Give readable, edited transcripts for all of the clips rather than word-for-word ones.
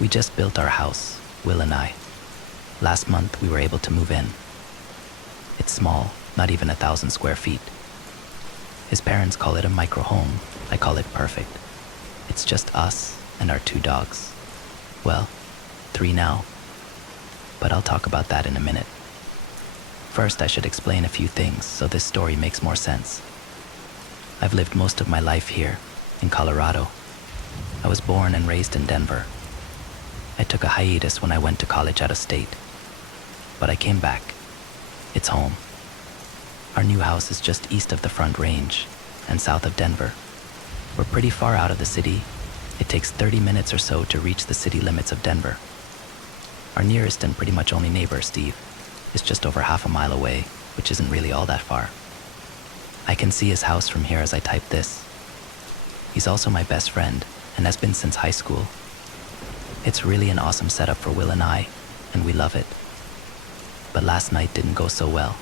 We just built our house, Will and I. Last month, we were able to move in. It's small, not even 1,000 square feet. His parents call it a micro home. I call it perfect. It's just us and our 2 dogs. Well, 3 now. But I'll talk about that in a minute. First, I should explain a few things so this story makes more sense. I've lived most of my life here, in Colorado. I was born and raised in Denver. I took a hiatus when I went to college out of state. But I came back. It's home. Our new house is just east of the Front Range and south of Denver. We're pretty far out of the city. It takes 30 minutes or so to reach the city limits of Denver. Our nearest and pretty much only neighbor, Steve, is just over half a mile away, which isn't really all that far. I can see his house from here as I type this. He's also my best friend and has been since high school. It's really an awesome setup for Will and I, and we love it. But last night didn't go so well.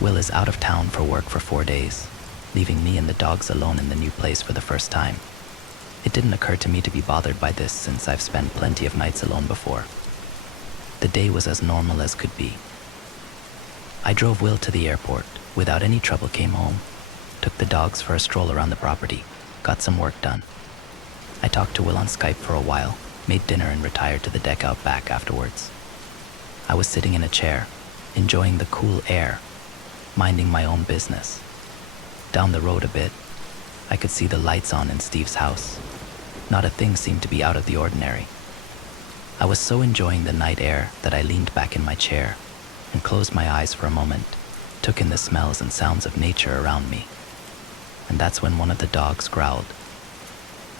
Will is out of town for work for 4 days, leaving me and the dogs alone in the new place for the first time. It didn't occur to me to be bothered by this since I've spent plenty of nights alone before. The day was as normal as could be. I drove Will to the airport, without any trouble came home, took the dogs for a stroll around the property, got some work done. I talked to Will on Skype for a while, made dinner and retired to the deck out back afterwards. I was sitting in a chair, enjoying the cool air, minding my own business. Down the road a bit, I could see the lights on in Steve's house. Not a thing seemed to be out of the ordinary. I was so enjoying the night air that I leaned back in my chair and closed my eyes for a moment, took in the smells and sounds of nature around me. And that's when one of the dogs growled.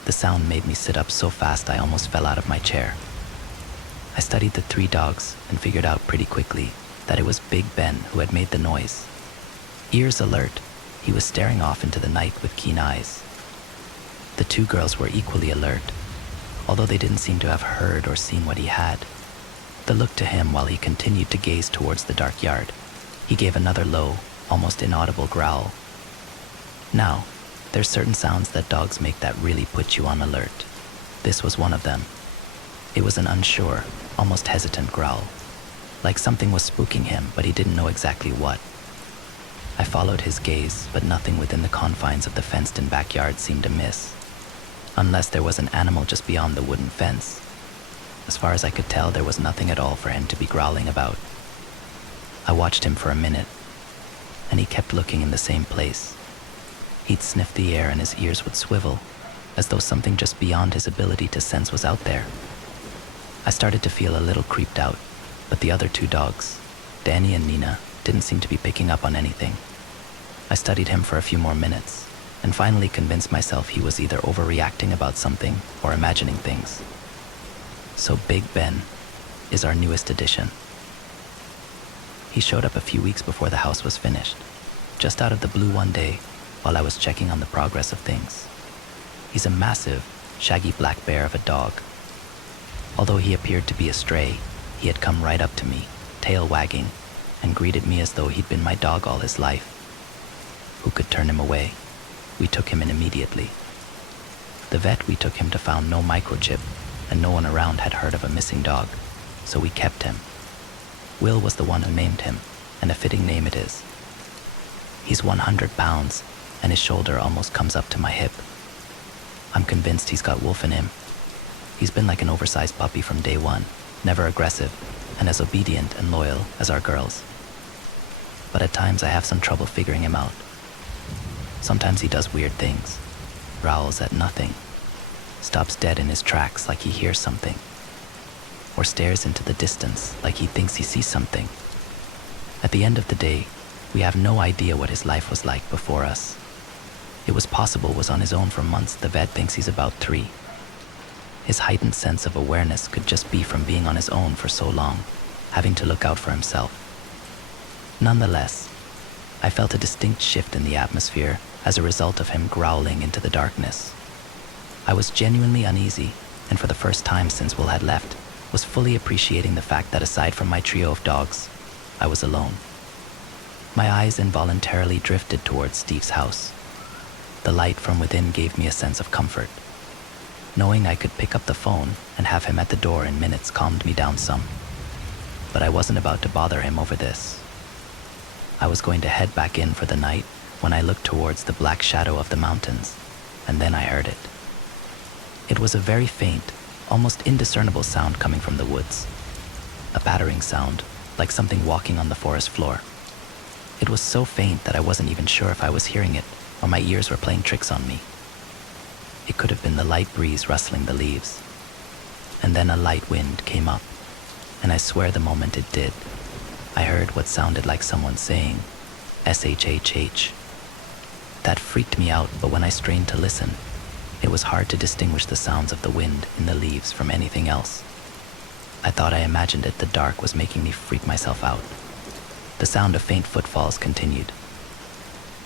The sound made me sit up so fast I almost fell out of my chair. I studied the 3 dogs and figured out pretty quickly that it was Big Ben who had made the noise. Ears alert, he was staring off into the night with keen eyes. The 2 girls were equally alert, although they didn't seem to have heard or seen what he had. The look to him while he continued to gaze towards the dark yard. He gave another low, almost inaudible growl. Now, there's certain sounds that dogs make that really put you on alert. This was one of them. It was an unsure, almost hesitant growl, like something was spooking him, but he didn't know exactly what. I followed his gaze, but nothing within the confines of the fenced-in backyard seemed amiss, unless there was an animal just beyond the wooden fence. As far as I could tell, there was nothing at all for him to be growling about. I watched him for a minute, and he kept looking in the same place. He'd sniff the air and his ears would swivel, as though something just beyond his ability to sense was out there. I started to feel a little creeped out, but the other 2 dogs, Danny and Nina, didn't seem to be picking up on anything. I studied him for a few more minutes, and finally convinced myself he was either overreacting about something or imagining things. So Big Ben is our newest addition. He showed up a few weeks before the house was finished, just out of the blue one day while I was checking on the progress of things. He's a massive, shaggy black bear of a dog. Although he appeared to be a stray, he had come right up to me, tail wagging, and greeted me as though he'd been my dog all his life. Who could turn him away? We took him in immediately. The vet we took him to found no microchip, and no one around had heard of a missing dog, so we kept him. Will was the one who named him, and a fitting name it is. He's 100 pounds, and his shoulder almost comes up to my hip. I'm convinced he's got wolf in him. He's been like an oversized puppy from day one, never aggressive, and as obedient and loyal as our girls. But at times I have some trouble figuring him out. Sometimes he does weird things, growls at nothing, stops dead in his tracks like he hears something, or stares into the distance like he thinks he sees something. At the end of the day, we have no idea what his life was like before us. It was possible was on his own for months. The vet thinks he's about 3. His heightened sense of awareness could just be from being on his own for so long, having to look out for himself. Nonetheless, I felt a distinct shift in the atmosphere as a result of him growling into the darkness. I was genuinely uneasy, and for the first time since Will had left, was fully appreciating the fact that aside from my trio of dogs, I was alone. My eyes involuntarily drifted towards Steve's house. The light from within gave me a sense of comfort. Knowing I could pick up the phone and have him at the door in minutes calmed me down some. But I wasn't about to bother him over this. I was going to head back in for the night when I looked towards the black shadow of the mountains, and then I heard it. It was a very faint, almost indiscernible sound coming from the woods. A pattering sound, like something walking on the forest floor. It was so faint that I wasn't even sure if I was hearing it or my ears were playing tricks on me. It could have been the light breeze rustling the leaves. And then a light wind came up, and I swear the moment it did, I heard what sounded like someone saying, SHHH. That freaked me out, but when I strained to listen, it was hard to distinguish the sounds of the wind in the leaves from anything else. I thought I imagined it. The dark was making me freak myself out. The sound of faint footfalls continued.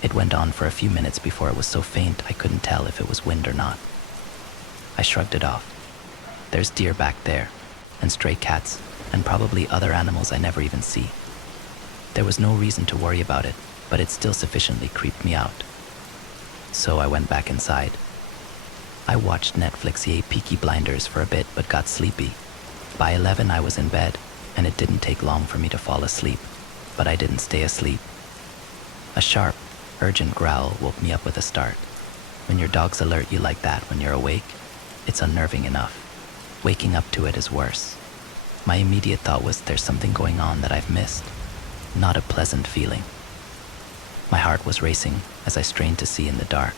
It went on for a few minutes before it was so faint I couldn't tell if it was wind or not. I shrugged it off. There's deer back there, and stray cats, and probably other animals I never even see. There was no reason to worry about it, but it still sufficiently creeped me out. So I went back inside. I watched Netflix, yay Peaky Blinders for a bit, but got sleepy. By 11 I was in bed, and it didn't take long for me to fall asleep, but I didn't stay asleep. A sharp, urgent growl woke me up with a start. When your dogs alert you like that when you're awake, it's unnerving enough. Waking up to it is worse. My immediate thought was there's something going on that I've missed. Not a pleasant feeling. My heart was racing as I strained to see in the dark.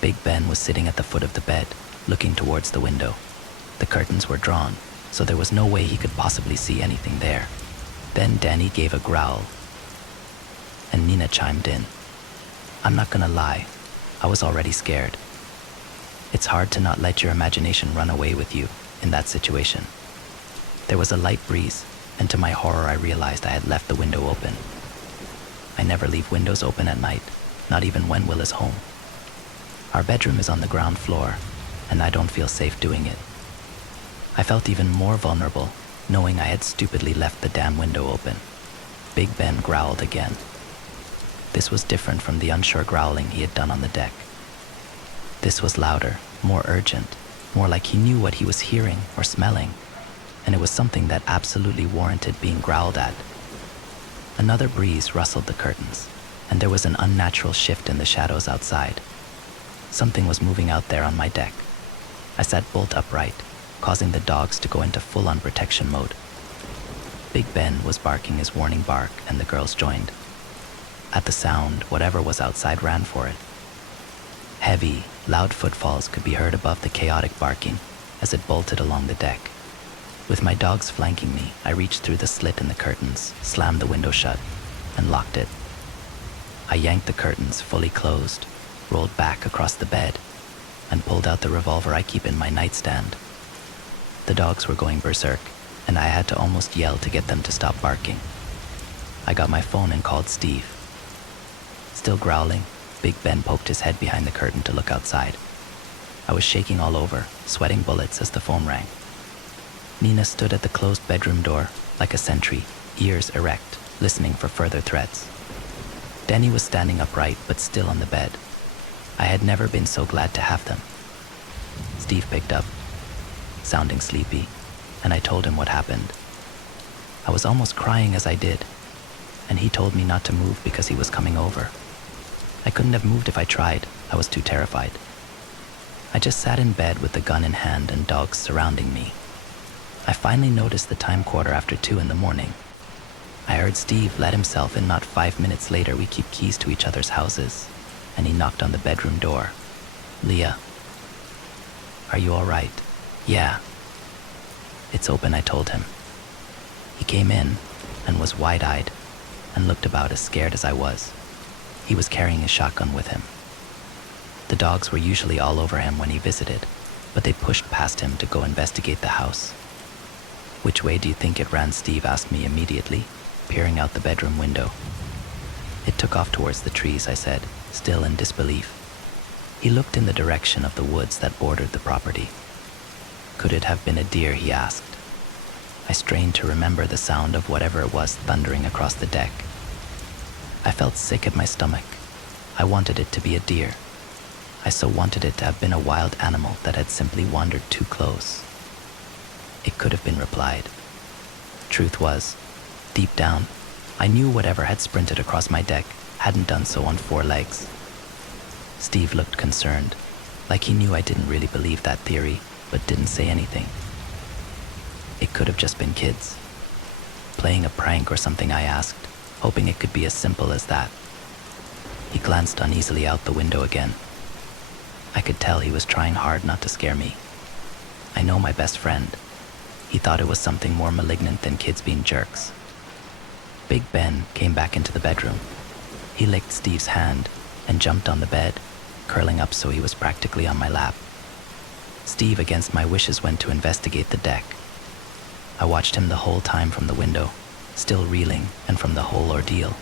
Big Ben was sitting at the foot of the bed, looking towards the window. The curtains were drawn, so there was no way he could possibly see anything there. Then Danny gave a growl, and Nina chimed in. I'm not gonna lie, I was already scared. It's hard to not let your imagination run away with you in that situation. There was a light breeze, and to my horror I realized I had left the window open. I never leave windows open at night, not even when Will is home. Our bedroom is on the ground floor, and I don't feel safe doing it. I felt even more vulnerable, knowing I had stupidly left the damn window open. Big Ben growled again. This was different from the unsure growling he had done on the deck. This was louder, more urgent, more like he knew what he was hearing or smelling, and it was something that absolutely warranted being growled at. Another breeze rustled the curtains, and there was an unnatural shift in the shadows outside. Something was moving out there on my deck. I sat bolt upright, causing the dogs to go into full-on protection mode. Big Ben was barking his warning bark, and the girls joined. At the sound, whatever was outside ran for it. Heavy, loud footfalls could be heard above the chaotic barking as it bolted along the deck. With my dogs flanking me, I reached through the slit in the curtains, slammed the window shut, and locked it. I yanked the curtains fully closed, rolled back across the bed, and pulled out the revolver I keep in my nightstand. The dogs were going berserk, and I had to almost yell to get them to stop barking. I got my phone and called Steve. Still growling, Big Ben poked his head behind the curtain to look outside. I was shaking all over, sweating bullets as the phone rang. Nina stood at the closed bedroom door, like a sentry, ears erect, listening for further threats. Danny was standing upright, but still on the bed. I had never been so glad to have them. Steve picked up, sounding sleepy, and I told him what happened. I was almost crying as I did, and he told me not to move because he was coming over. I couldn't have moved if I tried. I was too terrified. I just sat in bed with the gun in hand and dogs surrounding me. I finally noticed the time 2:15 in the morning. I heard Steve let himself in. Not 5 minutes later, we keep keys to each other's houses, and he knocked on the bedroom door. Leah, are you all right? Yeah. It's open, I told him. He came in and was wide-eyed and looked about as scared as I was. He was carrying his shotgun with him. The dogs were usually all over him when he visited, but they pushed past him to go investigate the house. Which way do you think it ran? Steve asked me immediately, peering out the bedroom window. It took off towards the trees, I said, still in disbelief. He looked in the direction of the woods that bordered the property. Could it have been a deer? He asked. I strained to remember the sound of whatever it was thundering across the deck. I felt sick at my stomach. I wanted it to be a deer. I so wanted it to have been a wild animal that had simply wandered too close. It could have been replied. Truth was, deep down, I knew whatever had sprinted across my deck hadn't done so on 4 legs. Steve looked concerned, like he knew I didn't really believe that theory, but didn't say anything. It could have just been kids. Playing a prank or something, I asked, hoping it could be as simple as that. He glanced uneasily out the window again. I could tell he was trying hard not to scare me. I know my best friend. He thought it was something more malignant than kids being jerks. Big Ben came back into the bedroom. He licked Steve's hand and jumped on the bed, curling up so he was practically on my lap. Steve, against my wishes, went to investigate the deck. I watched him the whole time from the window, still reeling and from the whole ordeal.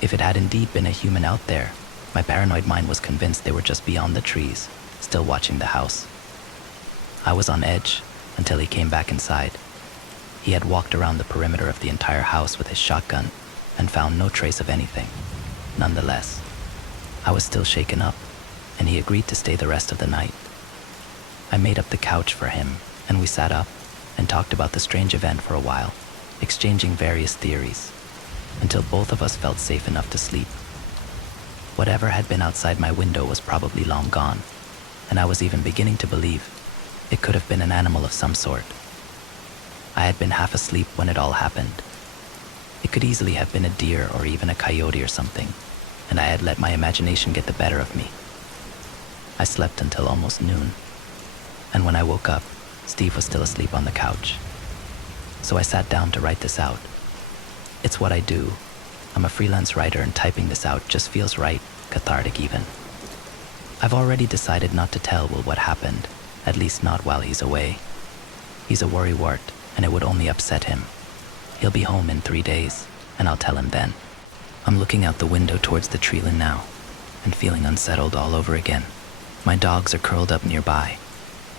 If it had indeed been a human out there, my paranoid mind was convinced they were just beyond the trees, still watching the house. I was on edge until he came back inside. He had walked around the perimeter of the entire house with his shotgun and found no trace of anything. Nonetheless, I was still shaken up, and he agreed to stay the rest of the night. I made up the couch for him, and we sat up and talked about the strange event for a while, exchanging various theories, until both of us felt safe enough to sleep. Whatever had been outside my window was probably long gone, and I was even beginning to believe it could have been an animal of some sort. I had been half asleep when it all happened. It could easily have been a deer or even a coyote or something, and I had let my imagination get the better of me. I slept until almost noon, and when I woke up, Steve was still asleep on the couch. So I sat down to write this out. It's what I do. I'm a freelance writer, and typing this out just feels right, cathartic even. I've already decided not to tell Will what happened, at least not while he's away. He's a worrywart, and it would only upset him. He'll be home in 3 days, and I'll tell him then. I'm looking out the window towards the treeline now, and feeling unsettled all over again. My dogs are curled up nearby,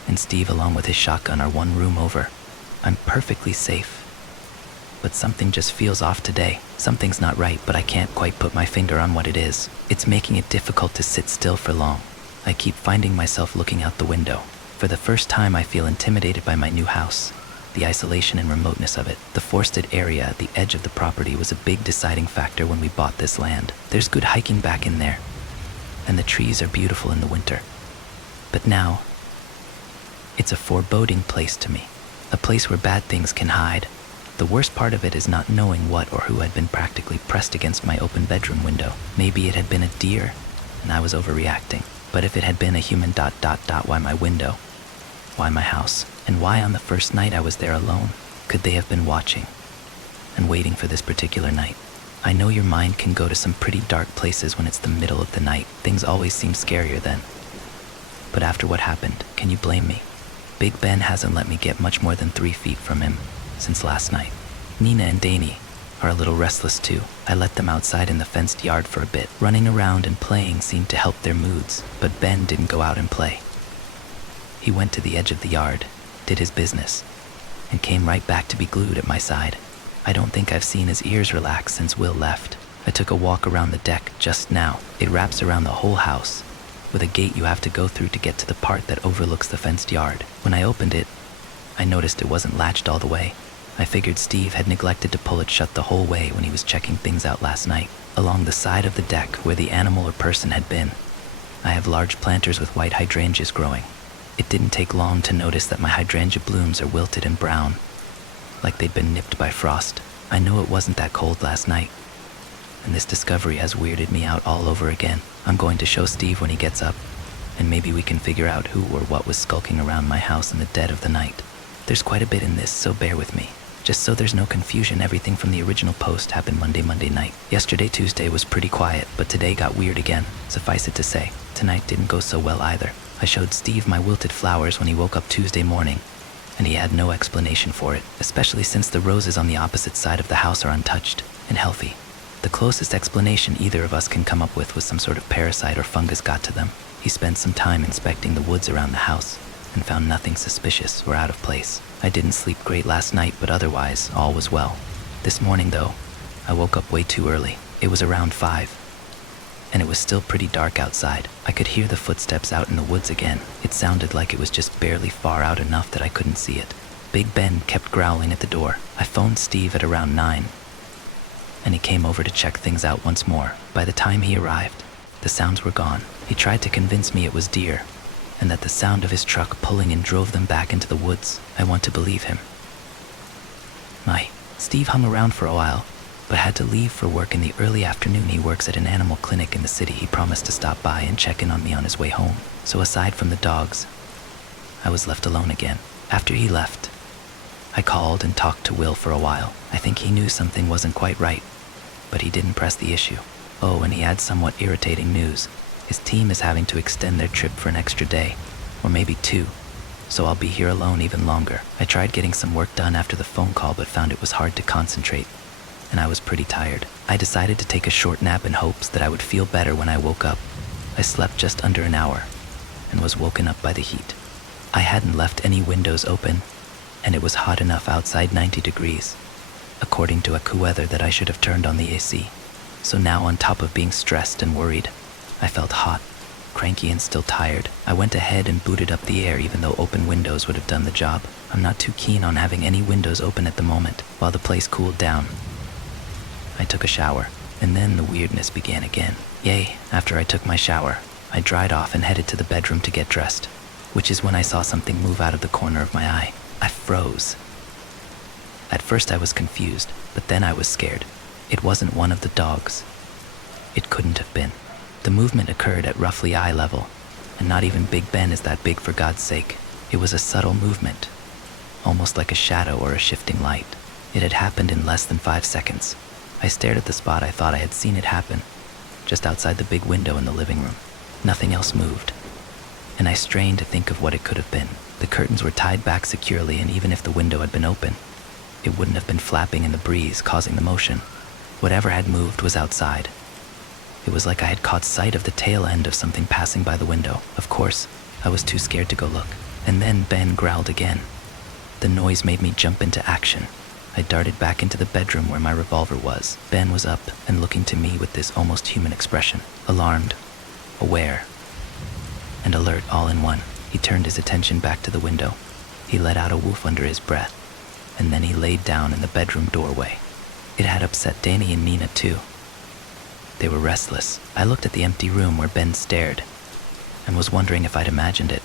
and Steve, along with his shotgun, are 1 room over. I'm perfectly safe. But something just feels off today. Something's not right, but I can't quite put my finger on what it is. It's making it difficult to sit still for long. I keep finding myself looking out the window. For the first time, I feel intimidated by my new house. The isolation and remoteness of it. The forested area at the edge of the property was a big deciding factor when we bought this land. There's good hiking back in there, and the trees are beautiful in the winter. But now, it's a foreboding place to me. A place where bad things can hide. The worst part of it is not knowing what or who had been practically pressed against my open bedroom window. Maybe it had been a deer, and I was overreacting. But if it had been a human ... why my window? Why my house? And why on the first night I was there alone? Could they have been watching and waiting for this particular night? I know your mind can go to some pretty dark places when it's the middle of the night. Things always seem scarier then. But after what happened, can you blame me? Big Ben hasn't let me get much more than 3 feet from him since last night. Nina and Danny are a little restless too. I let them outside in the fenced yard for a bit. Running around and playing seemed to help their moods, but Ben didn't go out and play. He went to the edge of the yard, did his business, and came right back to be glued at my side. I don't think I've seen his ears relax since Will left. I took a walk around the deck just now. It wraps around the whole house, with a gate you have to go through to get to the part that overlooks the fenced yard. When I opened it, I noticed it wasn't latched all the way. I figured Steve had neglected to pull it shut the whole way when he was checking things out last night. Along the side of the deck where the animal or person had been, I have large planters with white hydrangeas growing. It didn't take long to notice that my hydrangea blooms are wilted and brown, like they'd been nipped by frost. I know it wasn't that cold last night, and this discovery has weirded me out all over again. I'm going to show Steve when he gets up, and maybe we can figure out who or what was skulking around my house in the dead of the night. There's quite a bit in this, so bear with me. Just so there's no confusion, everything from the original post happened Monday night. Yesterday, Tuesday, was pretty quiet, but today got weird again. Suffice it to say, tonight didn't go so well either. I showed Steve my wilted flowers when he woke up Tuesday morning, and he had no explanation for it, especially since the roses on the opposite side of the house are untouched and healthy. The closest explanation either of us can come up with was some sort of parasite or fungus got to them. He spent some time inspecting the woods around the house and found nothing suspicious or out of place. I didn't sleep great last night, but otherwise, all was well. This morning, though, I woke up way too early. It was around 5. and it was still pretty dark outside. I could hear the footsteps out in the woods again. It sounded like it was just barely far out enough that I couldn't see it. Big Ben kept growling at the door. I phoned Steve at around 9, and he came over to check things out once more. By the time he arrived, the sounds were gone. He tried to convince me it was deer, and that the sound of his truck pulling in drove them back into the woods. I want to believe him. Steve hung around for a while, but had to leave for work in the early afternoon. He works at an animal clinic in the city. He promised to stop by and check in on me on his way home. So aside from the dogs, I was left alone again. After he left, I called and talked to Will for a while. I think he knew something wasn't quite right, but he didn't press the issue. Oh, and he had somewhat irritating news. His team is having to extend their trip for an extra day, or maybe 2. So I'll be here alone even longer. I tried getting some work done after the phone call, but found it was hard to concentrate, and I was pretty tired. I decided to take a short nap in hopes that I would feel better when I woke up. I slept just under an hour and was woken up by the heat. I hadn't left any windows open, and it was hot enough outside, 90 degrees, according to AccuWeather, that I should have turned on the AC. So now, on top of being stressed and worried, I felt hot, cranky, and still tired. I went ahead and booted up the air, even though open windows would have done the job. I'm not too keen on having any windows open at the moment. While the place cooled down, I took a shower, and then the weirdness began again. After I took my shower, I dried off and headed to the bedroom to get dressed, which is when I saw something move out of the corner of my eye. I froze. At first I was confused, but then I was scared. It wasn't one of the dogs. It couldn't have been. The movement occurred at roughly eye level, and not even Big Ben is that big, for God's sake. It was a subtle movement, almost like a shadow or a shifting light. It had happened in less than 5 seconds. I stared at the spot I thought I had seen it happen, just outside the big window in the living room. Nothing else moved, and I strained to think of what it could have been. The curtains were tied back securely, and even if the window had been open, it wouldn't have been flapping in the breeze, causing the motion. Whatever had moved was outside. It was like I had caught sight of the tail end of something passing by the window. Of course, I was too scared to go look. And then Ben growled again. The noise made me jump into action. I darted back into the bedroom where my revolver was. Ben was up and looking to me with this almost human expression. Alarmed, aware, and alert all in one. He turned his attention back to the window. He let out a woof under his breath, and then he laid down in the bedroom doorway. It had upset Danny and Nina too. They were restless. I looked at the empty room where Ben stared, and was wondering if I'd imagined it,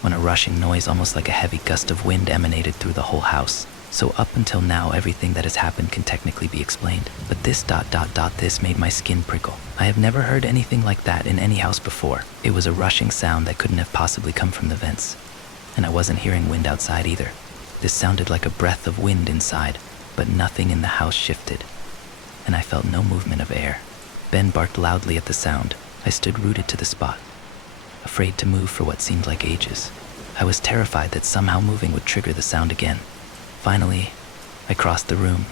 when a rushing noise, almost like a heavy gust of wind, emanated through the whole house. So up until now, everything that has happened can technically be explained. But this ... this made my skin prickle. I have never heard anything like that in any house before. It was a rushing sound that couldn't have possibly come from the vents, and I wasn't hearing wind outside either. This sounded like a breath of wind inside, but nothing in the house shifted, and I felt no movement of air. Ben barked loudly at the sound. I stood rooted to the spot, afraid to move for what seemed like ages. I was terrified that somehow moving would trigger the sound again. Finally, I crossed the room,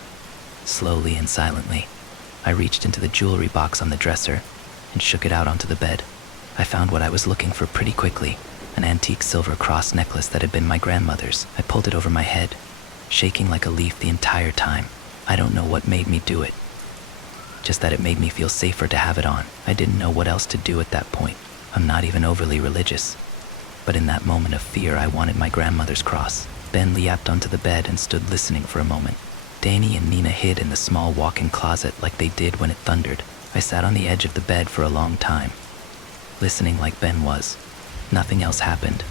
slowly and silently. I reached into the jewelry box on the dresser and shook it out onto the bed. I found what I was looking for pretty quickly, an antique silver cross necklace that had been my grandmother's. I pulled it over my head, shaking like a leaf the entire time. I don't know what made me do it, just that it made me feel safer to have it on. I didn't know what else to do at that point. I'm not even overly religious, but in that moment of fear, I wanted my grandmother's cross. Ben leapt onto the bed and stood listening for a moment. Danny and Nina hid in the small walk-in closet like they did when it thundered. I sat on the edge of the bed for a long time, listening like Ben was. Nothing else happened,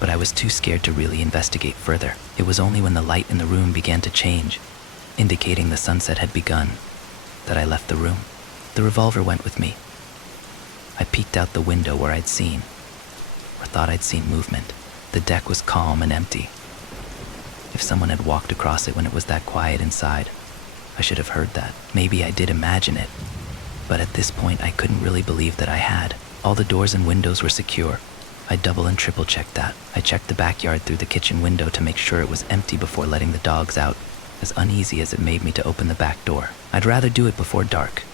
but I was too scared to really investigate further. It was only when the light in the room began to change, indicating the sunset had begun, that I left the room. The revolver went with me. I peeked out the window where I'd seen, or thought I'd seen, movement. The deck was calm and empty. If someone had walked across it when it was that quiet inside, I should have heard that. Maybe I did imagine it, but at this point I couldn't really believe that I had. All the doors and windows were secure. I double and triple checked that. I checked the backyard through the kitchen window to make sure it was empty before letting the dogs out, as uneasy as it made me to open the back door. I'd rather do it before dark.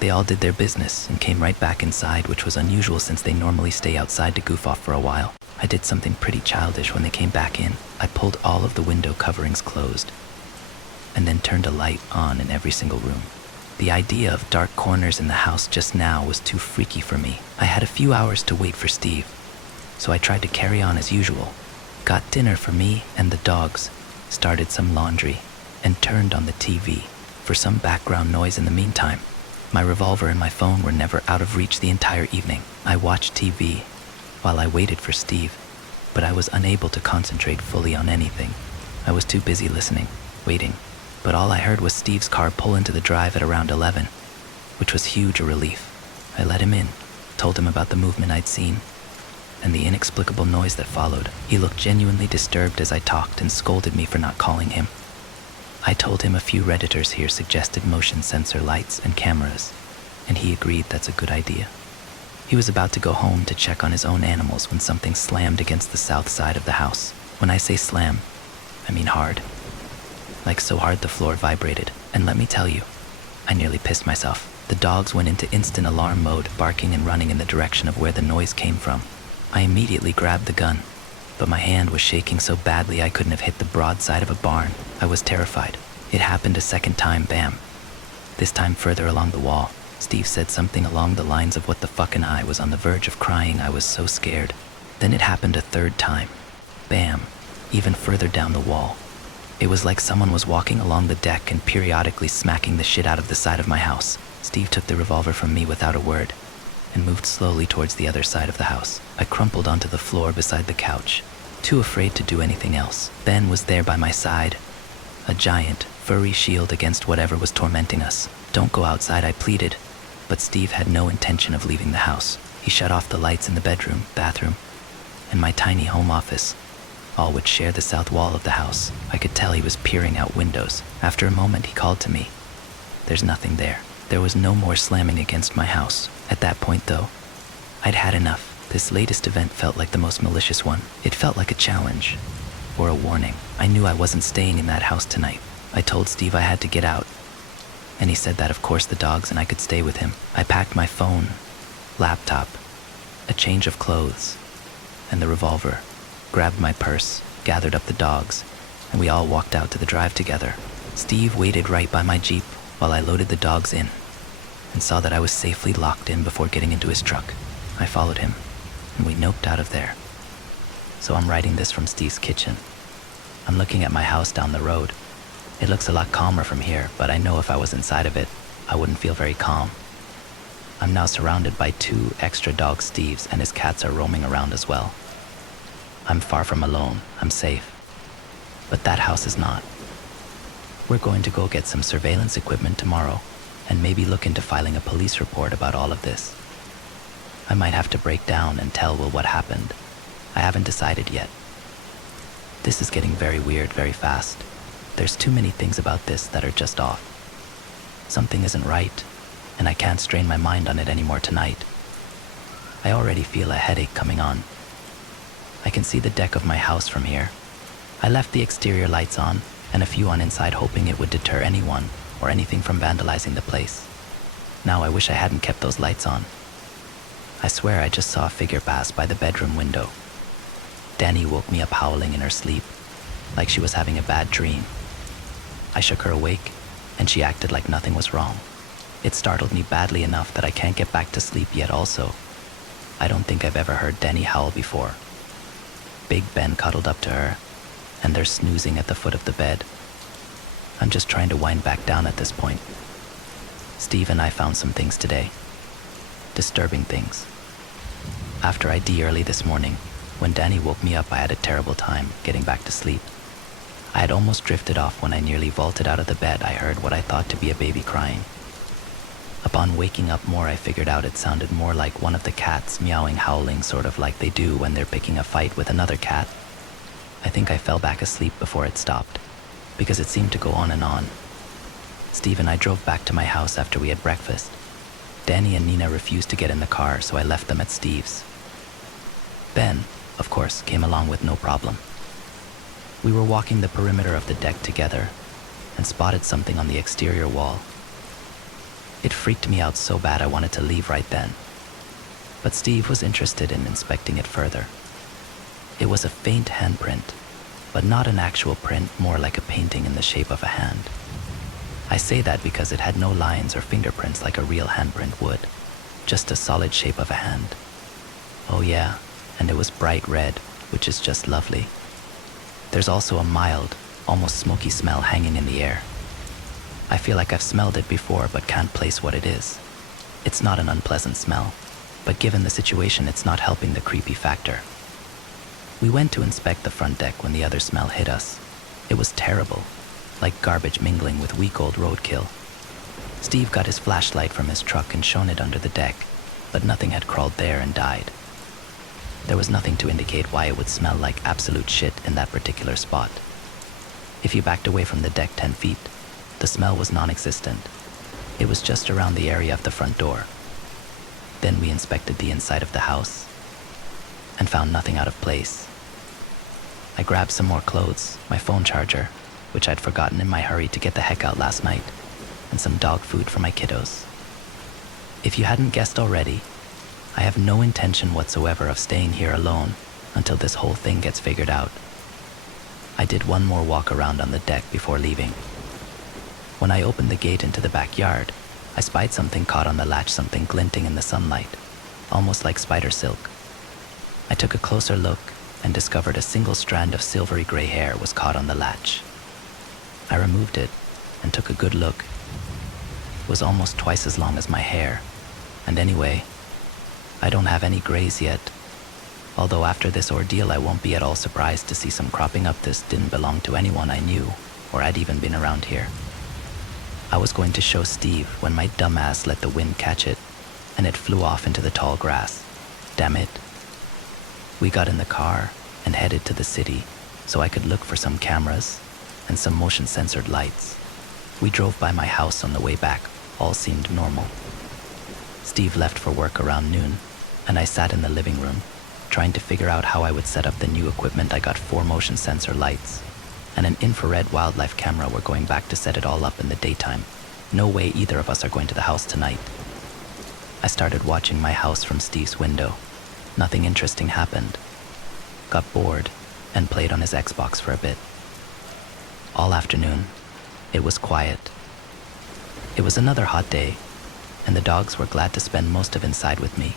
They all did their business and came right back inside, which was unusual since they normally stay outside to goof off for a while. I did something pretty childish when they came back in. I pulled all of the window coverings closed, and then turned a light on in every single room. The idea of dark corners in the house just now was too freaky for me. I had a few hours to wait for Steve, so I tried to carry on as usual. Got dinner for me and the dogs, started some laundry, and turned on the TV for some background noise in the meantime. My revolver and my phone were never out of reach the entire evening. I watched TV while I waited for Steve, but I was unable to concentrate fully on anything. I was too busy listening, waiting, but all I heard was Steve's car pull into the drive at around 11, which was huge a relief. I let him in, told him about the movement I'd seen, and the inexplicable noise that followed. He looked genuinely disturbed as I talked and scolded me for not calling him. I told him a few Redditors here suggested motion sensor lights and cameras, and he agreed that's a good idea. He was about to go home to check on his own animals when something slammed against the south side of the house. When I say slam, I mean hard. Like so hard the floor vibrated, and let me tell you, I nearly pissed myself. The dogs went into instant alarm mode, barking and running in the direction of where the noise came from. I immediately grabbed the gun, but my hand was shaking so badly I couldn't have hit the broad side of a barn. I was terrified. It happened a second time, bam. This time further along the wall. Steve said something along the lines of what the fuck, and I was on the verge of crying. I was so scared. Then it happened a third time. Bam, even further down the wall. It was like someone was walking along the deck and periodically smacking the shit out of the side of my house. Steve took the revolver from me without a word and moved slowly towards the other side of the house. I crumpled onto the floor beside the couch, too afraid to do anything else. Ben was there by my side, a giant, furry shield against whatever was tormenting us. Don't go outside, I pleaded, but Steve had no intention of leaving the house. He shut off the lights in the bedroom, bathroom, and my tiny home office, all which share the south wall of the house. I could tell he was peering out windows. After a moment, he called to me. There's nothing there. There was no more slamming against my house. At that point, though, I'd had enough. This latest event felt like the most malicious one. It felt like a challenge, or a warning. I knew I wasn't staying in that house tonight. I told Steve I had to get out, and he said that of course the dogs and I could stay with him. I packed my phone, laptop, a change of clothes, and the revolver, grabbed my purse, gathered up the dogs, and we all walked out to the drive together. Steve waited right by my Jeep while I loaded the dogs in and saw that I was safely locked in before getting into his truck. I followed him, and we noped out of there. So I'm writing this from Steve's kitchen. I'm looking at my house down the road. It looks a lot calmer from here, but I know if I was inside of it, I wouldn't feel very calm. I'm now surrounded by 2 extra dog Steves, and his cats are roaming around as well. I'm far from alone. I'm safe. But that house is not. We're going to go get some surveillance equipment tomorrow and maybe look into filing a police report about all of this. I might have to break down and tell Will what happened. I haven't decided yet. This is getting very weird very fast. There's too many things about this that are just off. Something isn't right, and I can't strain my mind on it anymore tonight. I already feel a headache coming on. I can see the deck of my house from here. I left the exterior lights on and a few on inside, hoping it would deter anyone or anything from vandalizing the place. Now I wish I hadn't kept those lights on. I swear I just saw a figure pass by the bedroom window. Danny woke me up howling in her sleep, like she was having a bad dream. I shook her awake, and she acted like nothing was wrong. It startled me badly enough that I can't get back to sleep yet also. I don't think I've ever heard Danny howl before. Big Ben cuddled up to her, and they're snoozing at the foot of the bed. I'm just trying to wind back down at this point. Steve and I found some things today. Disturbing things. After ID early this morning, when Danny woke me up, I had a terrible time getting back to sleep. I had almost drifted off when I nearly vaulted out of the bed. I heard what I thought to be a baby crying. Upon waking up more, I figured out it sounded more like one of the cats meowing, howling, sort of like they do when they're picking a fight with another cat. I think I fell back asleep before it stopped, because it seemed to go on and on. Steve and I drove back to my house after we had breakfast. Danny and Nina refused to get in the car, so I left them at Steve's. Ben, of course, came along with no problem. We were walking the perimeter of the deck together and spotted something on the exterior wall. It freaked me out so bad I wanted to leave right then. But Steve was interested in inspecting it further. It was a faint handprint, but not an actual print, more like a painting in the shape of a hand. I say that because it had no lines or fingerprints like a real handprint would, just a solid shape of a hand. Oh yeah, and it was bright red, which is just lovely. There's also a mild, almost smoky smell hanging in the air. I feel like I've smelled it before but can't place what it is. It's not an unpleasant smell, but given the situation, it's not helping the creepy factor. We went to inspect the front deck when the other smell hit us. It was terrible, like garbage mingling with week old roadkill. Steve got his flashlight from his truck and shone it under the deck, but nothing had crawled there and died. There was nothing to indicate why it would smell like absolute shit in that particular spot. If you backed away from the deck 10 feet, the smell was non-existent. It was just around the area of the front door. Then we inspected the inside of the house and found nothing out of place. I grabbed some more clothes, my phone charger, which I'd forgotten in my hurry to get the heck out last night, and some dog food for my kiddos. If you hadn't guessed already, I have no intention whatsoever of staying here alone until this whole thing gets figured out. I did one more walk around on the deck before leaving. When I opened the gate into the backyard, I spied something caught on the latch, something glinting in the sunlight, almost like spider silk. I took a closer look and discovered a single strand of silvery gray hair was caught on the latch. I removed it and took a good look. It was almost twice as long as my hair, and anyway, I don't have any grays yet. Although after this ordeal, I won't be at all surprised to see some cropping up. This didn't belong to anyone I knew or had even been around here. I was going to show Steve when my dumb ass let the wind catch it, and it flew off into the tall grass. Damn it. We got in the car and headed to the city so I could look for some cameras and some motion-censored lights. We drove by my house on the way back. All seemed normal. Steve left for work around noon, and I sat in the living room, trying to figure out how I would set up the new equipment. I got 4 motion sensor lights and an infrared wildlife camera. We're going back to set it all up in the daytime. No way either of us are going to the house tonight. I started watching my house from Steve's window. Nothing interesting happened. Got bored and played on his Xbox for a bit. All afternoon, it was quiet. It was another hot day, and the dogs were glad to spend most of inside with me.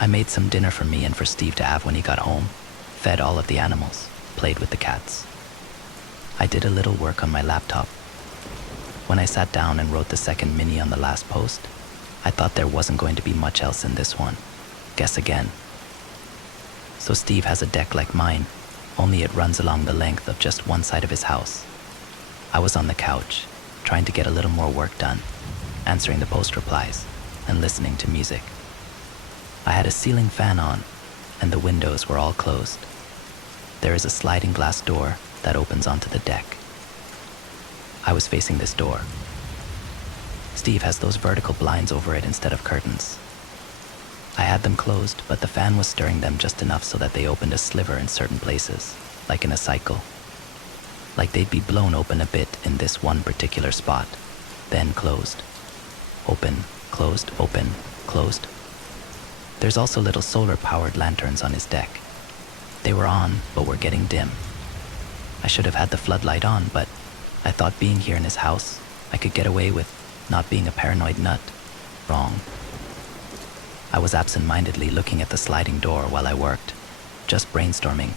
I made some dinner for me and for Steve to have when he got home, fed all of the animals, played with the cats. I did a little work on my laptop. When I sat down and wrote the second mini on the last post, I thought there wasn't going to be much else in this one. Guess again. So Steve has a deck like mine, only it runs along the length of just one side of his house. I was on the couch, trying to get a little more work done, answering the post replies and listening to music. I had a ceiling fan on, and the windows were all closed. There is a sliding glass door that opens onto the deck. I was facing this door. Steve has those vertical blinds over it instead of curtains. I had them closed, but the fan was stirring them just enough so that they opened a sliver in certain places, like in a cycle. Like they'd be blown open a bit in this one particular spot, then closed. Open, closed, open, closed. There's also little solar-powered lanterns on his deck. They were on, but were getting dim. I should have had the floodlight on, but I thought being here in his house, I could get away with not being a paranoid nut. Wrong. I was absent-mindedly looking at the sliding door while I worked, just brainstorming,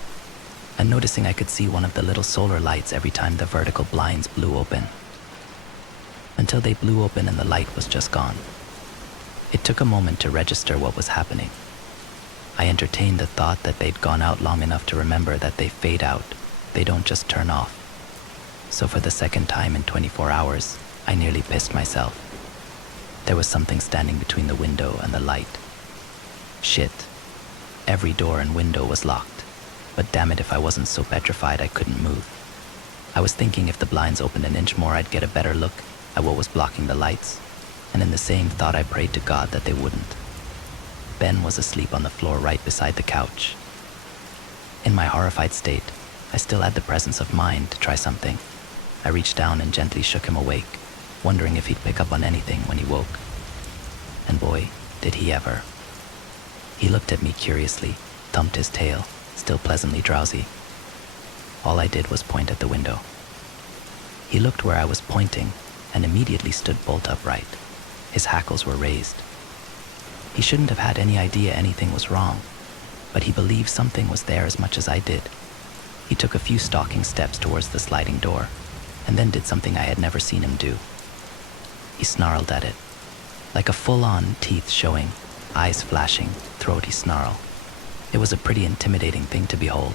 and noticing I could see one of the little solar lights every time the vertical blinds blew open. Until they blew open and the light was just gone. It took a moment to register what was happening. I entertained the thought that they'd gone out long enough to remember that they fade out. They don't just turn off. So for the second time in 24 hours, I nearly pissed myself. There was something standing between the window and the light. Shit. Every door and window was locked, but damn it if I wasn't so petrified I couldn't move. I was thinking if the blinds opened an inch more I'd get a better look at what was blocking the lights, and in the same thought I prayed to God that they wouldn't. Ben was asleep on the floor right beside the couch. In my horrified state, I still had the presence of mind to try something. I reached down and gently shook him awake, wondering if he'd pick up on anything when he woke. And boy, did he ever. He looked at me curiously, thumped his tail, still pleasantly drowsy. All I did was point at the window. He looked where I was pointing and immediately stood bolt upright. His hackles were raised. He shouldn't have had any idea anything was wrong, but he believed something was there as much as I did. He took a few stalking steps towards the sliding door, and then did something I had never seen him do. He snarled at it, like a full-on teeth showing, eyes flashing, throaty snarl. It was a pretty intimidating thing to behold.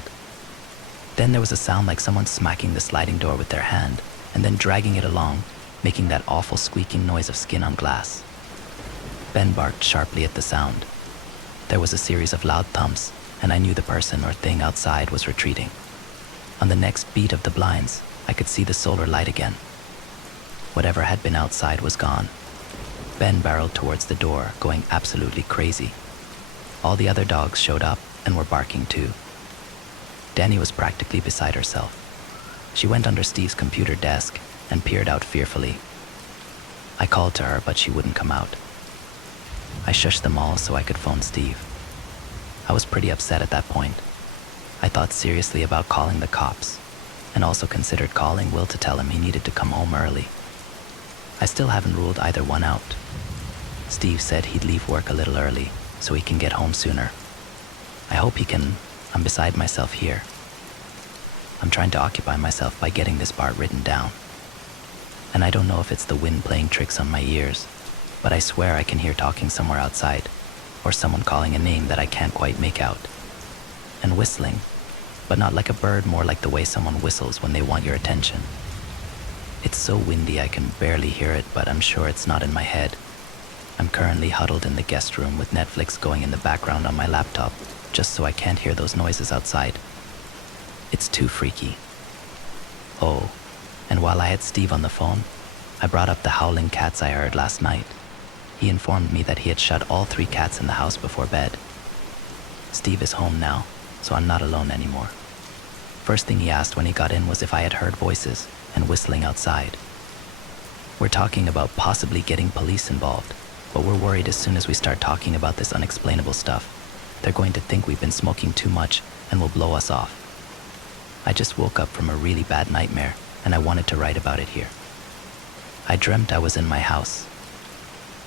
Then there was a sound like someone smacking the sliding door with their hand, and then dragging it along, making that awful squeaking noise of skin on glass. Ben barked sharply at the sound. There was a series of loud thumps, and I knew the person or thing outside was retreating. On the next beat of the blinds, I could see the solar light again. Whatever had been outside was gone. Ben barreled towards the door, going absolutely crazy. All the other dogs showed up and were barking too. Danny was practically beside herself. She went under Steve's computer desk and peered out fearfully. I called to her, but she wouldn't come out. I shushed them all so I could phone Steve. I was pretty upset at that point. I thought seriously about calling the cops, and also considered calling Will to tell him he needed to come home early. I still haven't ruled either one out. Steve said he'd leave work a little early so he can get home sooner. I hope he can. I'm beside myself here. I'm trying to occupy myself by getting this part written down. And I don't know if it's the wind playing tricks on my ears, but I swear I can hear talking somewhere outside, or someone calling a name that I can't quite make out. And whistling, but not like a bird, more like the way someone whistles when they want your attention. It's so windy I can barely hear it, but I'm sure it's not in my head. I'm currently huddled in the guest room with Netflix going in the background on my laptop, just so I can't hear those noises outside. It's too freaky. Oh, and while I had Steve on the phone, I brought up the howling cats I heard last night. He informed me that he had shut all 3 cats in the house before bed. Steve is home now, so I'm not alone anymore. First thing he asked when he got in was if I had heard voices and whistling outside. We're talking about possibly getting police involved, but we're worried as soon as we start talking about this unexplainable stuff, they're going to think we've been smoking too much and will blow us off. I just woke up from a really bad nightmare, and I wanted to write about it here. I dreamt I was in my house.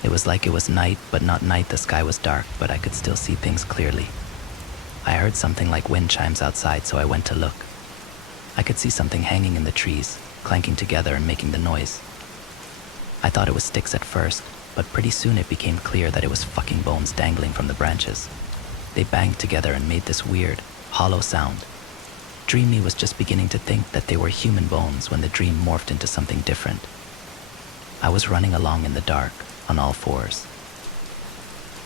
It was like it was night, but not night. The sky was dark, but I could still see things clearly. I heard something like wind chimes outside, so I went to look. I could see something hanging in the trees, clanking together and making the noise. I thought it was sticks at first, but pretty soon it became clear that it was fucking bones dangling from the branches. They banged together and made this weird, hollow sound. Dreamy was just beginning to think that they were human bones when the dream morphed into something different. I was running along in the dark, on all fours.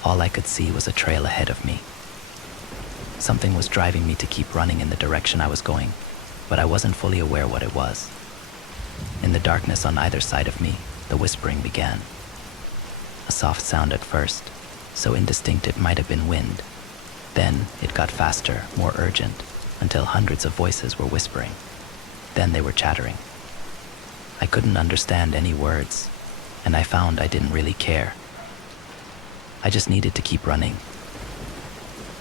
All I could see was a trail ahead of me. Something was driving me to keep running in the direction I was going, but I wasn't fully aware what it was. In the darkness on either side of me, the whispering began. A soft sound at first, so indistinct it might have been wind. Then it got faster, more urgent, until hundreds of voices were whispering. Then they were chattering. I couldn't understand any words, and I found I didn't really care. I just needed to keep running.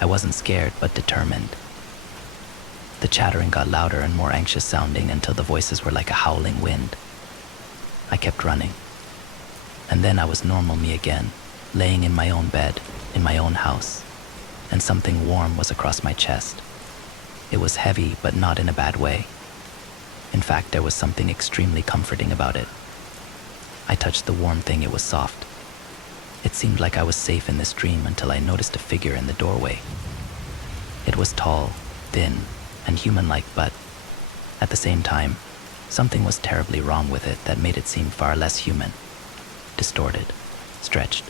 I wasn't scared, but determined. The chattering got louder and more anxious sounding until the voices were like a howling wind. I kept running. And then I was normal me again, laying in my own bed, in my own house, and something warm was across my chest. It was heavy, but not in a bad way. In fact, there was something extremely comforting about it. I touched the warm thing, it was soft. It seemed like I was safe in this dream until I noticed a figure in the doorway. It was tall, thin, and human-like, but at the same time, something was terribly wrong with it that made it seem far less human. Distorted, stretched.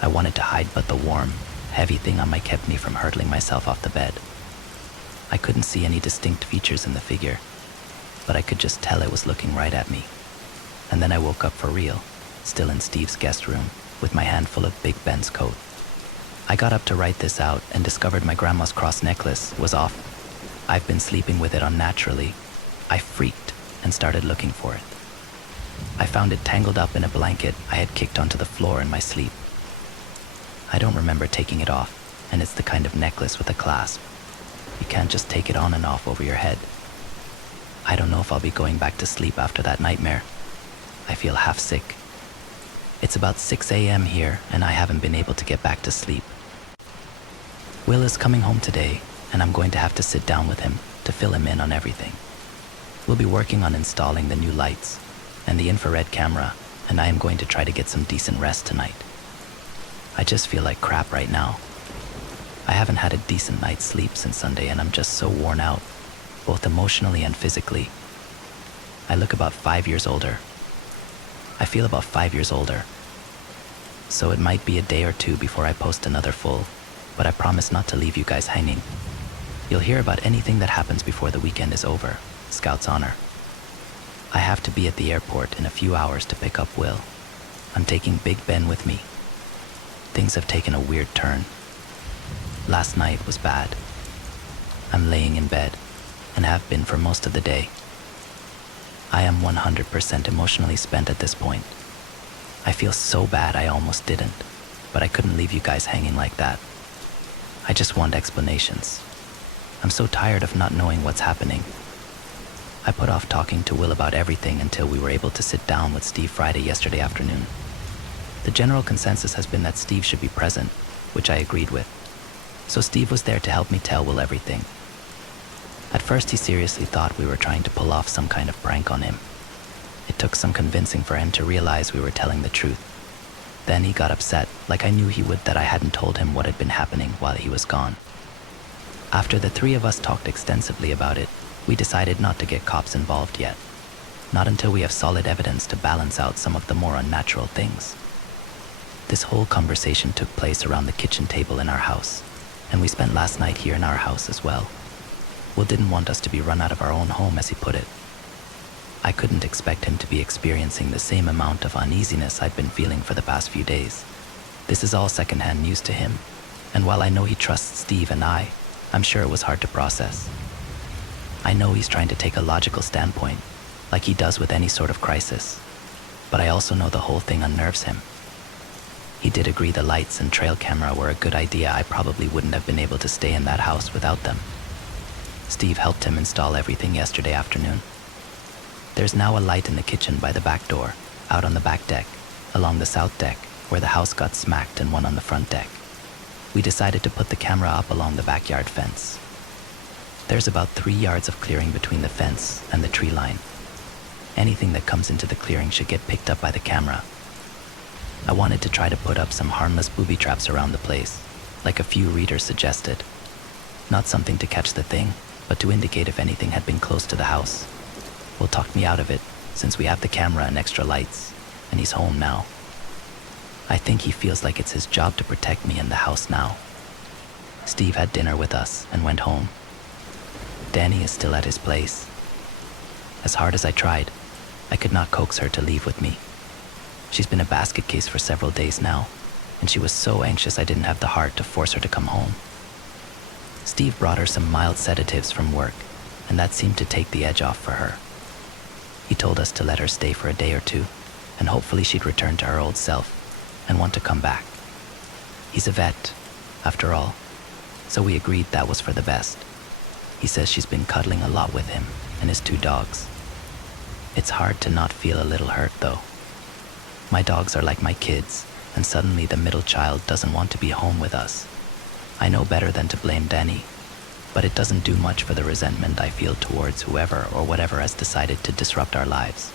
I wanted to hide, but the warm, heavy thing on my kept me from hurtling myself off the bed. I couldn't see any distinct features in the figure, but I could just tell it was looking right at me. And then I woke up for real, still in Steve's guest room, with my hand full of Big Ben's coat. I got up to write this out and discovered my grandma's cross necklace was off. I've been sleeping with it unnaturally. I freaked and started looking for it. I found it tangled up in a blanket I had kicked onto the floor in my sleep. I don't remember taking it off, and it's the kind of necklace with a clasp. You can't just take it on and off over your head. I don't know if I'll be going back to sleep after that nightmare. I feel half sick. It's about 6 a.m. here, and I haven't been able to get back to sleep. Will is coming home today, and I'm going to have to sit down with him to fill him in on everything. We'll be working on installing the new lights and the infrared camera, and I am going to try to get some decent rest tonight. I just feel like crap right now. I haven't had a decent night's sleep since Sunday, and I'm just so worn out, both emotionally and physically. I look about 5 years older. I feel about 5 years older. So it might be a day or two before I post another full, but I promise not to leave you guys hanging. You'll hear about anything that happens before the weekend is over. Scout's honor. I have to be at the airport in a few hours to pick up Will. I'm taking Big Ben with me. Things have taken a weird turn. Last night was bad. I'm laying in bed, and have been for most of the day. I am 100% emotionally spent at this point. I feel so bad I almost didn't, but I couldn't leave you guys hanging like that. I just want explanations. I'm so tired of not knowing what's happening. I put off talking to Will about everything until we were able to sit down with Steve Friday yesterday afternoon. The general consensus has been that Steve should be present, which I agreed with. So Steve was there to help me tell Will everything. At first he seriously thought we were trying to pull off some kind of prank on him. It took some convincing for him to realize we were telling the truth. Then he got upset, like I knew he would, that I hadn't told him what had been happening while he was gone. After the three of us talked extensively about it, we decided not to get cops involved yet. Not until we have solid evidence to balance out some of the more unnatural things. This whole conversation took place around the kitchen table in our house, and we spent last night here in our house as well. Will didn't want us to be run out of our own home, as he put it. I couldn't expect him to be experiencing the same amount of uneasiness I'd been feeling for the past few days. This is all secondhand news to him, and while I know he trusts Steve and I'm sure it was hard to process. I know he's trying to take a logical standpoint, like he does with any sort of crisis, but I also know the whole thing unnerves him. He did agree the lights and trail camera were a good idea. I probably wouldn't have been able to stay in that house without them. Steve helped him install everything yesterday afternoon. There's now a light in the kitchen by the back door, out on the back deck, along the south deck, where the house got smacked, and one on the front deck. We decided to put the camera up along the backyard fence. There's about 3 yards of clearing between the fence and the tree line. Anything that comes into the clearing should get picked up by the camera. I wanted to try to put up some harmless booby traps around the place, like a few readers suggested. Not something to catch the thing, but to indicate if anything had been close to the house. Will talked me out of it, since we have the camera and extra lights, and he's home now. I think he feels like it's his job to protect me in the house now. Steve had dinner with us and went home. Danny is still at his place. As hard as I tried, I could not coax her to leave with me. She's been a basket case for several days now, and she was so anxious I didn't have the heart to force her to come home. Steve brought her some mild sedatives from work, and that seemed to take the edge off for her. He told us to let her stay for a day or two, and hopefully she'd return to her old self and want to come back. He's a vet, after all, so we agreed that was for the best. He says she's been cuddling a lot with him and his 2 dogs. It's hard to not feel a little hurt, though. My dogs are like my kids, and suddenly the middle child doesn't want to be home with us. I know better than to blame Danny, but it doesn't do much for the resentment I feel towards whoever or whatever has decided to disrupt our lives.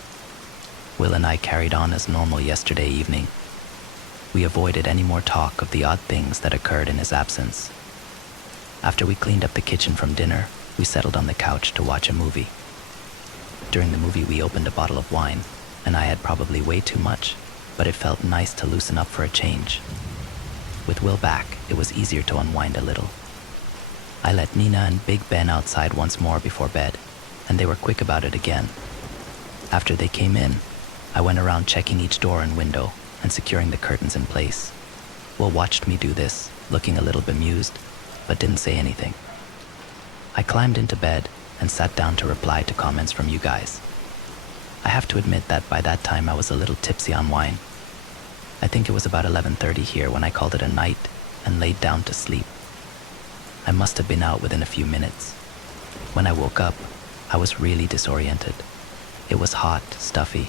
Will and I carried on as normal yesterday evening. We avoided any more talk of the odd things that occurred in his absence. After we cleaned up the kitchen from dinner, we settled on the couch to watch a movie. During the movie, we opened a bottle of wine, and I had probably way too much, but it felt nice to loosen up for a change. With Will back, it was easier to unwind a little. I let Nina and Big Ben outside once more before bed, and they were quick about it again. After they came in, I went around checking each door and window and securing the curtains in place. Will watched me do this, looking a little bemused, but didn't say anything. I climbed into bed and sat down to reply to comments from you guys. I have to admit that by that time I was a little tipsy on wine. I think it was about 11:30 here when I called it a night and laid down to sleep. I must have been out within a few minutes. When I woke up, I was really disoriented. It was hot, stuffy,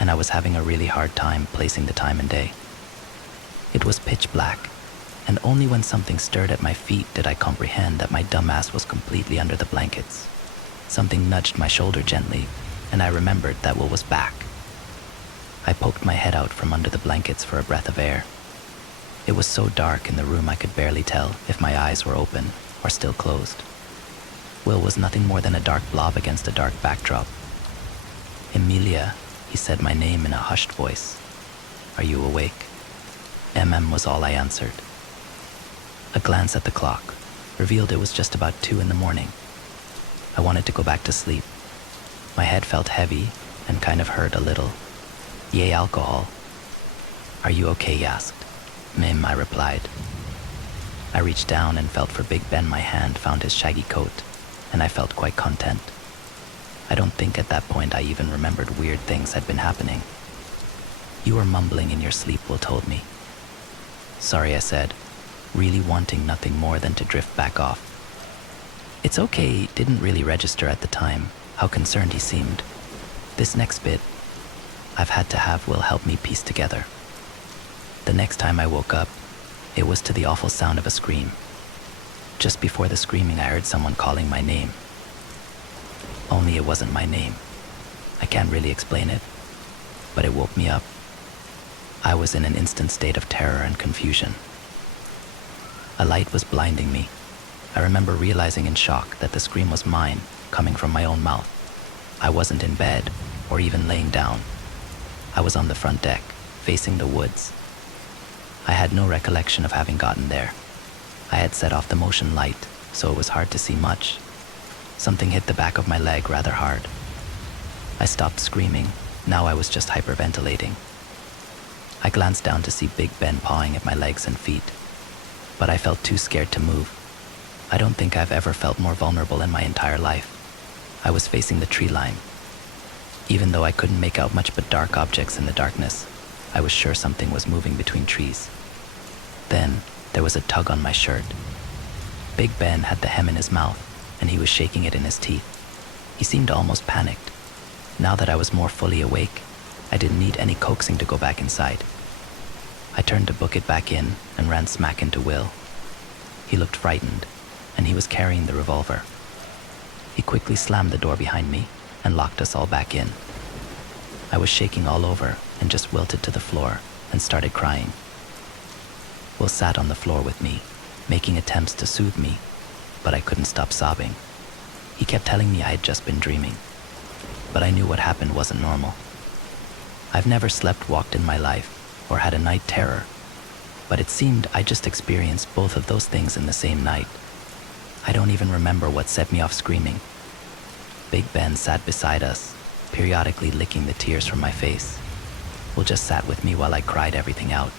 and I was having a really hard time placing the time and day. It was pitch black, and only when something stirred at my feet did I comprehend that my dumbass was completely under the blankets. Something nudged my shoulder gently, and I remembered that Will was back. I poked my head out from under the blankets for a breath of air. It was so dark in the room I could barely tell if my eyes were open or still closed. Will was nothing more than a dark blob against a dark backdrop. "Emilia," he said my name in a hushed voice. "Are you awake?" Was all I answered. A glance at the clock revealed it was just about 2 in the morning. I wanted to go back to sleep. My head felt heavy and kind of hurt a little. Yay, alcohol. "Are you okay?" he asked. "Mim," I replied. I reached down and felt for Big Ben. My hand found his shaggy coat, and I felt quite content. I don't think at that point I even remembered weird things had been happening. "You were mumbling in your sleep," Will told me. "Sorry," I said, really wanting nothing more than to drift back off. "It's okay," didn't really register at the time how concerned he seemed. This next bit, I've had to have Will help me piece together. The next time I woke up, it was to the awful sound of a scream. Just before the screaming, I heard someone calling my name. Only it wasn't my name. I can't really explain it, but it woke me up. I was in an instant state of terror and confusion. A light was blinding me. I remember realizing in shock that the scream was mine, coming from my own mouth. I wasn't in bed or even laying down. I was on the front deck, facing the woods. I had no recollection of having gotten there. I had set off the motion light, so it was hard to see much. Something hit the back of my leg rather hard. I stopped screaming. Now I was just hyperventilating. I glanced down to see Big Ben pawing at my legs and feet, but I felt too scared to move. I don't think I've ever felt more vulnerable in my entire life. I was facing the tree line. Even though I couldn't make out much but dark objects in the darkness, I was sure something was moving between trees. Then there was a tug on my shirt. Big Ben had the hem in his mouth, and he was shaking it in his teeth. He seemed almost panicked. Now that I was more fully awake, I didn't need any coaxing to go back inside. I turned to book it back in and ran smack into Will. He looked frightened, and he was carrying the revolver. He quickly slammed the door behind me and locked us all back in. I was shaking all over and just wilted to the floor and started crying. Will sat on the floor with me, making attempts to soothe me, but I couldn't stop sobbing. He kept telling me I had just been dreaming, but I knew what happened wasn't normal. I've never slept-walked in my life or had a night terror, but it seemed I just experienced both of those things in the same night. I don't even remember what set me off screaming. Big Ben sat beside us, periodically licking the tears from my face. Will just sat with me while I cried everything out.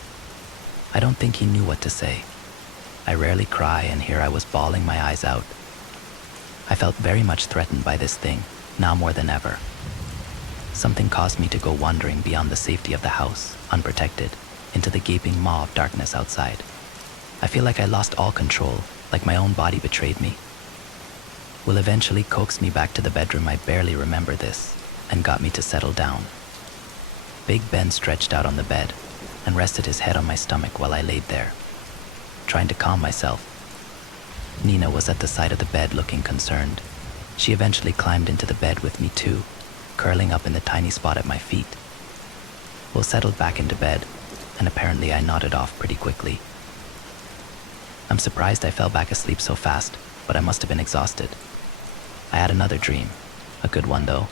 I don't think he knew what to say. I rarely cry, and here I was bawling my eyes out. I felt very much threatened by this thing, now more than ever. Something caused me to go wandering beyond the safety of the house, unprotected, into the gaping maw of darkness outside. I feel like I lost all control, like my own body betrayed me. Will eventually coaxed me back to the bedroom. I barely remember this, and got me to settle down. Big Ben stretched out on the bed and rested his head on my stomach while I laid there, trying to calm myself. Nina was at the side of the bed looking concerned. She eventually climbed into the bed with me too, curling up in the tiny spot at my feet. Will settled back into bed, and apparently I nodded off pretty quickly. I'm surprised I fell back asleep so fast, but I must have been exhausted. I had another dream, a good one though.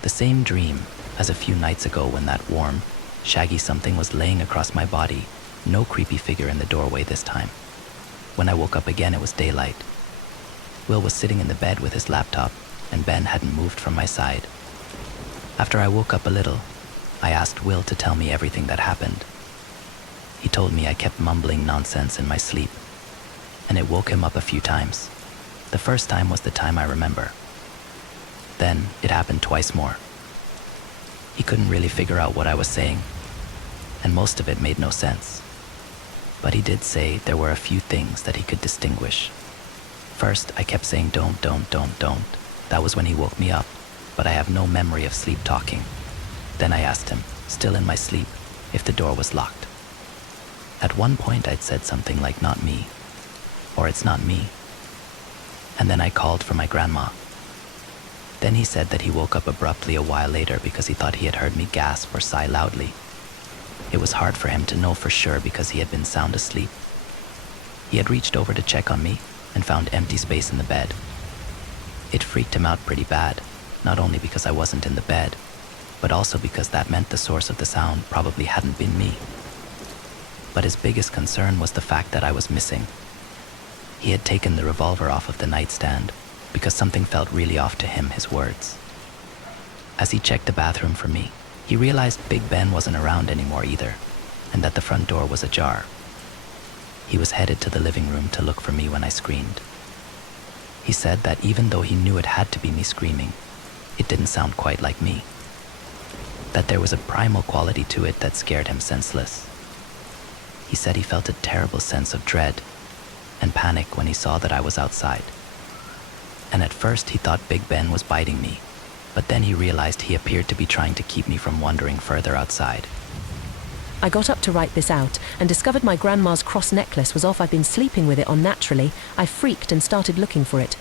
The same dream as a few nights ago when that warm, shaggy something was laying across my body, no creepy figure in the doorway this time. When I woke up again, it was daylight. Will was sitting in the bed with his laptop, and Ben hadn't moved from my side. After I woke up a little, I asked Will to tell me everything that happened. He told me I kept mumbling nonsense in my sleep, and it woke him up a few times. The first time was the time I remember. Then it happened twice more. He couldn't really figure out what I was saying, and most of it made no sense. But he did say there were a few things that he could distinguish. First, I kept saying don't, That was when he woke me up, but I have no memory of sleep talking. Then I asked him, still in my sleep, if the door was locked. At one point I'd said something like not me, or it's not me. And then I called for my grandma. Then he said that he woke up abruptly a while later because he thought he had heard me gasp or sigh loudly. It was hard for him to know for sure because he had been sound asleep. He had reached over to check on me and found empty space in the bed. It freaked him out pretty bad, not only because I wasn't in the bed, but also because that meant the source of the sound probably hadn't been me. But his biggest concern was the fact that I was missing. He had taken the revolver off of the nightstand because something felt really off to him, his words. As he checked the bathroom for me, he realized Big Ben wasn't around anymore either, and that the front door was ajar. He was headed to the living room to look for me when I screamed. He said that even though he knew it had to be me screaming, it didn't sound quite like me. That there was a primal quality to it that scared him senseless. He said he felt a terrible sense of dread and panic when he saw that I was outside. And at first he thought Big Ben was biting me, but then he realized he appeared to be trying to keep me from wandering further outside. I got up to write this out and discovered my grandma's cross necklace was off. I'd been sleeping with it on naturally. I freaked and started looking for it.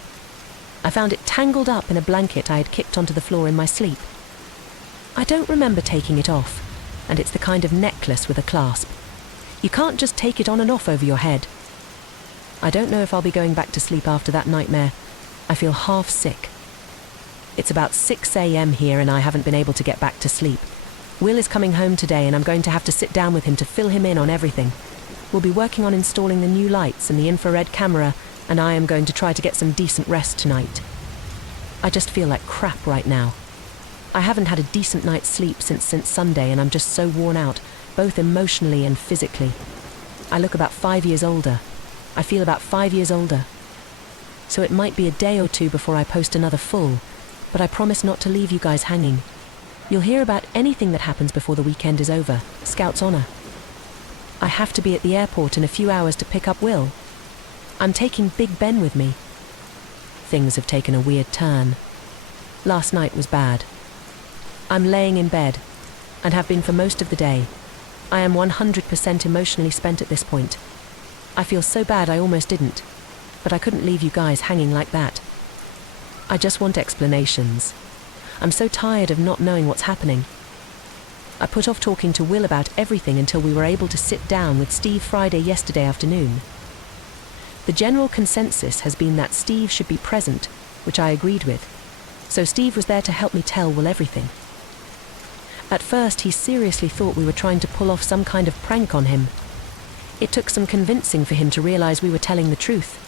I found it tangled up in a blanket I had kicked onto the floor in my sleep. I don't remember taking it off, and it's the kind of necklace with a clasp. You can't just take it on and off over your head. I don't know if I'll be going back to sleep after that nightmare. I feel half sick. It's about 6 a.m. here and I haven't been able to get back to sleep. Will is coming home today and I'm going to have to sit down with him to fill him in on everything. We'll be working on installing the new lights and the infrared camera, and I am going to try to get some decent rest tonight. I just feel like crap right now. I haven't had a decent night's sleep since Sunday and I'm just so worn out, both emotionally and physically. I look about 5 years older. I feel about 5 years older. So it might be a day or two before I post another full, but I promise not to leave you guys hanging. You'll hear about anything that happens before the weekend is over. Scout's honor. I have to be at the airport in a few hours to pick up Will. I'm taking Big Ben with me. Things have taken a weird turn. Last night was bad. I'm laying in bed, and have been for most of the day. I am 100% emotionally spent at this point. I feel so bad I almost didn't, but I couldn't leave you guys hanging like that. I just want explanations. I'm so tired of not knowing what's happening. I put off talking to Will about everything until we were able to sit down with Steve Friday yesterday afternoon. The general consensus has been that Steve should be present, which I agreed with. So Steve was there to help me tell Will everything. At first, he seriously thought we were trying to pull off some kind of prank on him. It took some convincing for him to realize we were telling the truth.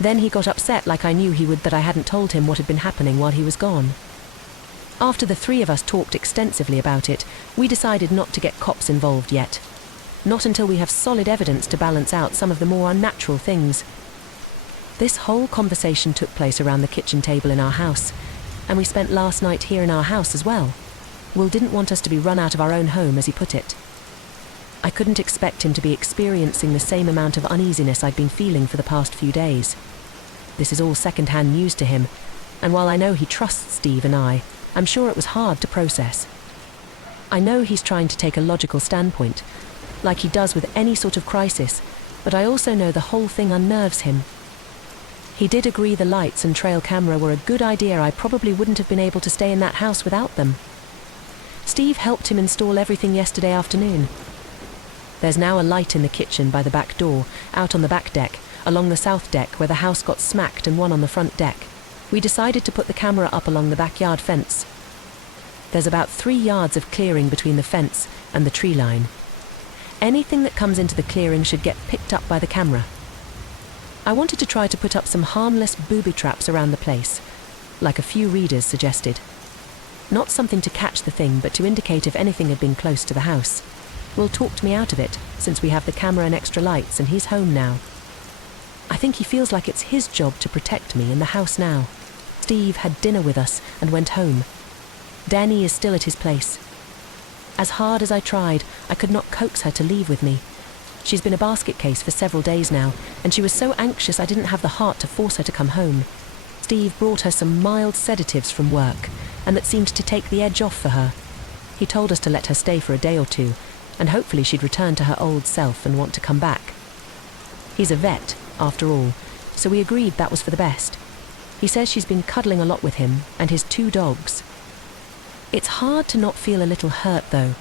Then he got upset like I knew he would that I hadn't told him what had been happening while he was gone. After the three of us talked extensively about it, we decided not to get cops involved yet. Not until we have solid evidence to balance out some of the more unnatural things. This whole conversation took place around the kitchen table in our house, and we spent last night here in our house as well. Will didn't want us to be run out of our own home, as he put it. I couldn't expect him to be experiencing the same amount of uneasiness I'd been feeling for the past few days. This is all second-hand news to him, and while I know he trusts Steve and I'm sure it was hard to process. I know he's trying to take a logical standpoint, like he does with any sort of crisis, but I also know the whole thing unnerves him. He did agree the lights and trail camera were a good idea. I probably wouldn't have been able to stay in that house without them. Steve helped him install everything yesterday afternoon. There's now a light in the kitchen by the back door, out on the back deck, along the south deck where the house got smacked, and one on the front deck. We decided to put the camera up along the backyard fence. There's about 3 yards of clearing between the fence and the tree line. Anything that comes into the clearing should get picked up by the camera. I wanted to try to put up some harmless booby traps around the place, like a few readers suggested. Not something to catch the thing, but to indicate if anything had been close to the house. Will talked me out of it, since we have the camera and extra lights and he's home now. I think he feels like it's his job to protect me in the house now. Steve had dinner with us and went home. Danny is still at his place. As hard as I tried, I could not coax her to leave with me. She's been a basket case for several days now, and she was so anxious I didn't have the heart to force her to come home. Steve brought her some mild sedatives from work, and that seemed to take the edge off for her. He told us to let her stay for a day or two, and hopefully she'd return to her old self and want to come back. He's a vet, after all, so we agreed that was for the best. He says she's been cuddling a lot with him and his 2 dogs. It's hard to not feel a little hurt, though.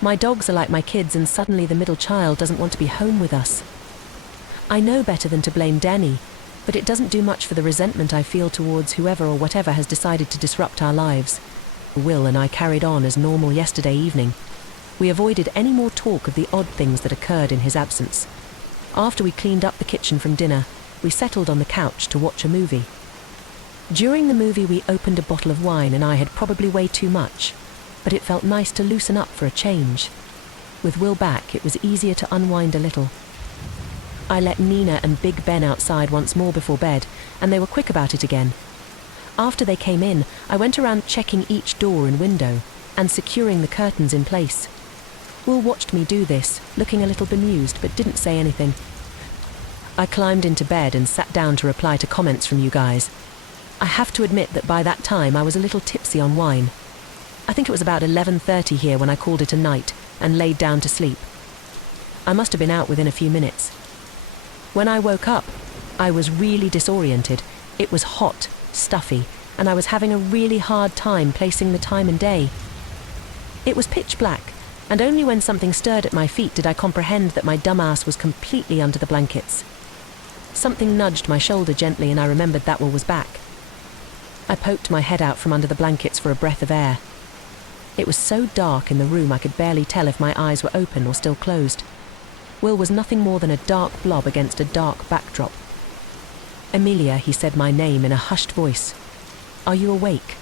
My dogs are like my kids, and suddenly the middle child doesn't want to be home with us. I know better than to blame Denny, but it doesn't do much for the resentment I feel towards whoever or whatever has decided to disrupt our lives. Will and I carried on as normal yesterday evening. We avoided any more talk of the odd things that occurred in his absence. After we cleaned up the kitchen from dinner, we settled on the couch to watch a movie. During the movie, we opened a bottle of wine, and I had probably way too much, but it felt nice to loosen up for a change. With Will back, it was easier to unwind a little. I let Nina and Big Ben outside once more before bed, and they were quick about it again. After they came in, I went around checking each door and window, and securing the curtains in place. Will watched me do this, looking a little bemused, but didn't say anything. I climbed into bed and sat down to reply to comments from you guys. I have to admit that by that time I was a little tipsy on wine. I think it was about 11:30 here when I called it a night and laid down to sleep. I must have been out within a few minutes. When I woke up, I was really disoriented. It was hot, stuffy, and I was having a really hard time placing the time and day. It was pitch black, and only when something stirred at my feet did I comprehend that my dumbass was completely under the blankets. Something nudged my shoulder gently, and I remembered that Will was back. I poked my head out from under the blankets for a breath of air. It was so dark in the room I could barely tell if my eyes were open or still closed. Will was nothing more than a dark blob against a dark backdrop. "Amelia," he said my name in a hushed voice. "Are you awake?"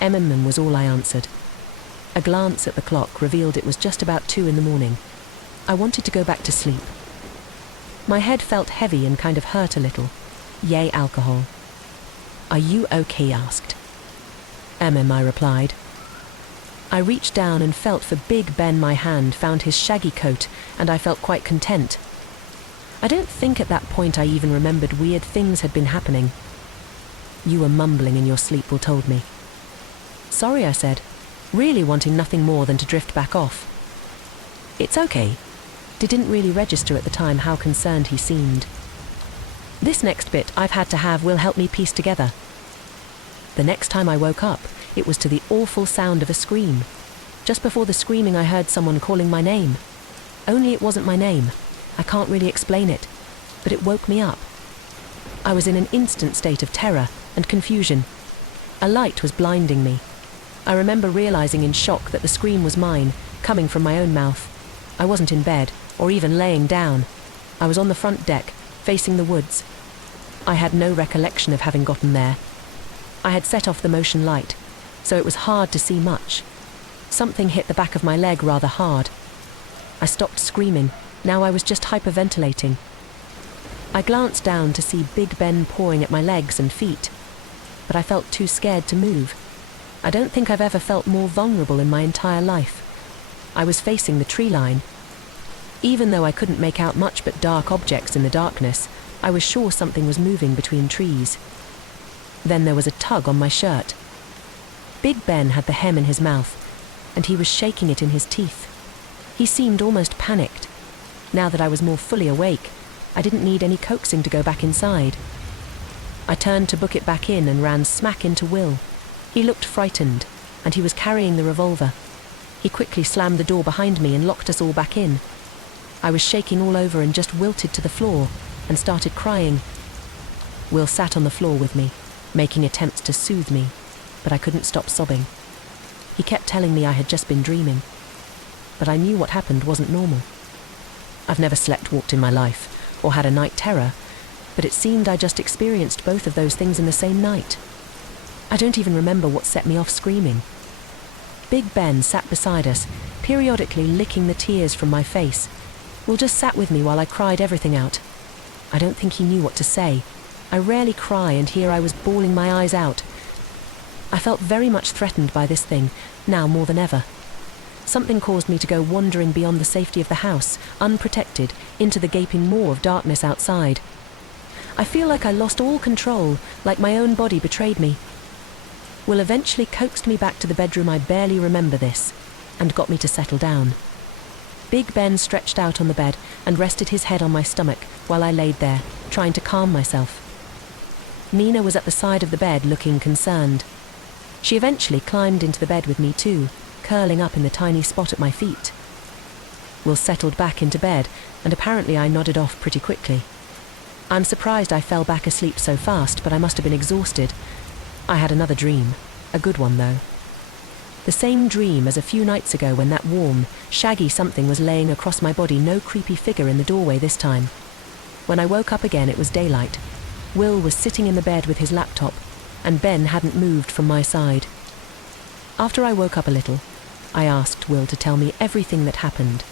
"Eminem" was all I answered. A glance at the clock revealed it was just about 2 in the morning. I wanted to go back to sleep. My head felt heavy and kind of hurt a little. Yay, alcohol. "Are you okay?" he asked. I replied. I reached down and felt for Big Ben. My hand found his shaggy coat, and I felt quite content. I don't think at that point I even remembered weird things had been happening. "You were mumbling in your sleep," Will told me. "Sorry," I said, really wanting nothing more than to drift back off. "It's okay." It didn't really register at the time how concerned he seemed. This next bit I've had to have Will help me piece together. The next time I woke up, it was to the awful sound of a scream. Just before the screaming, I heard someone calling my name. Only it wasn't my name. I can't really explain it, but it woke me up. I was in an instant state of terror and confusion. A light was blinding me. I remember realizing in shock that the scream was mine, coming from my own mouth. I wasn't in bed, or even laying down. I was on the front deck, facing the woods. I had no recollection of having gotten there. I had set off the motion light, so it was hard to see much. Something hit the back of my leg rather hard. I stopped screaming. Now I was just hyperventilating. I glanced down to see Big Ben pawing at my legs and feet, but I felt too scared to move. I don't think I've ever felt more vulnerable in my entire life. I was facing the tree line. Even though I couldn't make out much but dark objects in the darkness, I was sure something was moving between trees. Then there was a tug on my shirt. Big Ben had the hem in his mouth, and he was shaking it in his teeth. He seemed almost panicked. Now that I was more fully awake, I didn't need any coaxing to go back inside. I turned to book it back in and ran smack into Will. He looked frightened, and he was carrying the revolver. He quickly slammed the door behind me and locked us all back in. I was shaking all over and just wilted to the floor and started crying. Will sat on the floor with me, making attempts to soothe me, but I couldn't stop sobbing. He kept telling me I had just been dreaming, but I knew what happened wasn't normal. I've never slept-walked in my life, or had a night terror, but it seemed I just experienced both of those things in the same night. I don't even remember what set me off screaming. Big Ben sat beside us, periodically licking the tears from my face. Will just sat with me while I cried everything out. I don't think he knew what to say. I rarely cry, and here I was bawling my eyes out. I felt very much threatened by this thing, now more than ever. Something caused me to go wandering beyond the safety of the house, unprotected, into the gaping maw of darkness outside. I feel like I lost all control, like my own body betrayed me. Will eventually coaxed me back to the bedroom. I barely remember this, and got me to settle down. Big Ben stretched out on the bed and rested his head on my stomach while I laid there, trying to calm myself. Nina was at the side of the bed looking concerned. She eventually climbed into the bed with me too, curling up in the tiny spot at my feet. Will settled back into bed, and apparently I nodded off pretty quickly. I'm surprised I fell back asleep so fast, but I must have been exhausted. I had another dream, a good one though. The same dream as a few nights ago when that warm, shaggy something was laying across my body, no creepy figure in the doorway this time. When I woke up again, it was daylight. Will was sitting in the bed with his laptop, and Ben hadn't moved from my side. After I woke up a little, I asked Will to tell me everything that happened.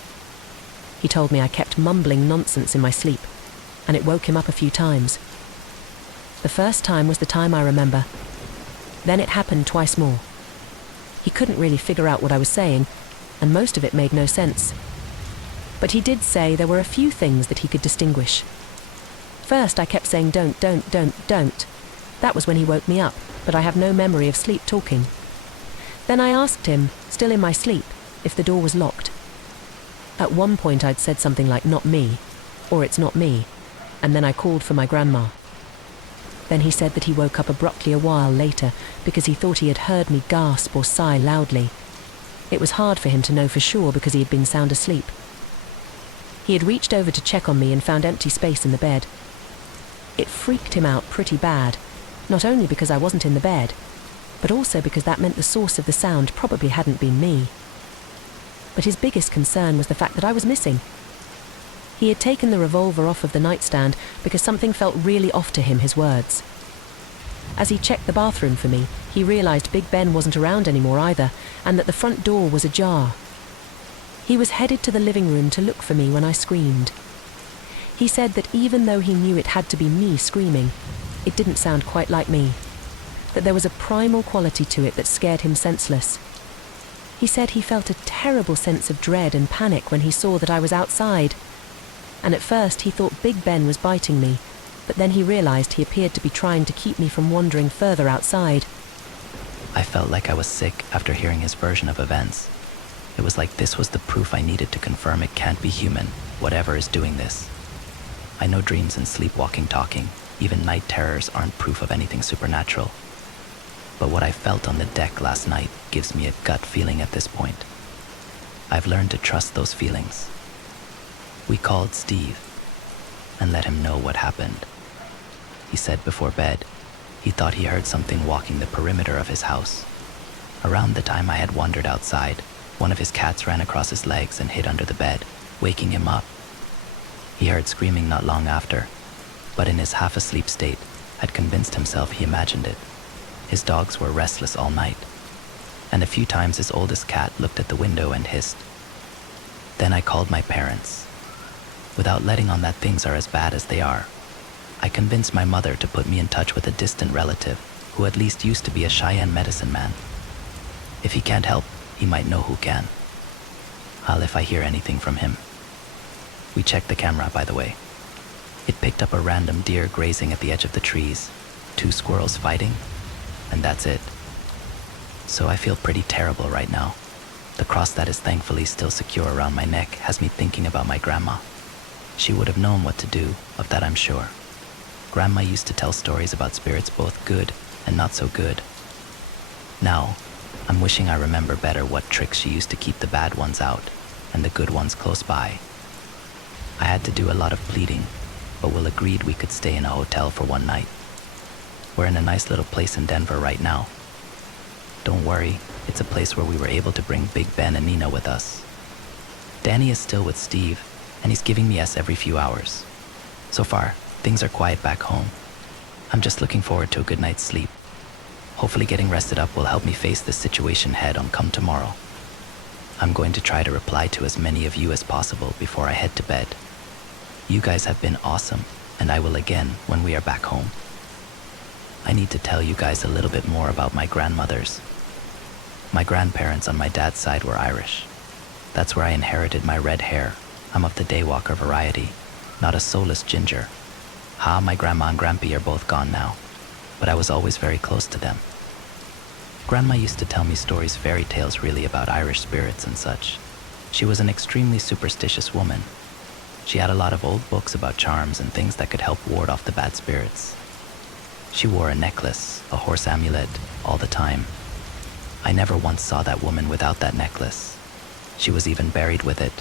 He told me I kept mumbling nonsense in my sleep, and it woke him up a few times. The first time was the time I remember. Then it happened twice more. He couldn't really figure out what I was saying, and most of it made no sense. But he did say there were a few things that he could distinguish. First, I kept saying don't. That was when he woke me up, but I have no memory of sleep talking. Then I asked him, still in my sleep, if the door was locked. At one point I'd said something like not me, or it's not me, and then I called for my grandma. Then he said that he woke up abruptly a while later because he thought he had heard me gasp or sigh loudly. It was hard for him to know for sure because he had been sound asleep. He had reached over to check on me and found empty space in the bed. It freaked him out pretty bad, not only because I wasn't in the bed, but also because that meant the source of the sound probably hadn't been me. But his biggest concern was the fact that I was missing. He had taken the revolver off of the nightstand because something felt really off to him, his words. As he checked the bathroom for me, he realized Big Ben wasn't around anymore either, and that the front door was ajar. He was headed to the living room to look for me when I screamed. He said that even though he knew it had to be me screaming, it didn't sound quite like me, that there was a primal quality to it that scared him senseless. He said he felt a terrible sense of dread and panic when he saw that I was outside, and at first he thought Big Ben was biting me, but then he realized he appeared to be trying to keep me from wandering further outside. I felt like I was sick after hearing his version of events. It was like this was the proof I needed to confirm it can't be human, whatever is doing this. I know dreams and sleepwalking talking, even night terrors, aren't proof of anything supernatural. But what I felt on the deck last night gives me a gut feeling at this point. I've learned to trust those feelings. We called Steve and let him know what happened. He said before bed, he thought he heard something walking the perimeter of his house. Around the time I had wandered outside, one of his cats ran across his legs and hid under the bed, waking him up. He heard screaming not long after, but in his half-asleep state, had convinced himself he imagined it. His dogs were restless all night, and a few times his oldest cat looked at the window and hissed. Then I called my parents. Without letting on that things are as bad as they are, I convinced my mother to put me in touch with a distant relative who at least used to be a Cheyenne medicine man. If he can't help, he might know who can. If I hear anything from him. We checked the camera, by the way. It picked up a random deer grazing at the edge of the trees, 2 squirrels fighting, and that's it. So I feel pretty terrible right now. The cross that is thankfully still secure around my neck has me thinking about my grandma. She would have known what to do, of that I'm sure. Grandma used to tell stories about spirits both good and not so good. Now, I'm wishing I remember better what tricks she used to keep the bad ones out and the good ones close by. I had to do a lot of pleading, but Will agreed we could stay in a hotel for one night. We're in a nice little place in Denver right now. Don't worry, it's a place where we were able to bring Big Ben and Nina with us. Danny is still with Steve, and he's giving me S every few hours. So far, things are quiet back home. I'm just looking forward to a good night's sleep. Hopefully getting rested up will help me face this situation head on come tomorrow. I'm going to try to reply to as many of you as possible before I head to bed. You guys have been awesome, and I will again when we are back home. I need to tell you guys a little bit more about my grandmothers. My grandparents on my dad's side were Irish. That's where I inherited my red hair. I'm of the daywalker variety, not a soulless ginger. My grandma and grampy are both gone now, but I was always very close to them. Grandma used to tell me stories, fairy tales really, about Irish spirits and such. She was an extremely superstitious woman. She had a lot of old books about charms and things that could help ward off the bad spirits. She wore a necklace, a horse amulet, all the time. I never once saw that woman without that necklace. She was even buried with it.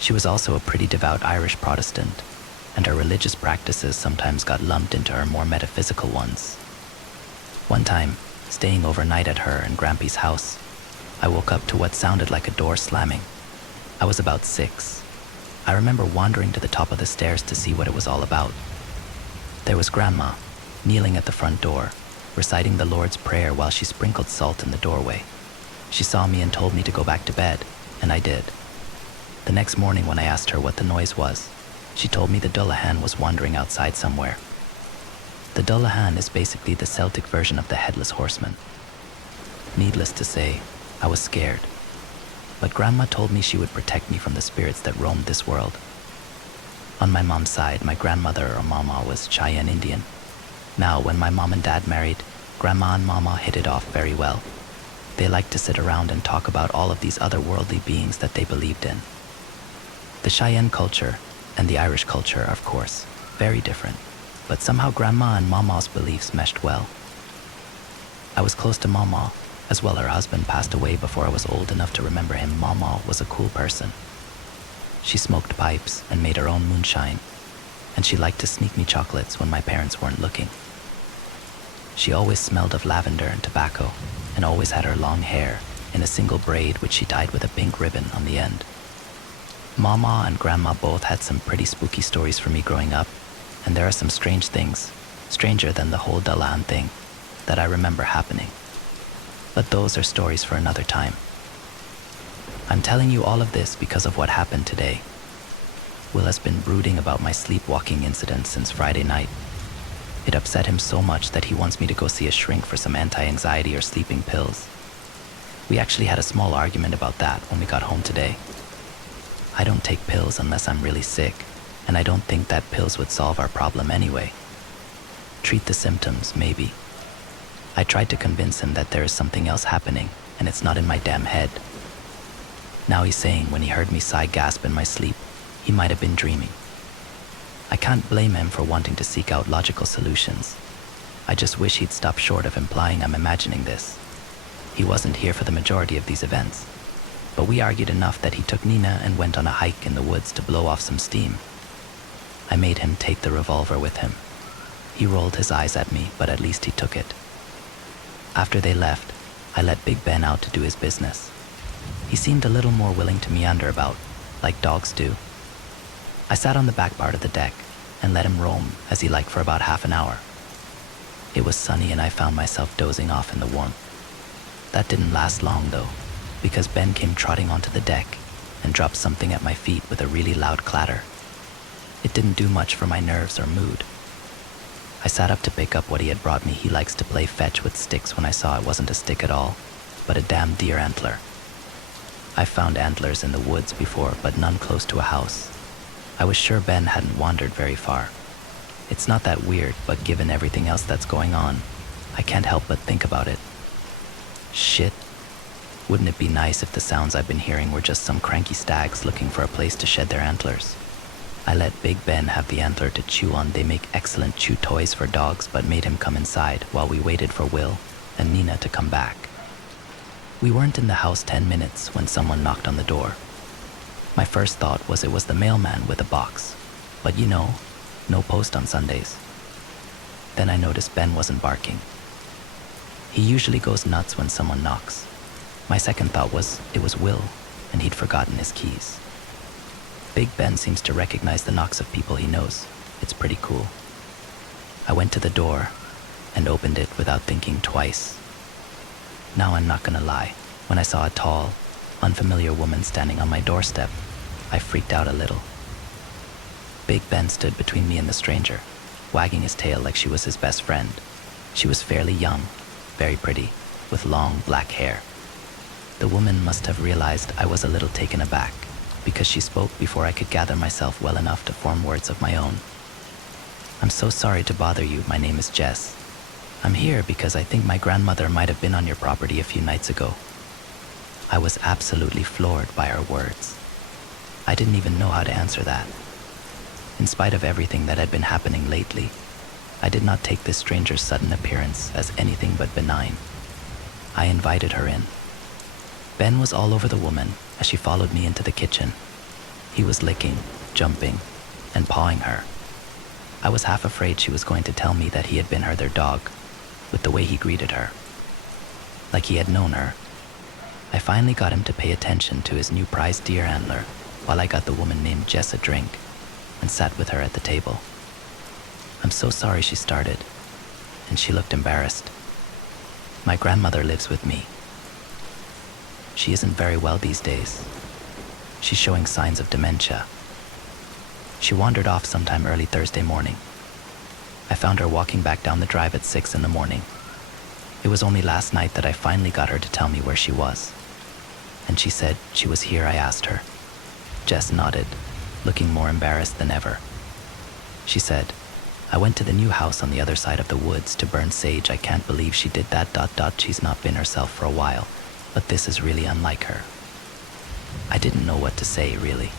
She was also a pretty devout Irish Protestant, and her religious practices sometimes got lumped into her more metaphysical ones. One time, staying overnight at her and Grampy's house, I woke up to what sounded like a door slamming. I was about 6. I remember wandering to the top of the stairs to see what it was all about. There was Grandma, kneeling at the front door, reciting the Lord's Prayer while she sprinkled salt in the doorway. She saw me and told me to go back to bed, and I did. The next morning when I asked her what the noise was, she told me the Dullahan was wandering outside somewhere. The Dullahan is basically the Celtic version of the Headless Horseman. Needless to say, I was scared. But Grandma told me she would protect me from the spirits that roamed this world. On my mom's side, my grandmother or Mama was Cheyenne Indian. Now, when my mom and dad married, Grandma and Mama hit it off very well. They liked to sit around and talk about all of these otherworldly beings that they believed in. The Cheyenne culture and the Irish culture are, of course, very different, but somehow Grandma and Mama's beliefs meshed well. I was close to Mama, as well. Her husband passed away before I was old enough to remember him. Mama was a cool person. She smoked pipes and made her own moonshine, and she liked to sneak me chocolates when my parents weren't looking. She always smelled of lavender and tobacco, and always had her long hair in a single braid which she tied with a pink ribbon on the end. Mama and Grandma both had some pretty spooky stories for me growing up, and there are some strange things, stranger than the whole Dullahan thing, that I remember happening. But those are stories for another time. I'm telling you all of this because of what happened today. Will has been brooding about my sleepwalking incident since Friday night. It upset him so much that he wants me to go see a shrink for some anti-anxiety or sleeping pills. We actually had a small argument about that when we got home today. I don't take pills unless I'm really sick, and I don't think that pills would solve our problem anyway. Treat the symptoms, maybe. I tried to convince him that there is something else happening, and it's not in my damn head. Now he's saying when he heard me sigh gasp in my sleep, he might have been dreaming. I can't blame him for wanting to seek out logical solutions. I just wish he'd stop short of implying I'm imagining this. He wasn't here for the majority of these events, but we argued enough that he took Nina and went on a hike in the woods to blow off some steam. I made him take the revolver with him. He rolled his eyes at me, but at least he took it. After they left, I let Big Ben out to do his business. He seemed a little more willing to meander about, like dogs do. I sat on the back part of the deck and let him roam as he liked for about half an hour. It was sunny and I found myself dozing off in the warmth. That didn't last long though, because Ben came trotting onto the deck and dropped something at my feet with a really loud clatter. It didn't do much for my nerves or mood. I sat up to pick up what he had brought me. He likes to play fetch with sticks when I saw it wasn't a stick at all, but a damn deer antler. I've found antlers in the woods before, but none close to a house. I was sure Ben hadn't wandered very far. It's not that weird, but given everything else that's going on, I can't help but think about it. Shit. Wouldn't it be nice if the sounds I've been hearing were just some cranky stags looking for a place to shed their antlers? I let Big Ben have the antler to chew on. They make excellent chew toys for dogs, but made him come inside while we waited for Will and Nina to come back. We weren't in the house 10 minutes when someone knocked on the door. My first thought was it was the mailman with a box, but you know, no post on Sundays. Then I noticed Ben wasn't barking. He usually goes nuts when someone knocks. My second thought was it was Will, and he'd forgotten his keys. Big Ben seems to recognize the knocks of people he knows. It's pretty cool. I went to the door and opened it without thinking twice. Now I'm not gonna lie, when I saw a tall, unfamiliar woman standing on my doorstep, I freaked out a little. Big Ben stood between me and the stranger, wagging his tail like she was his best friend. She was fairly young, very pretty, with long black hair. The woman must have realized I was a little taken aback, because she spoke before I could gather myself well enough to form words of my own. I'm so sorry to bother you. My name is Jess. I'm here because I think my grandmother might have been on your property a few nights ago. I was absolutely floored by her words. I didn't even know how to answer that. In spite of everything that had been happening lately, I did not take this stranger's sudden appearance as anything but benign. I invited her in. Ben was all over the woman as she followed me into the kitchen. He was licking, jumping, and pawing her. I was half afraid she was going to tell me that he had been her their dog, with the way he greeted her. Like he had known her. I finally got him to pay attention to his new prized deer antler while I got the woman named Jess a drink and sat with her at the table. I'm so sorry, she started, and she looked embarrassed. My grandmother lives with me. She isn't very well these days. She's showing signs of dementia. She wandered off sometime early Thursday morning. I found her walking back down the drive at 6 in the morning. It was only last night that I finally got her to tell me where she was. And she said she was here. I asked her. Jess nodded, looking more embarrassed than ever. She said, I went to the new house on the other side of the woods to burn sage. I can't believe she did that. She's not been herself for a while, but this is really unlike her. I didn't know what to say, really.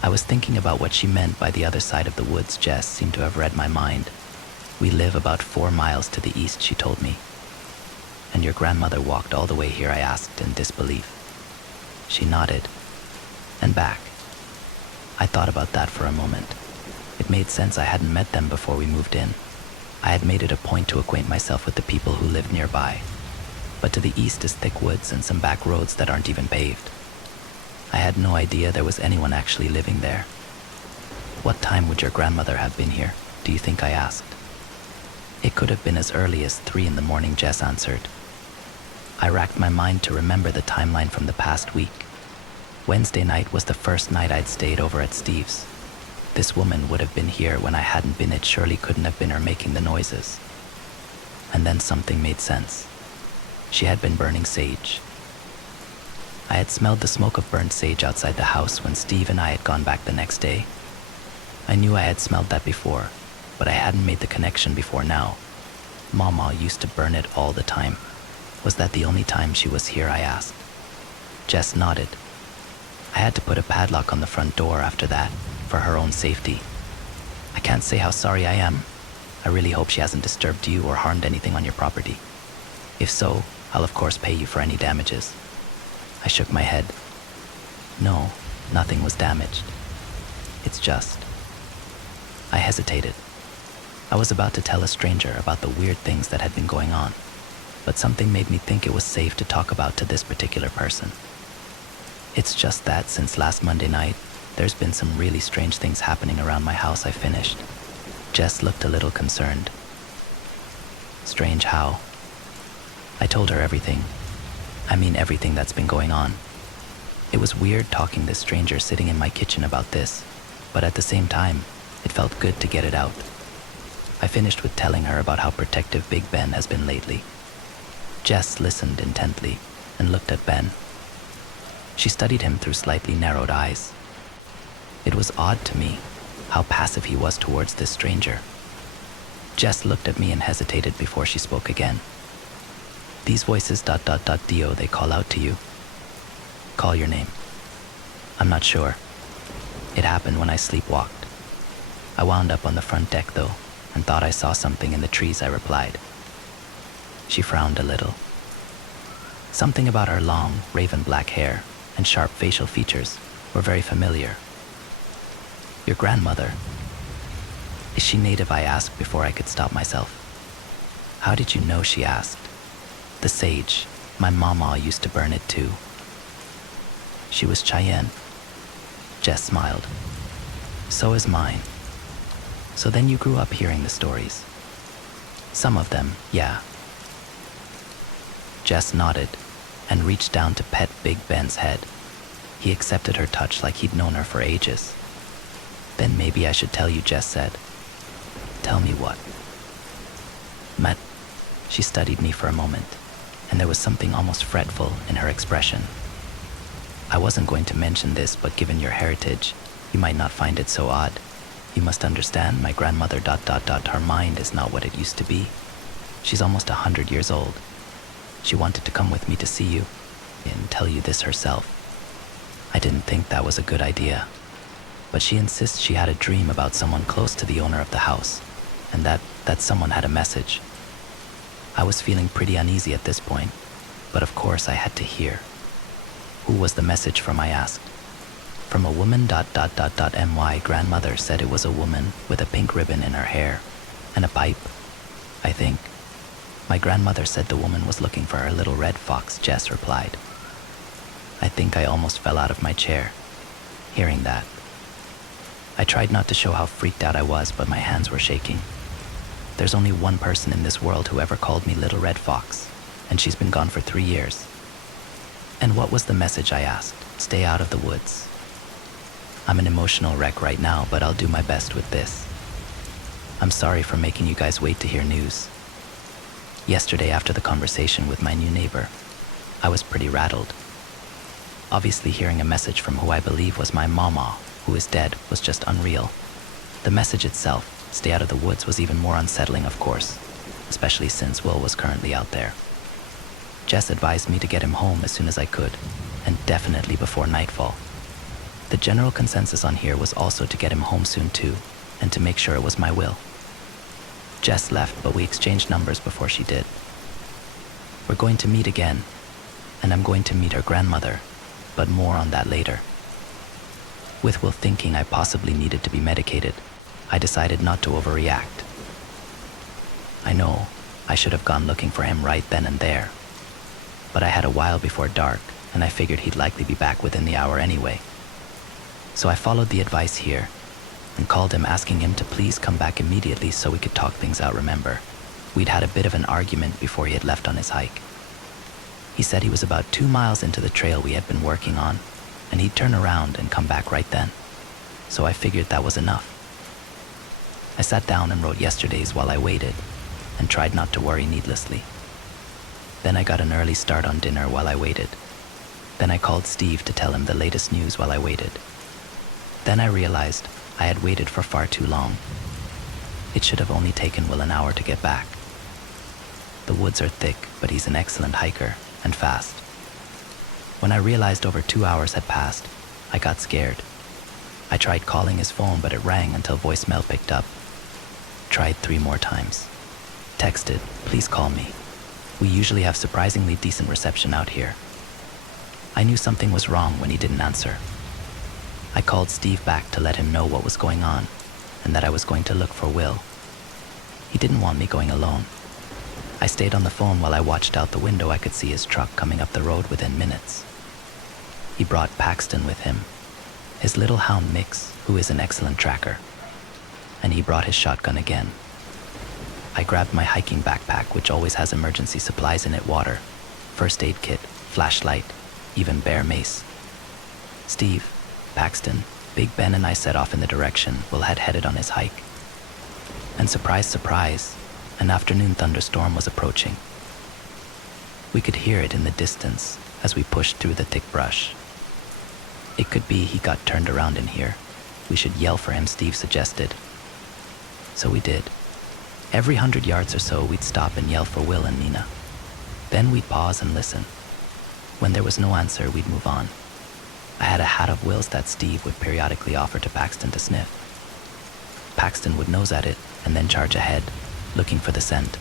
I was thinking about what she meant by the other side of the woods. Jess seemed to have read my mind. We live about 4 miles to the east, she told me. And your grandmother walked all the way here? I asked in disbelief. She nodded, and back. I thought about that for a moment. It made sense. I hadn't met them before we moved in. I had made it a point to acquaint myself with the people who lived nearby. But to the east is thick woods and some back roads that aren't even paved. I had no idea there was anyone actually living there. What time would your grandmother have been here, do you think? I asked. It could have been as early as 3 in the morning, Jess answered. I racked my mind to remember the timeline from the past week. Wednesday night was the first night I'd stayed over at Steve's. This woman would have been here when I hadn't been. It surely couldn't have been her making the noises. And then something made sense. She had been burning sage. I had smelled the smoke of burnt sage outside the house when Steve and I had gone back the next day. I knew I had smelled that before, but I hadn't made the connection before now. Mama used to burn it all the time. Was that the only time she was here? I asked. Jess nodded. I had to put a padlock on the front door after that, for her own safety. I can't say how sorry I am. I really hope she hasn't disturbed you or harmed anything on your property. If so, I'll of course pay you for any damages. I shook my head. No, nothing was damaged. It's just... I hesitated. I was about to tell a stranger about the weird things that had been going on, but something made me think it was safe to talk about to this particular person. It's just that since last Monday night, there's been some really strange things happening around my house. I finished. Jess looked a little concerned. Strange how? I told her everything. I mean everything that's been going on. It was weird talking this stranger sitting in my kitchen about this, but at the same time, it felt good to get it out. I finished with telling her about how protective Big Ben has been lately. Jess listened intently and looked at Ben. She studied him through slightly narrowed eyes. It was odd to me how passive he was towards this stranger. Jess looked at me and hesitated before she spoke again. These voices ... Dio, they call out to you. Call your name. I'm not sure. It happened when I sleepwalked. I wound up on the front deck though, and thought I saw something in the trees, I replied. She frowned a little. Something about her long, raven black hair and sharp facial features were very familiar. Your grandmother. Is she native? I asked before I could stop myself. How did you know? She asked. The sage. My mama used to burn it too. She was Cheyenne. Jess smiled. So is mine. So then you grew up hearing the stories. Some of them, yeah. Jess nodded and reached down to pet Big Ben's head. He accepted her touch like he'd known her for ages. Then maybe I should tell you, Jess said. Tell me what? Matt. She studied me for a moment, and there was something almost fretful in her expression. I wasn't going to mention this, but given your heritage, you might not find it so odd. You must understand, my grandmother ... Her mind is not what it used to be. She's almost 100 years old. She wanted to come with me to see you and tell you this herself. I didn't think that was a good idea, but she insists she had a dream about someone close to the owner of the house, and that someone had a message. I was feeling pretty uneasy at this point, but of course I had to hear. Who was the message from, I asked. From a woman ... My grandmother said it was a woman with a pink ribbon in her hair and a pipe, I think. My grandmother said the woman was looking for her little red fox, Jess replied. I think I almost fell out of my chair, hearing that. I tried not to show how freaked out I was, but my hands were shaking. There's only one person in this world who ever called me Little Red Fox, and she's been gone for 3 years. And what was the message, I asked? Stay out of the woods. I'm an emotional wreck right now, but I'll do my best with this. I'm sorry for making you guys wait to hear news. Yesterday, after the conversation with my new neighbor, I was pretty rattled. Obviously, hearing a message from who I believe was my mama, who is dead, was just unreal. The message itself, stay out of the woods, was even more unsettling, of course, especially since Will was currently out there. Jess advised me to get him home as soon as I could, and definitely before nightfall. The general consensus on here was also to get him home soon too, and to make sure it was my Will. Jess left, but we exchanged numbers before she did. We're going to meet again, and I'm going to meet her grandmother, but more on that later. With Will thinking I possibly needed to be medicated, I decided not to overreact. I know I should have gone looking for him right then and there, but I had a while before dark, and I figured he'd likely be back within the hour anyway. So I followed the advice here and called him, asking him to please come back immediately so we could talk things out. Remember, we'd had a bit of an argument before he had left on his hike. He said he was about 2 miles into the trail we had been working on, and he'd turn around and come back right then. So I figured that was enough. I sat down and wrote yesterday's while I waited, and tried not to worry needlessly. Then I got an early start on dinner while I waited. Then I called Steve to tell him the latest news while I waited. Then I realized I had waited for far too long. It should have only taken Will an hour to get back. The woods are thick, but he's an excellent hiker, and fast. When I realized over 2 hours had passed, I got scared. I tried calling his phone, but it rang until voicemail picked up. Tried 3 more times. Texted, please call me. We usually have surprisingly decent reception out here. I knew something was wrong when he didn't answer. I called Steve back to let him know what was going on, and that I was going to look for Will. He didn't want me going alone. I stayed on the phone while I watched out the window. I could see his truck coming up the road within minutes. He brought Paxton with him, his little hound Mix, who is an excellent tracker. And he brought his shotgun again. I grabbed my hiking backpack, which always has emergency supplies in it: water, first aid kit, flashlight, even bear mace. Steve, Paxton, Big Ben and I set off in the direction Will had headed on his hike. And surprise, surprise, an afternoon thunderstorm was approaching. We could hear it in the distance as we pushed through the thick brush. It could be he got turned around in here. We should yell for him, Steve suggested. So we did. Every 100 yards or so, we'd stop and yell for Will and Nina. Then we'd pause and listen. When there was no answer, we'd move on. I had a hat of Will's that Steve would periodically offer to Paxton to sniff. Paxton would nose at it and then charge ahead, looking for the scent.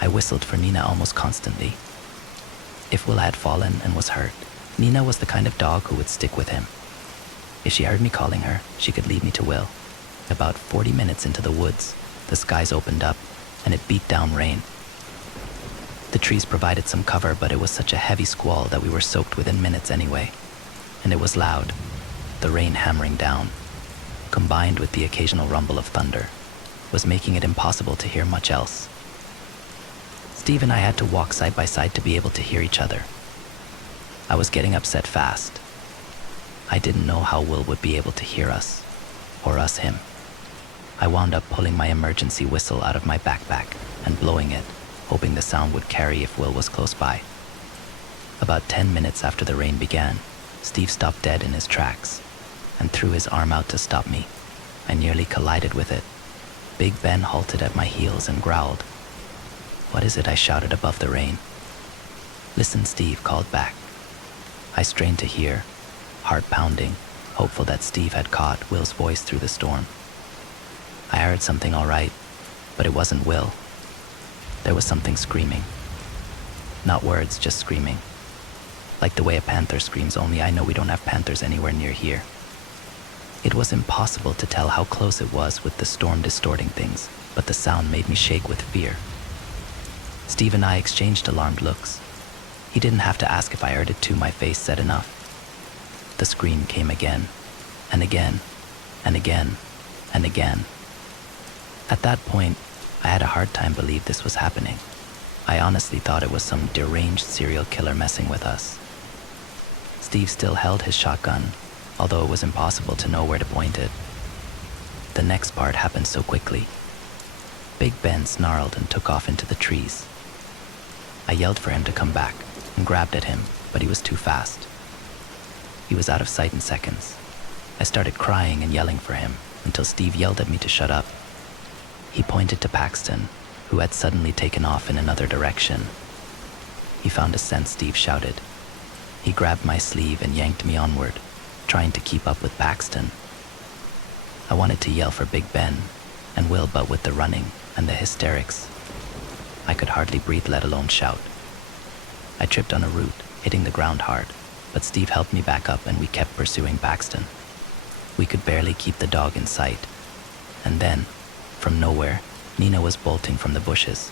I whistled for Nina almost constantly. If Will had fallen and was hurt, Nina was the kind of dog who would stick with him. If she heard me calling her, she could lead me to Will. About 40 minutes into the woods, the skies opened up and it beat down rain. The trees provided some cover, but it was such a heavy squall that we were soaked within minutes anyway. And it was loud, the rain hammering down, combined with the occasional rumble of thunder, was making it impossible to hear much else. Steve and I had to walk side by side to be able to hear each other. I was getting upset fast. I didn't know how Will would be able to hear us, or us him. I wound up pulling my emergency whistle out of my backpack and blowing it, hoping the sound would carry if Will was close by. About 10 minutes after the rain began, Steve stopped dead in his tracks and threw his arm out to stop me. I nearly collided with it. Big Ben halted at my heels and growled. "What is it?" I shouted above the rain. "Listen," Steve called back. I strained to hear, heart pounding, hopeful that Steve had caught Will's voice through the storm. I heard something all right, but it wasn't Will. There was something screaming. Not words, just screaming. Like the way a panther screams, only I know we don't have panthers anywhere near here. It was impossible to tell how close it was with the storm distorting things, but the sound made me shake with fear. Steve and I exchanged alarmed looks. He didn't have to ask if I heard it too, my face said enough. The scream came again, and again, and again, and again. At that point, I had a hard time believing this was happening. I honestly thought it was some deranged serial killer messing with us. Steve still held his shotgun, although it was impossible to know where to point it. The next part happened so quickly. Big Ben snarled and took off into the trees. I yelled for him to come back and grabbed at him, but he was too fast. He was out of sight in seconds. I started crying and yelling for him until Steve yelled at me to shut up. He pointed to Paxton, who had suddenly taken off in another direction. "He found a scent," Steve shouted. He grabbed my sleeve and yanked me onward, trying to keep up with Paxton. I wanted to yell for Big Ben and Will, but with the running and the hysterics, I could hardly breathe, let alone shout. I tripped on a root, hitting the ground hard, but Steve helped me back up and we kept pursuing Paxton. We could barely keep the dog in sight. And then, from nowhere, Nina was bolting from the bushes.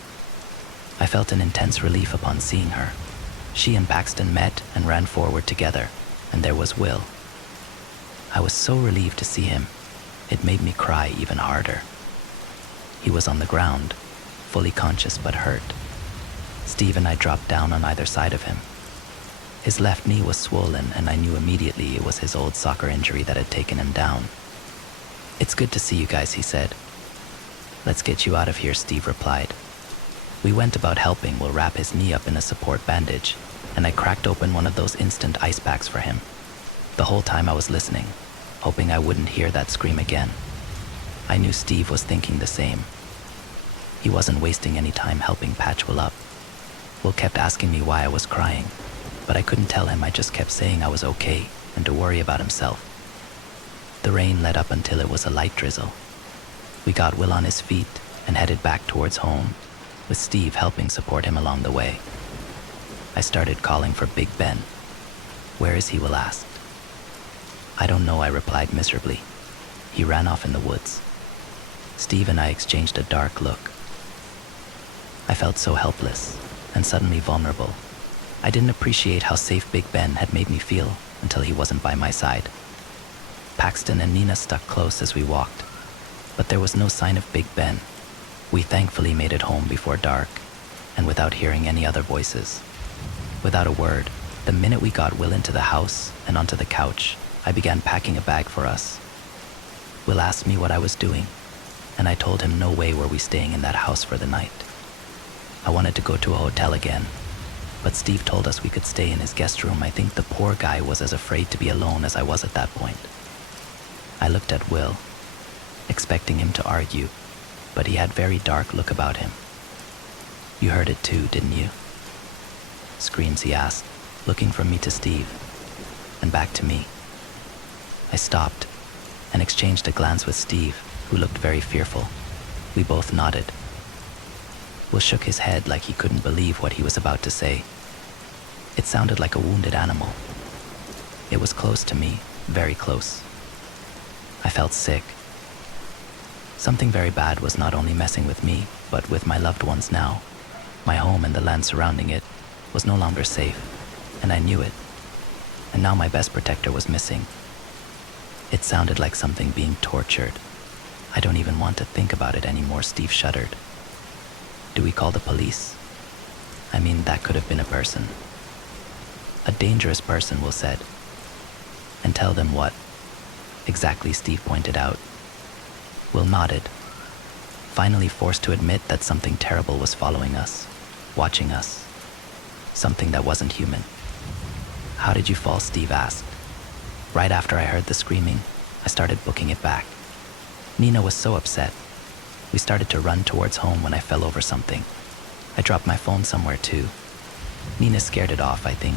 I felt an intense relief upon seeing her. She and Paxton met and ran forward together, and there was Will. I was so relieved to see him, it made me cry even harder. He was on the ground, fully conscious but hurt. Steve and I dropped down on either side of him. His left knee was swollen, and I knew immediately it was his old soccer injury that had taken him down. "It's good to see you guys," he said. "Let's get you out of here," Steve replied. We went about helping Will wrap his knee up in a support bandage, and I cracked open one of those instant ice packs for him. The whole time I was listening, hoping I wouldn't hear that scream again. I knew Steve was thinking the same. He wasn't wasting any time helping patch Will up. Will kept asking me why I was crying, but I couldn't tell him. I just kept saying I was okay and to worry about himself. The rain let up until it was a light drizzle. We got Will on his feet and headed back towards home, with Steve helping support him along the way. I started calling for Big Ben. "Where is he?" Will asked. "I don't know," I replied miserably. "He ran off in the woods." Steve and I exchanged a dark look. I felt so helpless and suddenly vulnerable. I didn't appreciate how safe Big Ben had made me feel until he wasn't by my side. Paxton and Nina stuck close as we walked, but there was no sign of Big Ben. We thankfully made it home before dark, and without hearing any other voices. Without a word, the minute we got Will into the house and onto the couch, I began packing a bag for us. Will asked me what I was doing, and I told him no way were we staying in that house for the night. I wanted to go to a hotel again, but Steve told us we could stay in his guest room. I think the poor guy was as afraid to be alone as I was at that point. I looked at Will, expecting him to argue, but he had a very dark look about him. "You heard it too, didn't you?" Screams, he asked, looking from me to Steve, and back to me. I stopped and exchanged a glance with Steve, who looked very fearful. We both nodded. Will shook his head like he couldn't believe what he was about to say. It sounded like a wounded animal. It was close to me, very close. I felt sick. Something very bad was not only messing with me, but with my loved ones now. My home and the land surrounding it was no longer safe, and I knew it. And now my best protector was missing. It sounded like something being tortured. I don't even want to think about it anymore, Steve shuddered. "Do we call the police?" "I mean, that could have been a person." "A dangerous person," Will said. "And tell them what?" "Exactly," Steve pointed out. Will nodded, finally forced to admit that something terrible was following us, watching us. Something that wasn't human. "How did you fall?" Steve asked. Right after I heard the screaming, I started booking it back. Nina was so upset. We started to run towards home when I fell over something. I dropped my phone somewhere too. Nina scared it off, I think.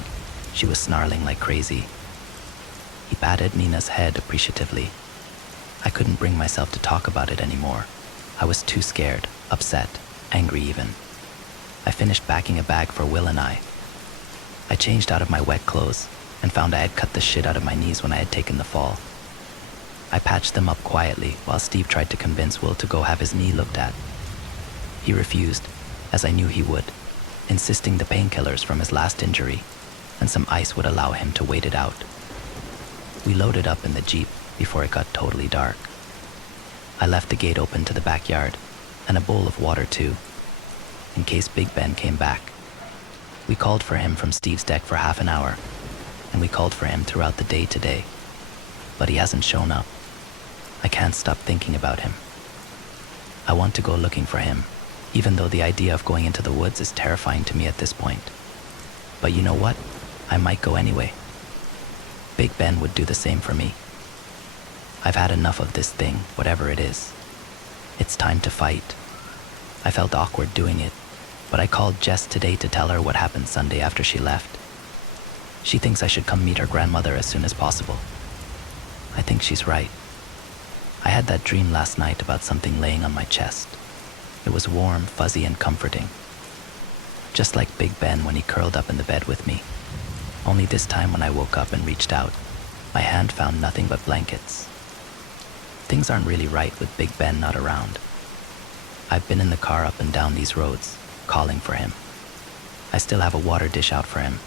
She was snarling like crazy. He patted Nina's head appreciatively. I couldn't bring myself to talk about it anymore. I was too scared, upset, angry even. I finished packing a bag for Will and I. I changed out of my wet clothes and found I had cut the shit out of my knees when I had taken the fall. I patched them up quietly while Steve tried to convince Will to go have his knee looked at. He refused, as I knew he would, insisting the painkillers from his last injury and some ice would allow him to wait it out. We loaded up in the Jeep before it got totally dark. I left the gate open to the backyard and a bowl of water too, in case Big Ben came back. We called for him from Steve's deck for half an hour, and we called for him throughout the day today, but he hasn't shown up. I can't stop thinking about him. I want to go looking for him, even though the idea of going into the woods is terrifying to me at this point. But you know what? I might go anyway. Big Ben would do the same for me. I've had enough of this thing, whatever it is. It's time to fight. I felt awkward doing it, but I called Jess today to tell her what happened Sunday after she left. She thinks I should come meet her grandmother as soon as possible. I think she's right. I had that dream last night about something laying on my chest. It was warm, fuzzy, and comforting. Just like Big Ben when he curled up in the bed with me. Only this time when I woke up and reached out, my hand found nothing but blankets. Things aren't really right with Big Ben not around. I've been in the car up and down these roads, calling for him. I still have a water dish out for him,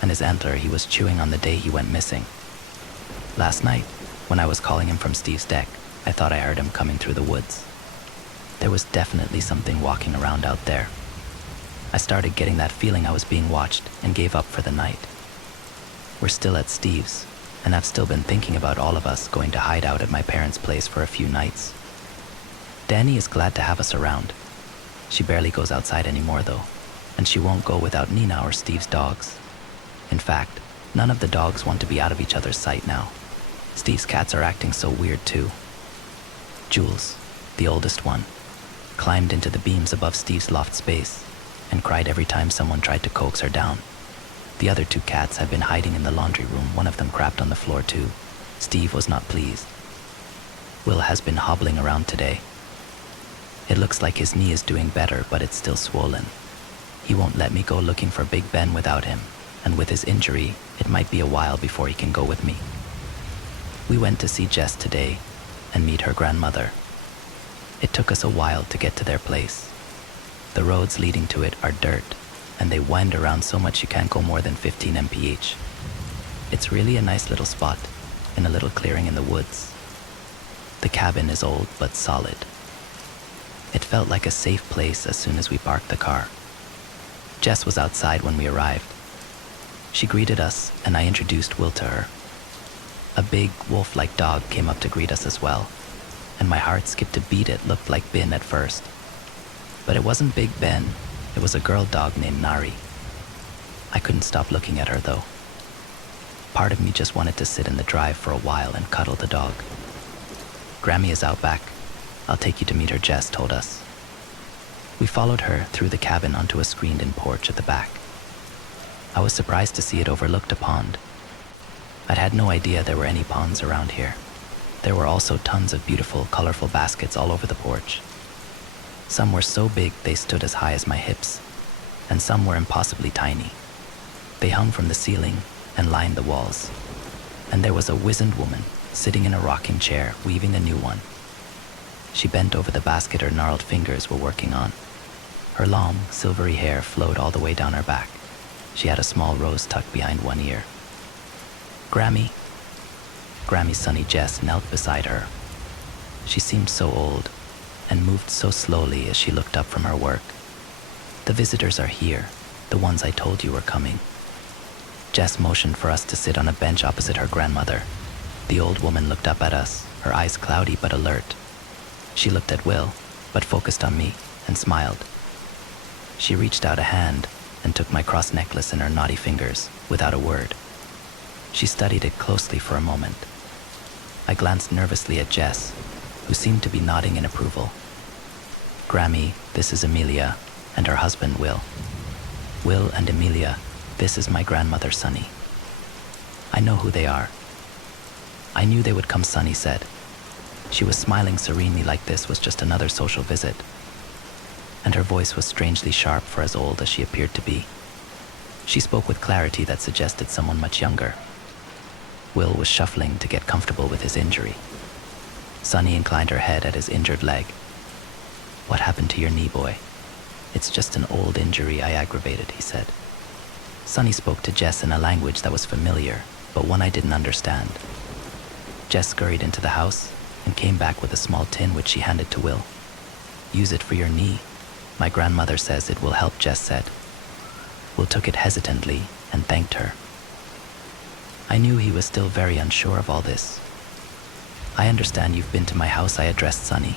and his antler he was chewing on the day he went missing. Last night, when I was calling him from Steve's deck, I thought I heard him coming through the woods. There was definitely something walking around out there. I started getting that feeling I was being watched and gave up for the night. We're still at Steve's, and I've still been thinking about all of us going to hide out at my parents' place for a few nights. Danny is glad to have us around. She barely goes outside anymore though, and she won't go without Nina or Steve's dogs. In fact, none of the dogs want to be out of each other's sight now. Steve's cats are acting so weird too. Jules, the oldest one, climbed into the beams above Steve's loft space and cried every time someone tried to coax her down. The other two cats had been hiding in the laundry room. One of them crapped on the floor too. Steve was not pleased. Will has been hobbling around today. It looks like his knee is doing better, but it's still swollen. He won't let me go looking for Big Ben without him, and with his injury, it might be a while before he can go with me. We went to see Jess today and meet her grandmother. It took us a while to get to their place. The roads leading to it are dirt, and they wind around so much you can't go more than 15 mph. It's really a nice little spot, in a little clearing in the woods. The cabin is old but solid. It felt like a safe place as soon as we parked the car. Jess was outside when we arrived. She greeted us, and I introduced Will to her. A big, wolf-like dog came up to greet us as well, and my heart skipped a beat. It looked like Ben at first. But it wasn't Big Ben, it was a girl dog named Nari. I couldn't stop looking at her though. Part of me just wanted to sit in the drive for a while and cuddle the dog. Grammy is out back. I'll take you to meet her, Jess told us. We followed her through the cabin onto a screened-in porch at the back. I was surprised to see it overlooked a pond. I'd had no idea there were any ponds around here. There were also tons of beautiful, colorful baskets all over the porch. Some were so big they stood as high as my hips, and some were impossibly tiny. They hung from the ceiling and lined the walls, and there was a wizened woman sitting in a rocking chair weaving a new one. She bent over the basket her gnarled fingers were working on. Her long, silvery hair flowed all the way down her back. She had a small rose tucked behind one ear. Grammy's sunny Jess knelt beside her. She seemed so old and moved so slowly as she looked up from her work. The visitors are here, the ones I told you were coming. Jess motioned for us to sit on a bench opposite her grandmother. The old woman looked up at us, her eyes cloudy but alert. She looked at Will, but focused on me, and smiled. She reached out a hand and took my cross necklace in her knotty fingers, without a word. She studied it closely for a moment. I glanced nervously at Jess, who seemed to be nodding in approval. Grammy, this is Amelia, and her husband, Will. Will and Amelia, this is my grandmother, Sunny. I know who they are. I knew they would come, Sunny said. She was smiling serenely like this was just another social visit. And her voice was strangely sharp for as old as she appeared to be. She spoke with clarity that suggested someone much younger. Will was shuffling to get comfortable with his injury. Sunny inclined her head at his injured leg. What happened to your knee, boy? It's just an old injury I aggravated, he said. Sunny spoke to Jess in a language that was familiar, but one I didn't understand. Jess scurried into the house and came back with a small tin which she handed to Will. Use it for your knee. My grandmother says it will help, Jess said. Will took it hesitantly and thanked her. I knew he was still very unsure of all this. I understand you've been to my house, I addressed Sunny.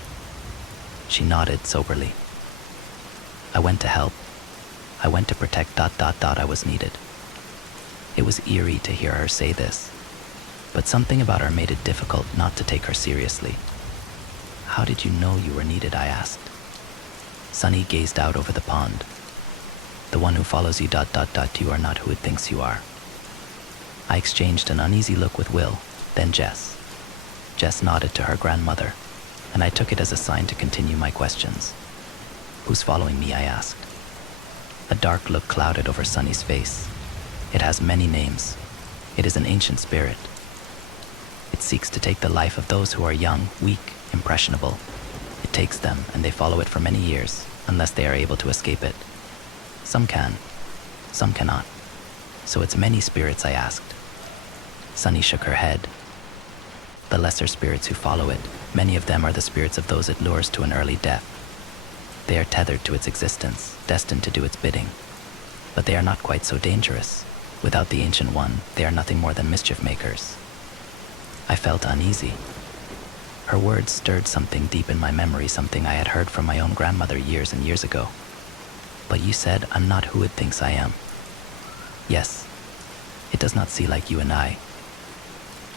She nodded soberly. I went to help. I went to protect ... I was needed. It was eerie to hear her say this, but something about her made it difficult not to take her seriously. How did you know you were needed, I asked. Sunny gazed out over the pond. The one who follows you ... You are not who it thinks you are. I exchanged an uneasy look with Will, then Jess. Jess nodded to her grandmother, and I took it as a sign to continue my questions. Who's following me, I asked. A dark look clouded over Sunny's face. It has many names. It is an ancient spirit. It seeks to take the life of those who are young, weak, impressionable. It takes them, and they follow it for many years, unless they are able to escape it. Some can, some cannot. So it's many spirits, I asked. Sunny shook her head. The lesser spirits who follow it, many of them are the spirits of those it lures to an early death. They are tethered to its existence, destined to do its bidding. But they are not quite so dangerous. Without the Ancient One, they are nothing more than mischief makers. I felt uneasy. Her words stirred something deep in my memory, something I had heard from my own grandmother years and years ago. But you said I'm not who it thinks I am. Yes, it does not see like you and I.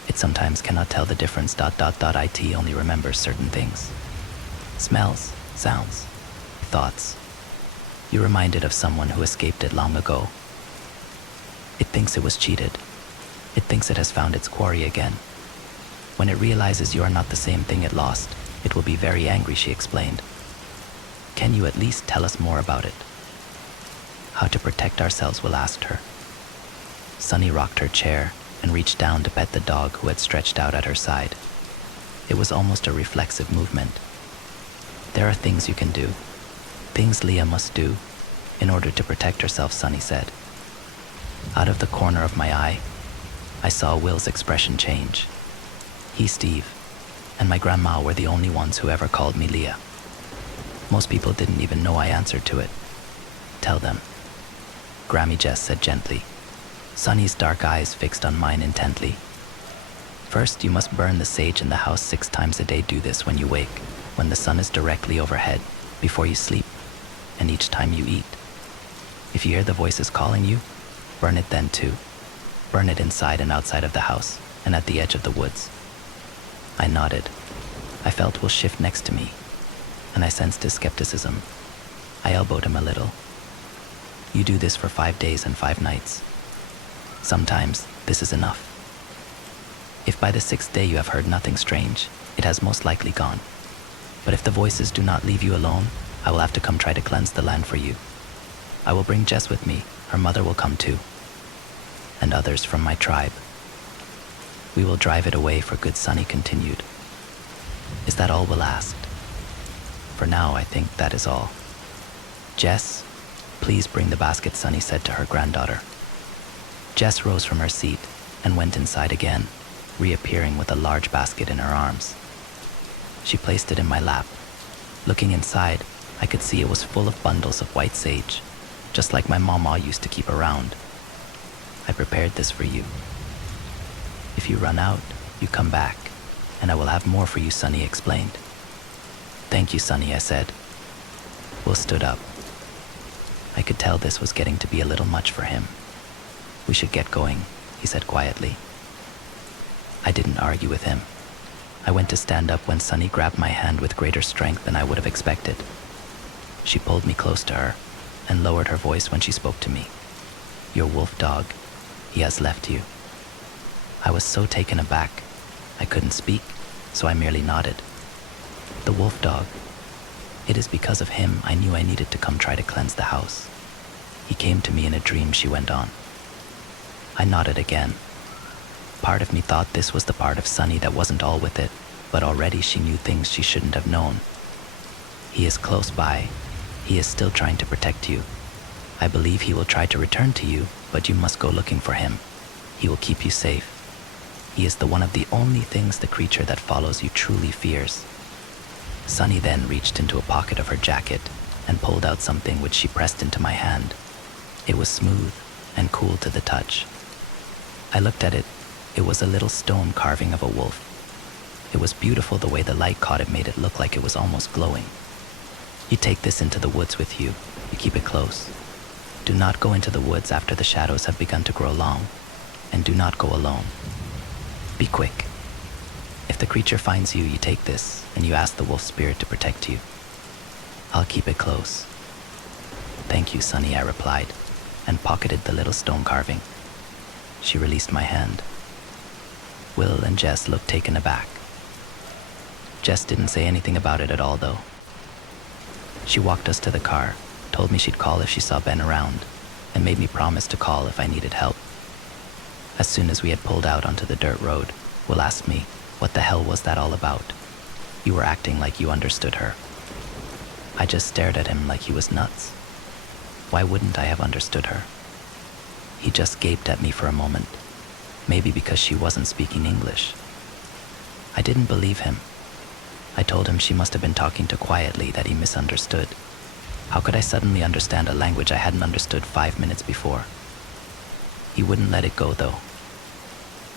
It sometimes cannot tell the difference ... It only remembers certain things. Smells, sounds, thoughts. You reminded of someone who escaped it long ago. It thinks it was cheated. It thinks it has found its quarry again. When it realizes you are not the same thing it lost, it will be very angry, she explained. Can you at least tell us more about it? How to protect ourselves, Will asked her. Sunny rocked her chair and reached down to pet the dog who had stretched out at her side. It was almost a reflexive movement. There are things you can do, things Leah must do, in order to protect herself, Sunny said. Out of the corner of my eye, I saw Will's expression change. He, Steve, and my grandma were the only ones who ever called me Leah. Most people didn't even know I answered to it. Tell them. Grammy Jess said gently, Sunny's dark eyes fixed on mine intently. First, you must burn the sage in the house 6 times a day. Do this when you wake, when the sun is directly overhead, before you sleep, and each time you eat. If you hear the voices calling you, burn it then too. Burn it inside and outside of the house, and at the edge of the woods. I nodded. I felt Will shift next to me, and I sensed his skepticism. I elbowed him a little. You do this for 5 days and 5 nights. Sometimes this is enough. If by the 6th day you have heard nothing strange, it has most likely gone. But if the voices do not leave you alone, I will have to come try to cleanse the land for you. I will bring Jess with me. Her mother will come too. And others from my tribe. We will drive it away for good, Sunny continued. Is that all? Will asked. For now, I think that is all. Jess, please bring the basket, Sunny said to her granddaughter. Jess rose from her seat and went inside again, reappearing with a large basket in her arms. She placed it in my lap. Looking inside, I could see it was full of bundles of white sage, just like my mama used to keep around. I prepared this for you. If you run out, you come back, and I will have more for you, Sunny explained. Thank you, Sunny, I said. Will stood up. I could tell this was getting to be a little much for him. We should get going, he said quietly. I didn't argue with him. I went to stand up when Sunny grabbed my hand with greater strength than I would have expected. She pulled me close to her and lowered her voice when she spoke to me. "Your wolf dog, he has left you." I was so taken aback. I couldn't speak, so I merely nodded. "The wolf dog. It is because of him I knew I needed to come try to cleanse the house. He came to me in a dream," she went on. I nodded again. Part of me thought this was the part of Sunny that wasn't all with it, but already she knew things she shouldn't have known. "He is close by. He is still trying to protect you. I believe he will try to return to you, but you must go looking for him. He will keep you safe. He is the one of the only things the creature that follows you truly fears." Sunny then reached into a pocket of her jacket and pulled out something which she pressed into my hand. It was smooth and cool to the touch. I looked at it. It was a little stone carving of a wolf. It was beautiful. The way the light caught it made it look like it was almost glowing. "You take this into the woods with you. You keep it close. Do not go into the woods after the shadows have begun to grow long, and do not go alone. Be quick. If the creature finds you, you take this and you ask the wolf spirit to protect you. I'll keep it close." "Thank you, Sunny," I replied, and pocketed the little stone carving. She released my hand. Will and Jess looked taken aback. Jess didn't say anything about it at all, though. She walked us to the car, told me she'd call if she saw Ben around, and made me promise to call if I needed help. As soon as we had pulled out onto the dirt road, Will asked me, "What the hell was that all about? You were acting like you understood her." I just stared at him like he was nuts. Why wouldn't I have understood her? He just gaped at me for a moment, maybe because she wasn't speaking English. I didn't believe him. I told him she must have been talking too quietly, that he misunderstood. How could I suddenly understand a language I hadn't understood 5 minutes before? He wouldn't let it go, though.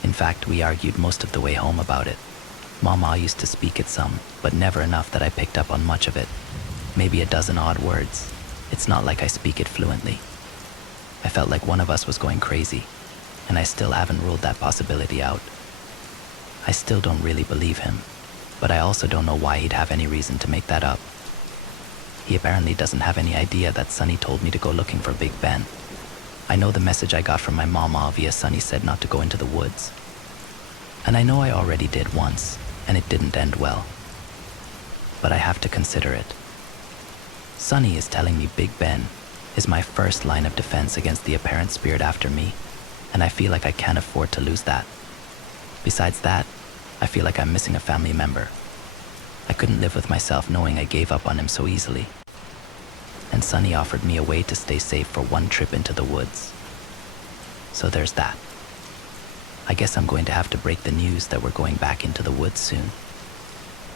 In fact, we argued most of the way home about it. Mama used to speak it some, but never enough that I picked up on much of it. Maybe a dozen odd words. It's not like I speak it fluently. I felt like one of us was going crazy, and I still haven't ruled that possibility out. I still don't really believe him, but I also don't know why he'd have any reason to make that up. He apparently doesn't have any idea that Sunny told me to go looking for Big Ben. I know the message I got from my mama via Sunny said not to go into the woods. And I know I already did once, and it didn't end well. But I have to consider it. Sunny is telling me Big Ben is my first line of defense against the apparent spirit after me, and I feel like I can't afford to lose that. Besides that, I feel like I'm missing a family member. I couldn't live with myself knowing I gave up on him so easily. And Sunny offered me a way to stay safe for one trip into the woods. So there's that. I guess I'm going to have to break the news that we're going back into the woods soon.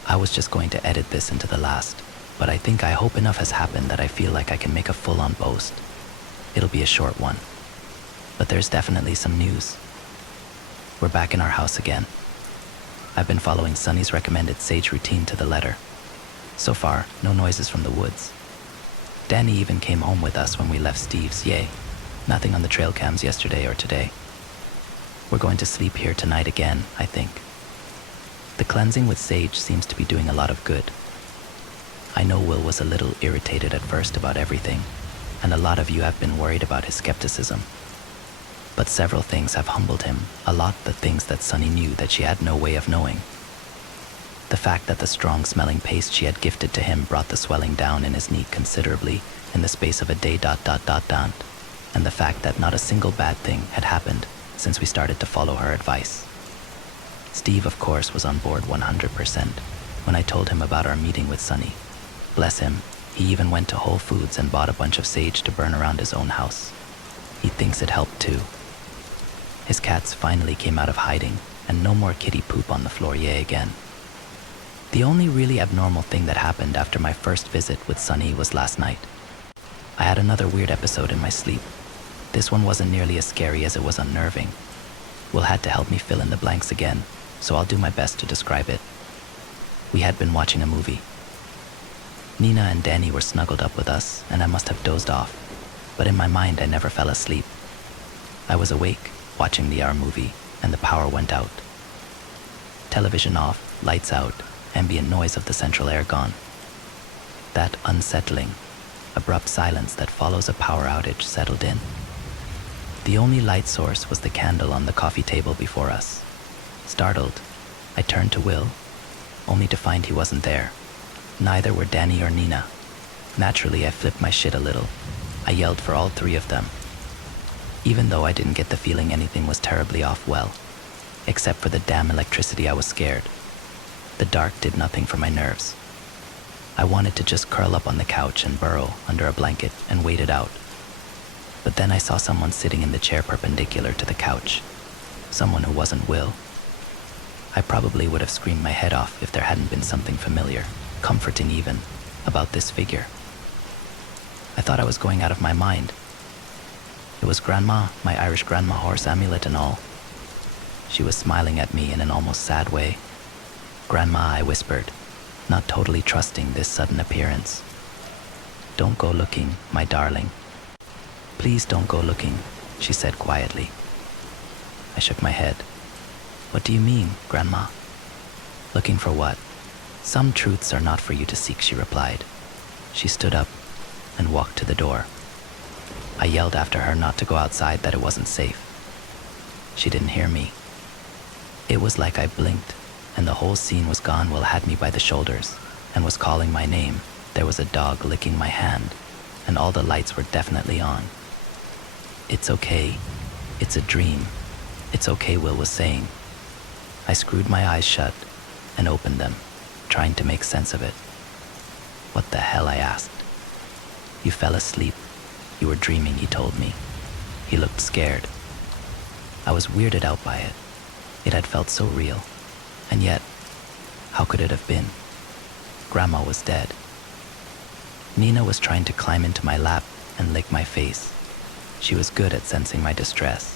I was just going to edit this into the last, but I think I hope enough has happened that I feel like I can make a full-on post. It'll be a short one, but there's definitely some news. We're back in our house again. I've been following Sunny's recommended sage routine to the letter. So far, no noises from the woods. Danny even came home with us when we left Steve's, yay. Nothing on the trail cams yesterday or today. We're going to sleep here tonight again, I think. The cleansing with sage seems to be doing a lot of good. I know Will was a little irritated at first about everything, and a lot of you have been worried about his skepticism. But several things have humbled him, a lot the things that Sunny knew that she had no way of knowing. The fact that the strong-smelling paste she had gifted to him brought the swelling down in his knee considerably in the space of a day ... and the fact that not a single bad thing had happened since we started to follow her advice. Steve, of course, was on board 100% when I told him about our meeting with Sunny. Bless him, he even went to Whole Foods and bought a bunch of sage to burn around his own house. He thinks it helped too. His cats finally came out of hiding, and no more kitty poop on the floor, yay again. The only really abnormal thing that happened after my first visit with Sunny was last night. I had another weird episode in my sleep. This one wasn't nearly as scary as it was unnerving. Will had to help me fill in the blanks again, so I'll do my best to describe it. We had been watching a movie. Nina and Danny were snuggled up with us, and I must have dozed off, but in my mind I never fell asleep. I was awake, watching the hour movie, and the power went out. Television off, lights out, ambient noise of the central air gone. That unsettling, abrupt silence that follows a power outage settled in. The only light source was the candle on the coffee table before us. Startled, I turned to Will, only to find he wasn't there. Neither were Danny or Nina. Naturally, I flipped my shit a little. I yelled for all three of them. Even though I didn't get the feeling anything was terribly off well, except for the damn electricity, I was scared. The dark did nothing for my nerves. I wanted to just curl up on the couch and burrow under a blanket and wait it out. But then I saw someone sitting in the chair perpendicular to the couch. Someone who wasn't Will. I probably would have screamed my head off if there hadn't been something familiar, comforting even, about this figure. I thought I was going out of my mind. It was Grandma, my Irish grandma horse amulet and all. She was smiling at me in an almost sad way. "Grandma," I whispered, not totally trusting this sudden appearance. "Don't go looking, my darling. Please don't go looking," she said quietly. I shook my head. "What do you mean, Grandma?" "Looking for what? Some truths are not for you to seek," she replied. She stood up and walked to the door. I yelled after her not to go outside, that it wasn't safe. She didn't hear me. It was like I blinked, and the whole scene was gone. Will had me by the shoulders and was calling my name. There was a dog licking my hand, and all the lights were definitely on. "It's okay. It's a dream. It's okay," Will was saying. I screwed my eyes shut and opened them, trying to make sense of it. "What the hell?" I asked. "You fell asleep. You were dreaming," he told me. He looked scared. I was weirded out by it. It had felt so real. And yet, how could it have been? Grandma was dead. Nina was trying to climb into my lap and lick my face. She was good at sensing my distress.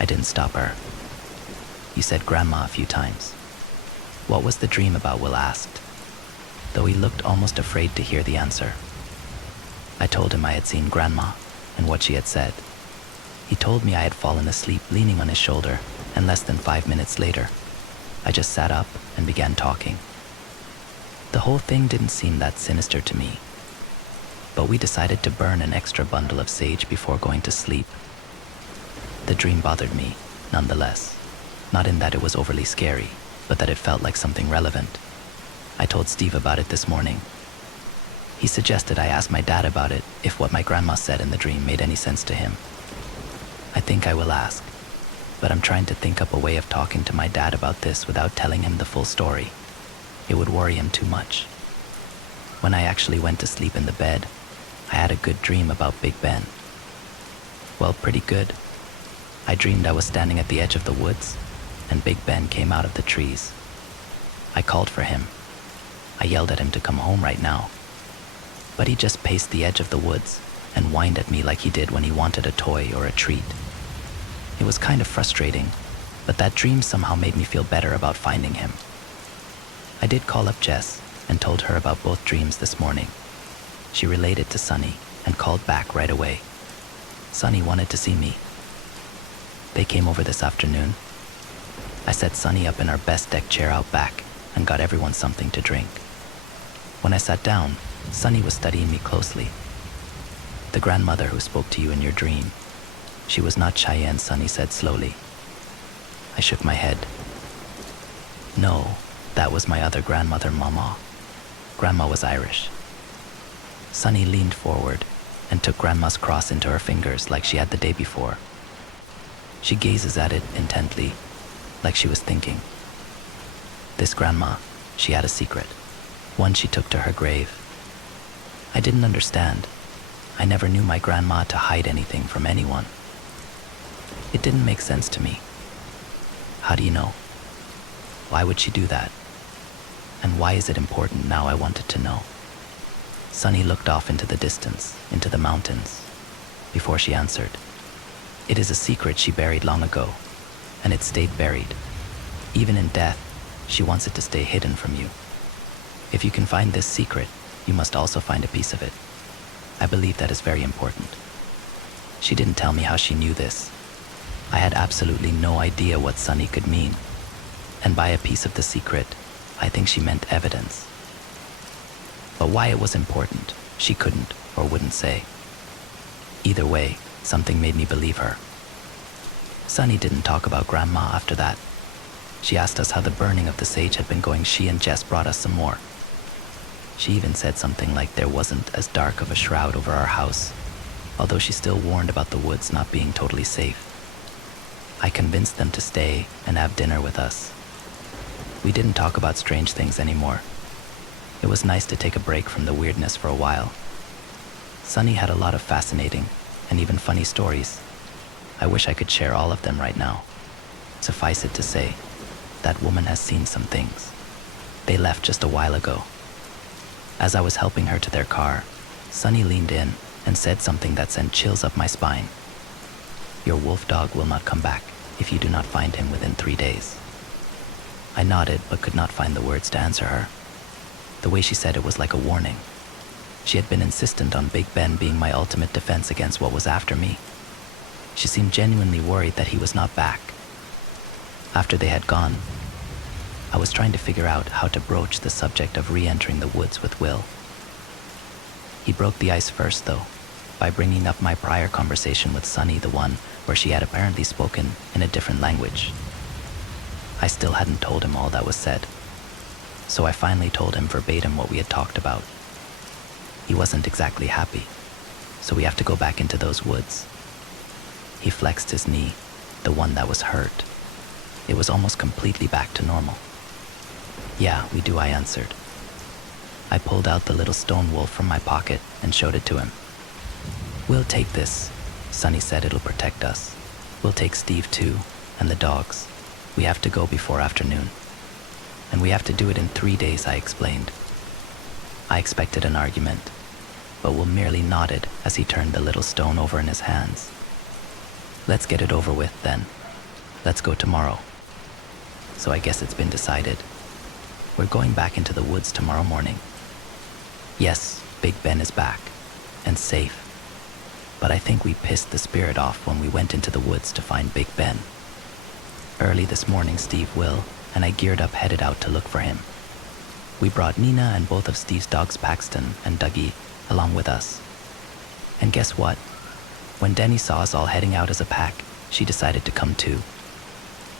I didn't stop her. "You said Grandma a few times. What was the dream about?" Will asked, though he looked almost afraid to hear the answer. I told him I had seen Grandma and what she had said. He told me I had fallen asleep leaning on his shoulder, and less than 5 minutes later, I just sat up and began talking. The whole thing didn't seem that sinister to me, but we decided to burn an extra bundle of sage before going to sleep. The dream bothered me, nonetheless, not in that it was overly scary, but that it felt like something relevant. I told Steve about it this morning. He suggested I ask my dad about it, if what my grandma said in the dream made any sense to him. I think I will ask, but I'm trying to think up a way of talking to my dad about this without telling him the full story. It would worry him too much. When I actually went to sleep in the bed, I had a good dream about Big Ben. Well, pretty good. I dreamed I was standing at the edge of the woods, and Big Ben came out of the trees. I called for him. I yelled at him to come home right now. But he just paced the edge of the woods and whined at me like he did when he wanted a toy or a treat. It was kind of frustrating, but that dream somehow made me feel better about finding him. I did call up Jess and told her about both dreams this morning. She relayed it to Sunny and called back right away. Sunny wanted to see me. They came over this afternoon. I set Sunny up in our best deck chair out back and got everyone something to drink. When I sat down, Sunny was studying me closely. "The grandmother who spoke to you in your dream. She was not Cheyenne," Sunny said slowly. I shook my head. "No, that was my other grandmother, Mama. Grandma was Irish." Sunny leaned forward and took Grandma's cross into her fingers like she had the day before. She gazes at it intently, like she was thinking. This grandma, she had a secret, one she took to her grave. I didn't understand. I never knew my grandma to hide anything from anyone. It didn't make sense to me. How do you know? Why would she do that? And why is it important now? I wanted to know. Sunny looked off into the distance, into the mountains, before she answered. It is a secret she buried long ago, and it stayed buried. Even in death, she wants it to stay hidden from you. If you can find this secret, you must also find a piece of it. I believe that is very important. She didn't tell me how she knew this. I had absolutely no idea what Sunny could mean. And by a piece of the secret, I think she meant evidence. But why it was important, she couldn't or wouldn't say. Either way, something made me believe her. Sunny didn't talk about Grandma after that. She asked us how the burning of the sage had been going. She and Jess brought us some more. She even said something like there wasn't as dark of a shroud over our house, although she still warned about the woods not being totally safe. I convinced them to stay and have dinner with us. We didn't talk about strange things anymore. It was nice to take a break from the weirdness for a while. Sunny had a lot of fascinating and even funny stories. I wish I could share all of them right now. Suffice it to say, that woman has seen some things. They left just a while ago. As I was helping her to their car, Sunny leaned in and said something that sent chills up my spine. Your wolf dog will not come back if you do not find him within 3 days. I nodded but could not find the words to answer her. The way she said it was like a warning. She had been insistent on Big Ben being my ultimate defense against what was after me. She seemed genuinely worried that he was not back. After they had gone, I was trying to figure out how to broach the subject of re-entering the woods with Will. He broke the ice first, though, by bringing up my prior conversation with Sunny, the one where she had apparently spoken in a different language. I still hadn't told him all that was said, so I finally told him verbatim what we had talked about. He wasn't exactly happy, so we have to go back into those woods. He flexed his knee, the one that was hurt. It was almost completely back to normal. Yeah, we do, I answered. I pulled out the little stone wolf from my pocket and showed it to him. We'll take this, Sunny said. It'll protect us. We'll take Steve too, and the dogs. We have to go before afternoon. And we have to do it in 3 days, I explained. I expected an argument, but Will merely nodded as he turned the little stone over in his hands. Let's get it over with then. Let's go tomorrow. So I guess it's been decided. We're going back into the woods tomorrow morning. Yes, Big Ben is back, and safe. But I think we pissed the spirit off when we went into the woods to find Big Ben. Early this morning, Steve, Will, and I geared up, headed out to look for him. We brought Nina and both of Steve's dogs, Paxton and Dougie, along with us. And guess what? When Denny saw us all heading out as a pack, she decided to come too.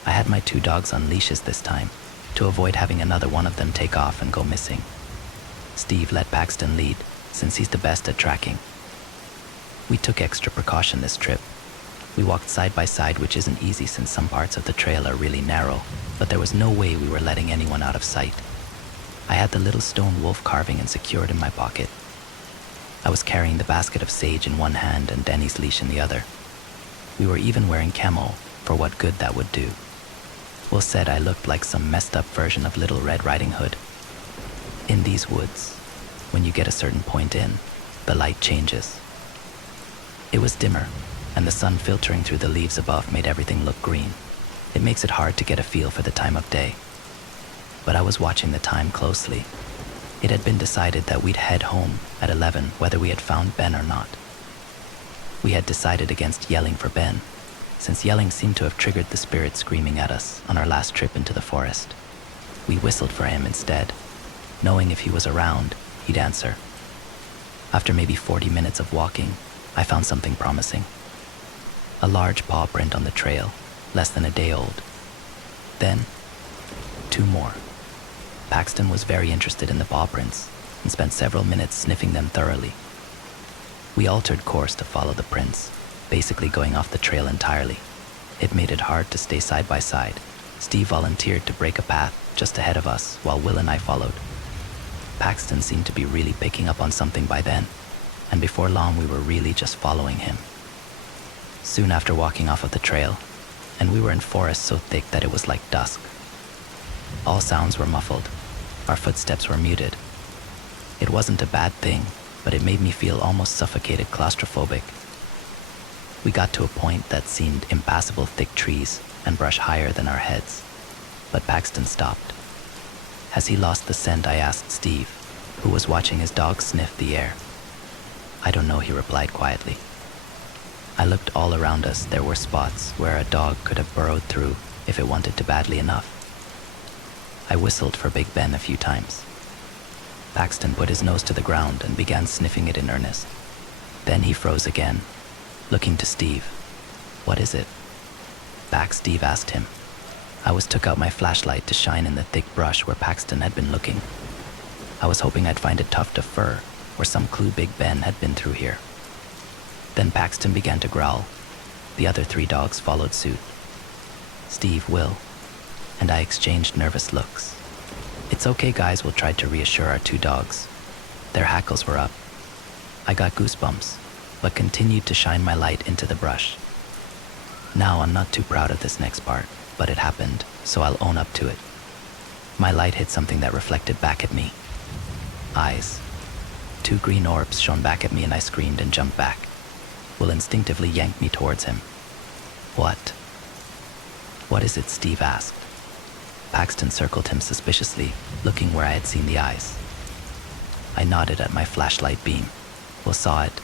I had my 2 dogs on leashes this time, to avoid having another one of them take off and go missing. Steve let Paxton lead, since he's the best at tracking. We took extra precaution this trip. We walked side by side, which isn't easy since some parts of the trail are really narrow, but there was no way we were letting anyone out of sight. I had the little stone wolf carving and secured in my pocket. I was carrying the basket of sage in one hand and Denny's leash in the other. We were even wearing camo, for what good that would do. Will said I looked like some messed up version of Little Red Riding Hood. In these woods, when you get a certain point in, the light changes. It was dimmer, and the sun filtering through the leaves above made everything look green. It makes it hard to get a feel for the time of day. But I was watching the time closely. It had been decided that we'd head home at 11 whether we had found Ben or not. We had decided against yelling for Ben, since yelling seemed to have triggered the spirit screaming at us on our last trip into the forest. We whistled for him instead, knowing if he was around, he'd answer. After maybe 40 minutes of walking, I found something promising. A large paw print on the trail, less than a day old. Then, 2 more. Paxton was very interested in the paw prints and spent several minutes sniffing them thoroughly. We altered course to follow the prints, basically going off the trail entirely. It made it hard to stay side by side. Steve volunteered to break a path just ahead of us while Will and I followed. Paxton seemed to be really picking up on something by then, and before long we were really just following him. Soon after walking off of the trail, and we were in forest so thick that it was like dusk. All sounds were muffled. Our footsteps were muted. It wasn't a bad thing, but it made me feel almost suffocated, claustrophobic. We got to a point that seemed impassable, thick trees and brush higher than our heads. But Paxton stopped. Has he lost the scent? I asked Steve, who was watching his dog sniff the air. I don't know, he replied quietly. I looked all around us. There were spots where a dog could have burrowed through if it wanted to badly enough. I whistled for Big Ben a few times. Paxton put his nose to the ground and began sniffing it in earnest. Then he froze again, looking to Steve. "What is it?" Back, Steve asked him. I took out my flashlight to shine in the thick brush where Paxton had been looking. I was hoping I'd find a tuft of fur or some clue Big Ben had been through here. Then Paxton began to growl. The other 3 dogs followed suit. Steve, Will, and I exchanged nervous looks. "It's okay, guys," Will tried to reassure our 2 dogs. Their hackles were up. I got goosebumps, but continued to shine my light into the brush. Now I'm not too proud of this next part, but it happened, so I'll own up to it. My light hit something that reflected back at me. Eyes. 2 green orbs shone back at me and I screamed and jumped back. Will instinctively yanked me towards him. "What? What is it?" Steve asked. Paxton circled him suspiciously, looking where I had seen the eyes. I nodded at my flashlight beam. Will saw it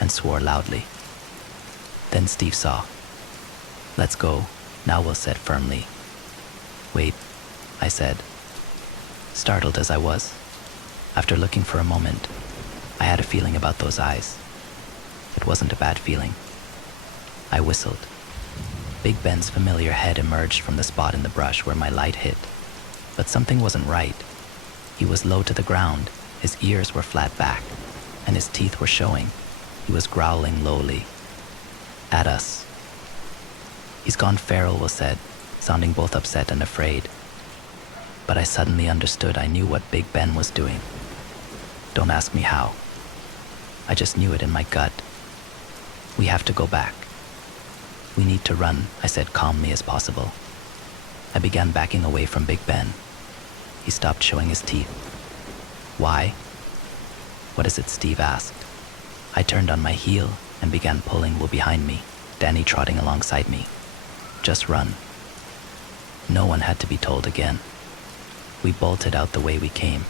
and swore loudly. Then Steve saw. "Let's go," now Will said firmly. "Wait," I said, startled as I was. After looking for a moment, I had a feeling about those eyes. It wasn't a bad feeling. I whistled. Big Ben's familiar head emerged from the spot in the brush where my light hit. But something wasn't right. He was low to the ground, his ears were flat back, and his teeth were showing. He was growling lowly. At us. "He's gone feral," Will said, sounding both upset and afraid. But I suddenly understood I knew what Big Ben was doing. Don't ask me how. I just knew it in my gut. "We have to go back. We need to run," I said calmly as possible. I began backing away from Big Ben. He stopped showing his teeth. "Why?" "What is it?" Steve asked. I turned on my heel and began pulling Will behind me, Danny trotting alongside me. "Just run." No one had to be told again. We bolted out the way we came.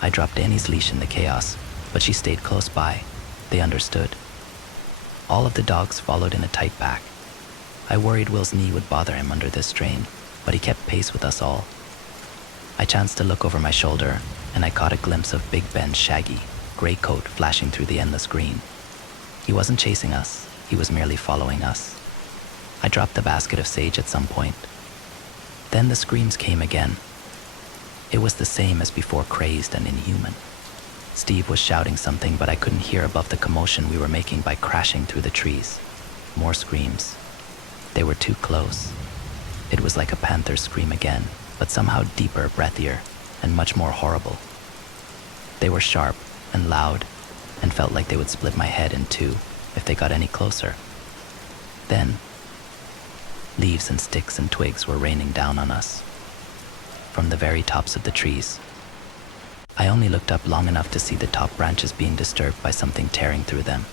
I dropped Danny's leash in the chaos, but she stayed close by. They understood. All of the dogs followed in a tight pack. I worried Will's knee would bother him under this strain, but he kept pace with us all. I chanced to look over my shoulder, and I caught a glimpse of Big Ben's shaggy, gray coat flashing through the endless green. He wasn't chasing us, he was merely following us. I dropped the basket of sage at some point. Then the screams came again. It was the same as before, crazed and inhuman. Steve was shouting something, but I couldn't hear above the commotion we were making by crashing through the trees. More screams. They were too close. It was like a panther's scream again, but somehow deeper, breathier, and much more horrible. They were sharp and loud, and felt like they would split my head in 2 if they got any closer. Then, leaves and sticks and twigs were raining down on us from the very tops of the trees. I only looked up long enough to see the top branches being disturbed by something tearing through them.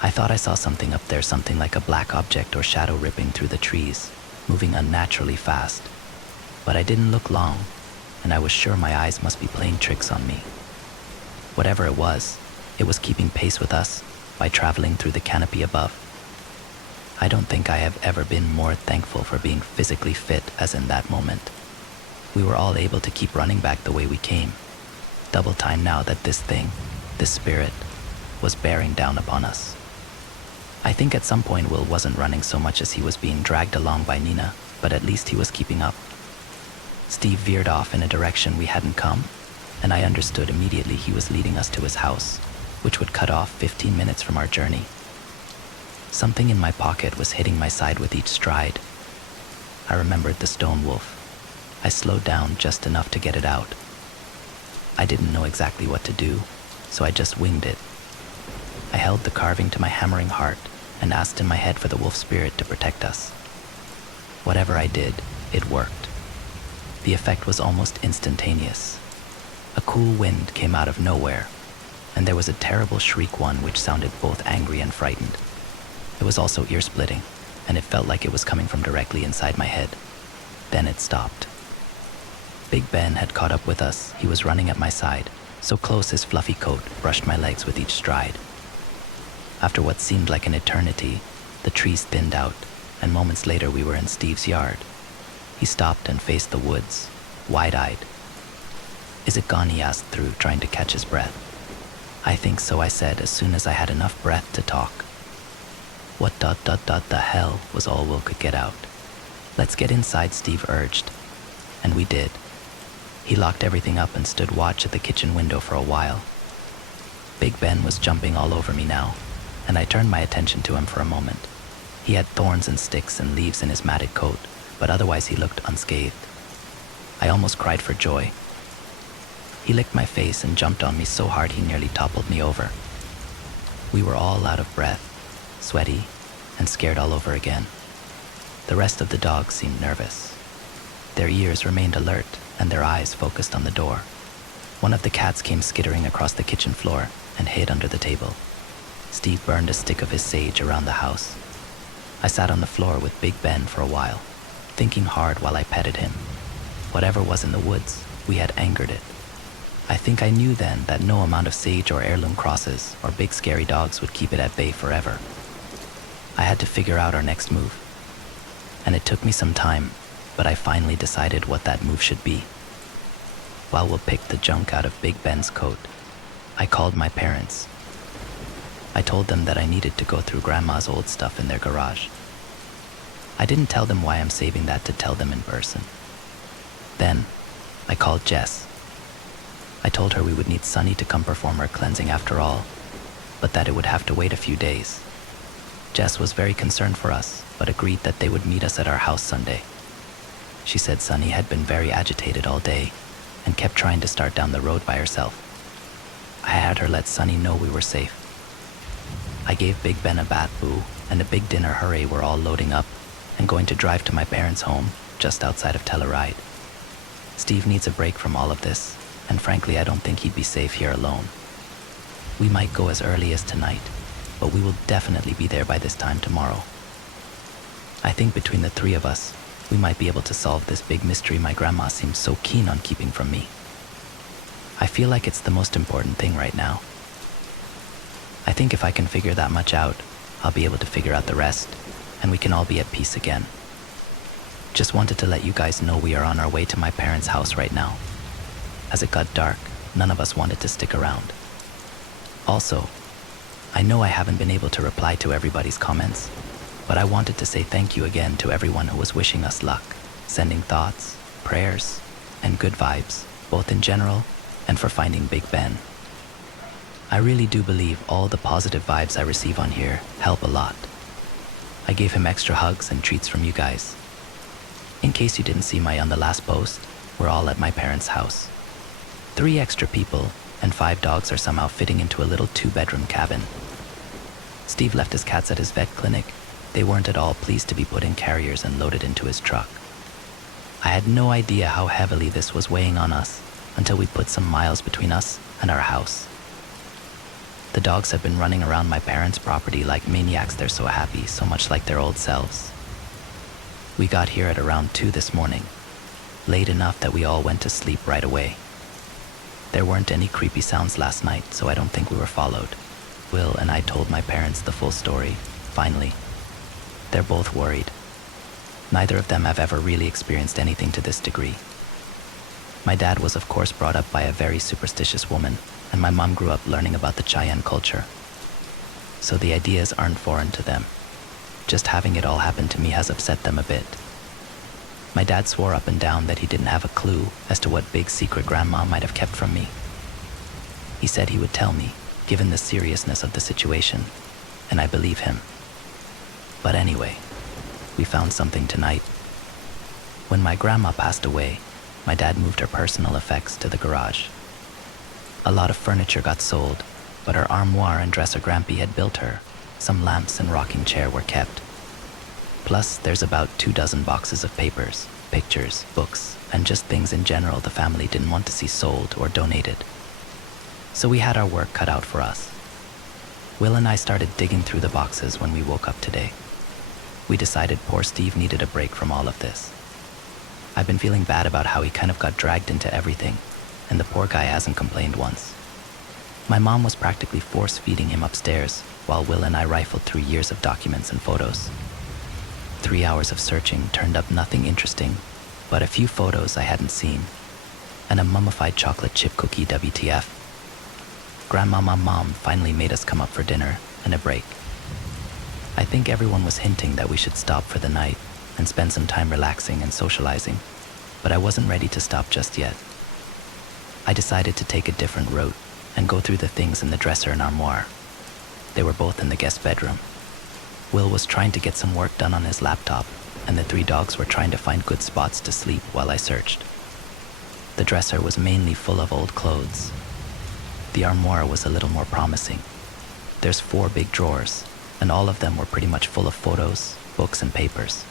I thought I saw something up there, something like a black object or shadow ripping through the trees, moving unnaturally fast. But I didn't look long, and I was sure my eyes must be playing tricks on me. Whatever it was keeping pace with us by traveling through the canopy above. I don't think I have ever been more thankful for being physically fit as in that moment. We were all able to keep running back the way we came. Double time now that this thing, this spirit, was bearing down upon us. I think at some point Will wasn't running so much as he was being dragged along by Nina, but at least he was keeping up. Steve veered off in a direction we hadn't come, and I understood immediately he was leading us to his house, which would cut off 15 minutes from our journey. Something in my pocket was hitting my side with each stride. I remembered the stone wolf. I slowed down just enough to get it out. I didn't know exactly what to do, so I just winged it. I held the carving to my hammering heart and asked in my head for the wolf spirit to protect us. Whatever I did, it worked. The effect was almost instantaneous. A cool wind came out of nowhere, and there was a terrible shriek, one which sounded both angry and frightened. It was also ear-splitting, and it felt like it was coming from directly inside my head. Then it stopped. Big Ben had caught up with us. He was running at my side, so close his fluffy coat brushed my legs with each stride. After what seemed like an eternity, the trees thinned out, and moments later we were in Steve's yard. He stopped and faced the woods, wide-eyed. "Is it gone?" he asked through trying to catch his breath. "I think so," I said as soon as I had enough breath to talk. "What the hell," was all Will could get out. "Let's get inside," Steve urged. And we did. He locked everything up and stood watch at the kitchen window for a while. Big Ben was jumping all over me now, and I turned my attention to him for a moment. He had thorns and sticks and leaves in his matted coat, but otherwise he looked unscathed. I almost cried for joy. He licked my face and jumped on me so hard he nearly toppled me over. We were all out of breath, sweaty, and scared all over again. The rest of the dogs seemed nervous. Their ears remained alert and their eyes focused on the door. One of the cats came skittering across the kitchen floor and hid under the table. Steve burned a stick of his sage around the house. I sat on the floor with Big Ben for a while, thinking hard while I petted him. Whatever was in the woods, we had angered it. I think I knew then that no amount of sage or heirloom crosses or big scary dogs would keep it at bay forever. I had to figure out our next move. And it took me some time, but I finally decided what that move should be. While Will picked the junk out of Big Ben's coat, I called my parents. I told them that I needed to go through Grandma's old stuff in their garage. I didn't tell them why I'm saving that to tell them in person. Then, I called Jess. I told her we would need Sunny to come perform her cleansing after all, but that it would have to wait a few days. Jess was very concerned for us, but agreed that they would meet us at our house Sunday. She said Sunny had been very agitated all day and kept trying to start down the road by herself. I had her let Sunny know we were safe. I gave Big Ben a bath boo and a big dinner. Hurry, we're all loading up and going to drive to my parents' home just outside of Telluride. Steve needs a break from all of this, and frankly I don't think he'd be safe here alone. We might go as early as tonight, but we will definitely be there by this time tomorrow. I think between the three of us, we might be able to solve this big mystery my grandma seems so keen on keeping from me. I feel like it's the most important thing right now. I think if I can figure that much out, I'll be able to figure out the rest, and we can all be at peace again. Just wanted to let you guys know we are on our way to my parents' house right now. As it got dark, none of us wanted to stick around. Also, I know I haven't been able to reply to everybody's comments, but I wanted to say thank you again to everyone who was wishing us luck, sending thoughts, prayers, and good vibes, both in general and for finding Big Ben. I really do believe all the positive vibes I receive on here help a lot. I gave him extra hugs and treats from you guys. In case you didn't see my on the last post, we're all at my parents' house. 3 extra people and 5 dogs are somehow fitting into a little 2-bedroom cabin. Steve left his cats at his vet clinic. They weren't at all pleased to be put in carriers and loaded into his truck. I had no idea how heavily this was weighing on us until we put some miles between us and our house. The dogs have been running around my parents' property like maniacs. They're so happy, so much like their old selves. We got here at around 2 this morning, late enough that we all went to sleep right away. There weren't any creepy sounds last night, so I don't think we were followed. Will and I told my parents the full story, finally. They're both worried. Neither of them have ever really experienced anything to this degree. My dad was of course brought up by a very superstitious woman, and my mom grew up learning about the Cheyenne culture. So the ideas aren't foreign to them. Just having it all happen to me has upset them a bit. My dad swore up and down that he didn't have a clue as to what big secret Grandma might have kept from me. He said he would tell me, given the seriousness of the situation, and I believe him. But anyway, we found something tonight. When my grandma passed away, my dad moved her personal effects to the garage. A lot of furniture got sold, but her armoire and dresser Grampy had built her, some lamps and rocking chair were kept. Plus, there's about 24 boxes of papers, pictures, books, and just things in general the family didn't want to see sold or donated. So we had our work cut out for us. Will and I started digging through the boxes when we woke up today. We decided poor Steve needed a break from all of this. I've been feeling bad about how he kind of got dragged into everything, and the poor guy hasn't complained once. My mom was practically force-feeding him upstairs while Will and I rifled through years of documents and photos. 3 hours of searching turned up nothing interesting, but a few photos I hadn't seen, and a mummified chocolate chip cookie WTF. Grandmama Mom finally made us come up for dinner and a break. I think everyone was hinting that we should stop for the night and spend some time relaxing and socializing, but I wasn't ready to stop just yet. I decided to take a different route and go through the things in the dresser and armoire. They were both in the guest bedroom. Will was trying to get some work done on his laptop, and the 3 dogs were trying to find good spots to sleep while I searched. The dresser was mainly full of old clothes. The armoire was a little more promising. There's 4 big drawers, and all of them were pretty much full of photos, books, and papers.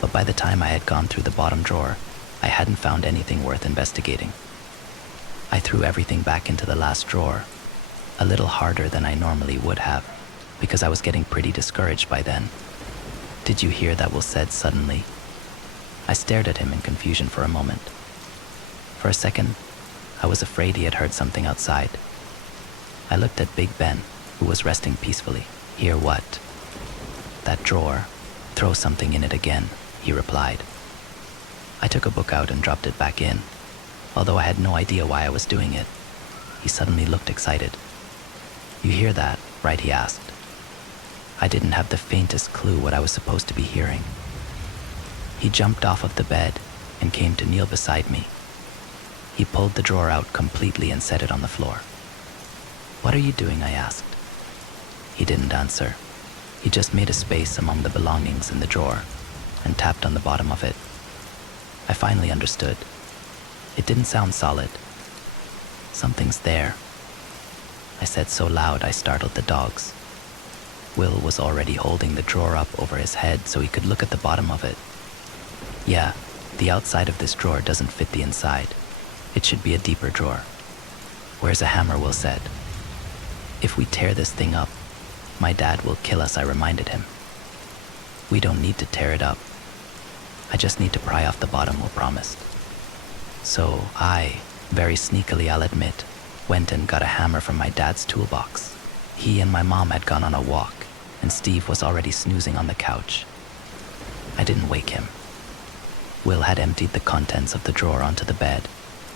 But by the time I had gone through the bottom drawer, I hadn't found anything worth investigating. I threw everything back into the last drawer, a little harder than I normally would have, because I was getting pretty discouraged by then. "Did you hear that?" Will said suddenly. I stared at him in confusion for a moment. For a second, I was afraid he had heard something outside. I looked at Big Ben, who was resting peacefully. "Hear what?" "That drawer. Throw something in it again," he replied. I took a book out and dropped it back in, although I had no idea why I was doing it. He suddenly looked excited. "You hear that, right?" he asked. I didn't have the faintest clue what I was supposed to be hearing. He jumped off of the bed and came to kneel beside me. He pulled the drawer out completely and set it on the floor. "What are you doing?" I asked. He didn't answer. He just made a space among the belongings in the drawer and tapped on the bottom of it. I finally understood. It didn't sound solid. "Something's there," I said so loud I startled the dogs. Will was already holding the drawer up over his head so he could look at the bottom of it. "Yeah, the outside of this drawer doesn't fit the inside. It should be a deeper drawer." "Where's a hammer?" Will said. "If we tear this thing up, my dad will kill us," I reminded him. "We don't need to tear it up. I just need to pry off the bottom," Will promised. So I, very sneakily I'll admit, went and got a hammer from my dad's toolbox. He and my mom had gone on a walk, and Steve was already snoozing on the couch. I didn't wake him. Will had emptied the contents of the drawer onto the bed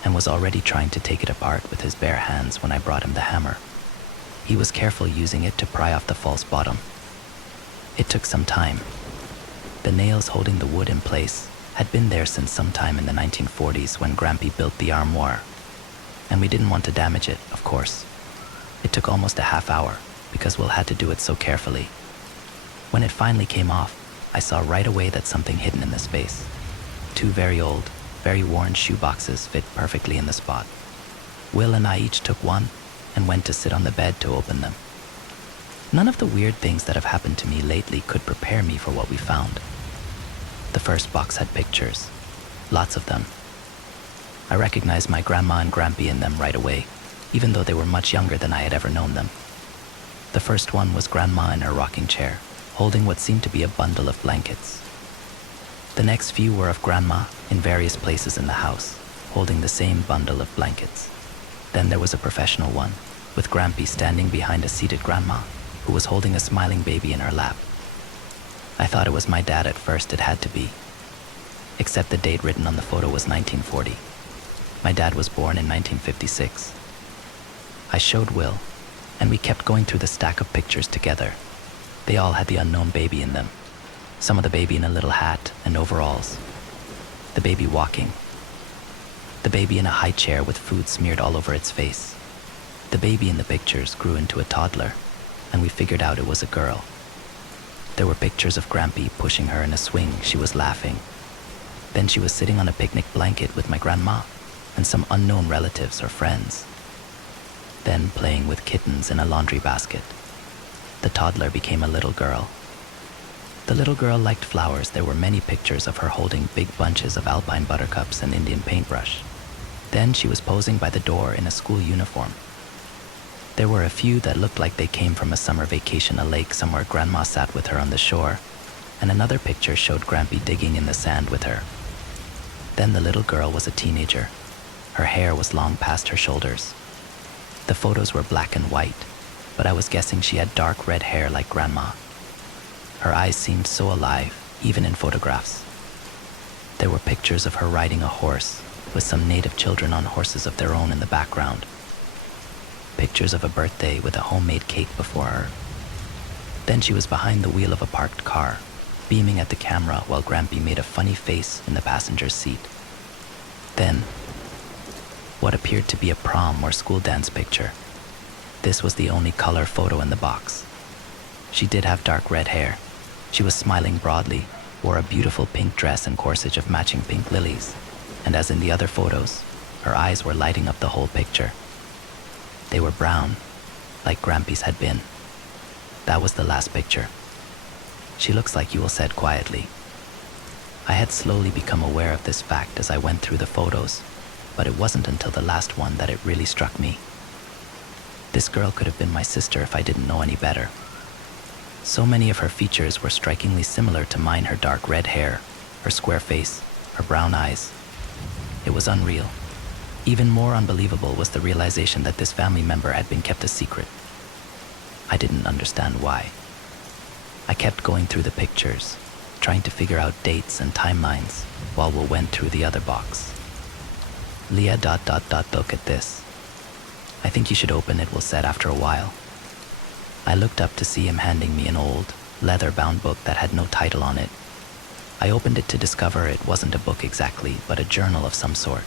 and was already trying to take it apart with his bare hands when I brought him the hammer. He was careful using it to pry off the false bottom. It took some time. The nails holding the wood in place had been there since sometime in the 1940s when Grampy built the armoire, and we didn't want to damage it, of course. It took almost a half hour because Will had to do it so carefully. When it finally came off, I saw right away that something hidden in the space. 2 very old, very worn shoe boxes fit perfectly in the spot. Will and I each took one and went to sit on the bed to open them. None of the weird things that have happened to me lately could prepare me for what we found. The first box had pictures, lots of them. I recognized my grandma and Grampy in them right away, even though they were much younger than I had ever known them. The first one was Grandma in her rocking chair, holding what seemed to be a bundle of blankets. The next few were of Grandma in various places in the house, holding the same bundle of blankets. Then there was a professional one, with Grampy standing behind a seated Grandma, who was holding a smiling baby in her lap. I thought it was my dad at first, it had to be. Except the date written on the photo was 1940. My dad was born in 1956. I showed Will, and we kept going through the stack of pictures together. They all had the unknown baby in them. Some of the baby in a little hat and overalls. The baby walking. The baby in a high chair with food smeared all over its face. The baby in the pictures grew into a toddler, and we figured out it was a girl. There were pictures of Grampy pushing her in a swing. She was laughing. Then she was sitting on a picnic blanket with my grandma and some unknown relatives or friends. Then playing with kittens in a laundry basket. The toddler became a little girl. The little girl liked flowers. There were many pictures of her holding big bunches of alpine buttercups and Indian paintbrush. Then she was posing by the door in a school uniform. There were a few that looked like they came from a summer vacation, a lake somewhere. Grandma sat with her on the shore, and another picture showed Grampy digging in the sand with her. Then the little girl was a teenager. Her hair was long past her shoulders. The photos were black and white, but I was guessing she had dark red hair like Grandma. Her eyes seemed so alive, even in photographs. There were pictures of her riding a horse with some native children on horses of their own in the background. Pictures of a birthday with a homemade cake before her. Then she was behind the wheel of a parked car, beaming at the camera while Grampy made a funny face in the passenger's seat. Then, what appeared to be a prom or school dance picture. This was the only color photo in the box. She did have dark red hair. She was smiling broadly, wore a beautiful pink dress and corsage of matching pink lilies, and as in the other photos, her eyes were lighting up the whole picture. They were brown, like Grampy's had been. That was the last picture. She looks like Yule said quietly. I had slowly become aware of this fact as I went through the photos, but it wasn't until the last one that it really struck me. This girl could have been my sister if I didn't know any better. So many of her features were strikingly similar to mine: her dark red hair, her square face, her brown eyes. It was unreal. Even more unbelievable was the realization that this family member had been kept a secret. I didn't understand why. I kept going through the pictures, trying to figure out dates and timelines while we went through the other box. Leah ... Look at this. I think you should open it, Will said after a while. I looked up to see him handing me an old, leather-bound book that had no title on it. I opened it to discover it wasn't a book exactly, but a journal of some sort.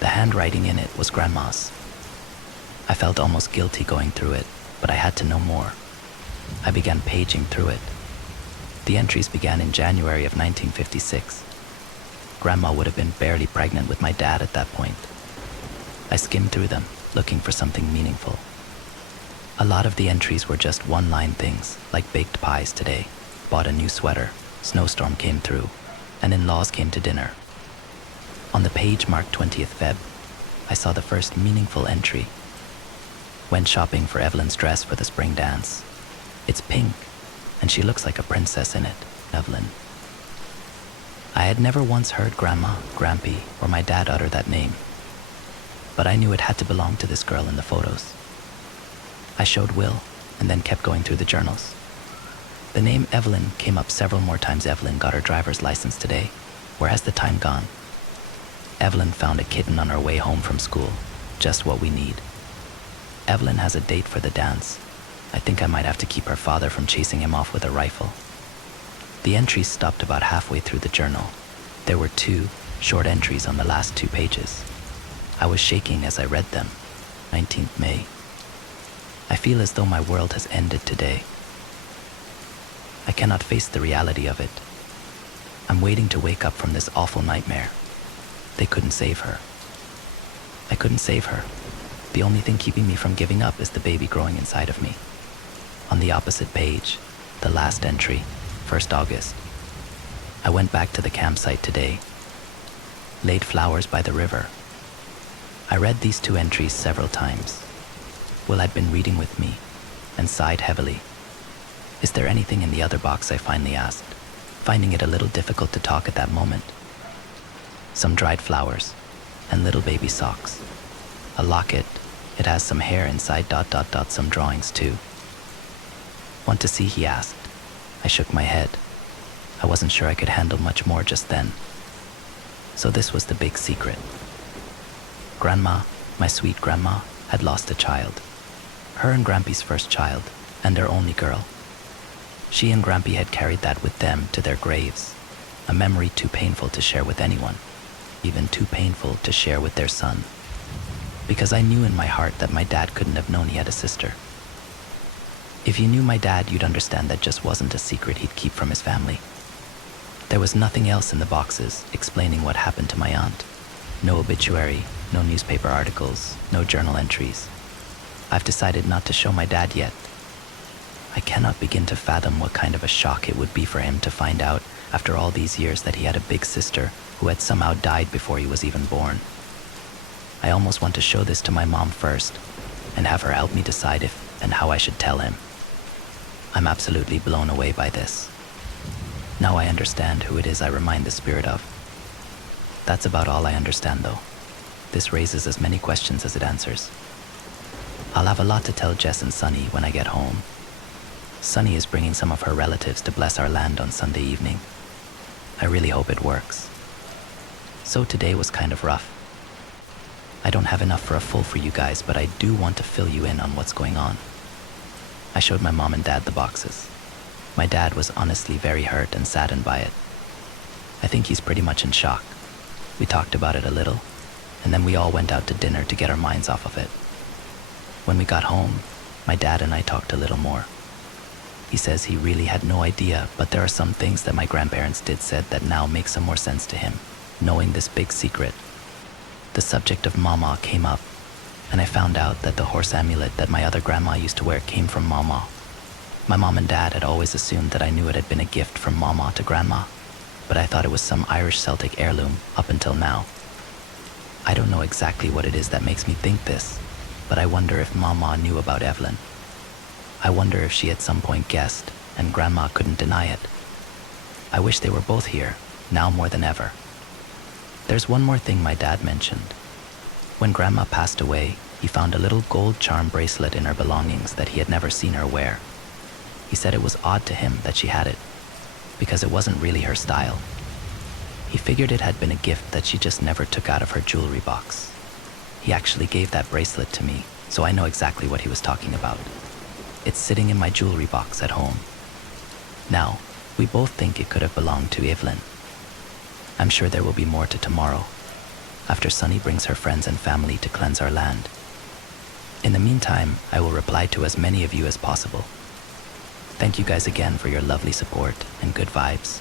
The handwriting in it was Grandma's. I felt almost guilty going through it, but I had to know more. I began paging through it. The entries began in January of 1956. Grandma would have been barely pregnant with my dad at that point. I skimmed through them, looking for something meaningful. A lot of the entries were just one-line things, like baked pies today, bought a new sweater, snowstorm came through, and in-laws came to dinner. On the page marked 20th Feb, I saw the first meaningful entry. Went shopping for Evelyn's dress for the spring dance. It's pink, and she looks like a princess in it, Evelyn. I had never once heard Grandma, Grampy, or my dad utter that name, but I knew it had to belong to this girl in the photos. I showed Will, and then kept going through the journals. The name Evelyn came up several more times. Evelyn got her driver's license today. Where has the time gone? Evelyn found a kitten on her way home from school. Just what we need. Evelyn has a date for the dance. I think I might have to keep her father from chasing him off with a rifle. The entries stopped about halfway through the journal. There were 2 short entries on the last 2 pages. I was shaking as I read them. 19th May. I feel as though my world has ended today. I cannot face the reality of it. I'm waiting to wake up from this awful nightmare. They couldn't save her. I couldn't save her. The only thing keeping me from giving up is the baby growing inside of me. On the opposite page, the last entry, 1st August. I went back to the campsite today. Laid flowers by the river. I read these 2 entries several times. Will had been reading with me and sighed heavily. Is there anything in the other box? I finally asked, finding it a little difficult to talk at that moment. Some dried flowers and little baby socks. A locket. It has some hair inside ... Some drawings too. Want to see? He asked. I shook my head. I wasn't sure I could handle much more just then. So this was the big secret. Grandma, my sweet grandma, had lost a child. Her and Grampy's first child, and their only girl. She and Grampy had carried that with them to their graves, a memory too painful to share with anyone, even too painful to share with their son. Because I knew in my heart that my dad couldn't have known he had a sister. If you knew my dad, you'd understand that just wasn't a secret he'd keep from his family. There was nothing else in the boxes explaining what happened to my aunt. No obituary, no newspaper articles, no journal entries. I've decided not to show my dad yet. I cannot begin to fathom what kind of a shock it would be for him to find out after all these years that he had a big sister who had somehow died before he was even born. I almost want to show this to my mom first and have her help me decide if and how I should tell him. I'm absolutely blown away by this. Now I understand who it is I remind the spirit of. That's about all I understand, though. This raises as many questions as it answers. I'll have a lot to tell Jess and Sunny when I get home. Sunny is bringing some of her relatives to bless our land on Sunday evening. I really hope it works. So today was kind of rough. I don't have enough for a full for you guys, but I do want to fill you in on what's going on. I showed my mom and dad the boxes. My dad was honestly very hurt and saddened by it. I think he's pretty much in shock. We talked about it a little, and then we all went out to dinner to get our minds off of it. When we got home, my dad and I talked a little more. He says he really had no idea, but there are some things that my grandparents did said that now make some more sense to him, knowing this big secret. The subject of Mama came up, and I found out that the horse amulet that my other grandma used to wear came from Mama. My mom and dad had always assumed that I knew it had been a gift from Mama to Grandma, but I thought it was some Irish Celtic heirloom up until now. I don't know exactly what it is that makes me think this, but I wonder if Mama knew about Evelyn. I wonder if she at some point guessed, and Grandma couldn't deny it. I wish they were both here, now more than ever. There's one more thing my dad mentioned. When Grandma passed away, he found a little gold charm bracelet in her belongings that he had never seen her wear. He said it was odd to him that she had it, because it wasn't really her style. He figured it had been a gift that she just never took out of her jewelry box. He actually gave that bracelet to me, so I know exactly what he was talking about. It's sitting in my jewelry box at home. Now, we both think it could have belonged to Evelyn. I'm sure there will be more to tomorrow, after Sunny brings her friends and family to cleanse our land. In the meantime, I will reply to as many of you as possible. Thank you guys again for your lovely support and good vibes.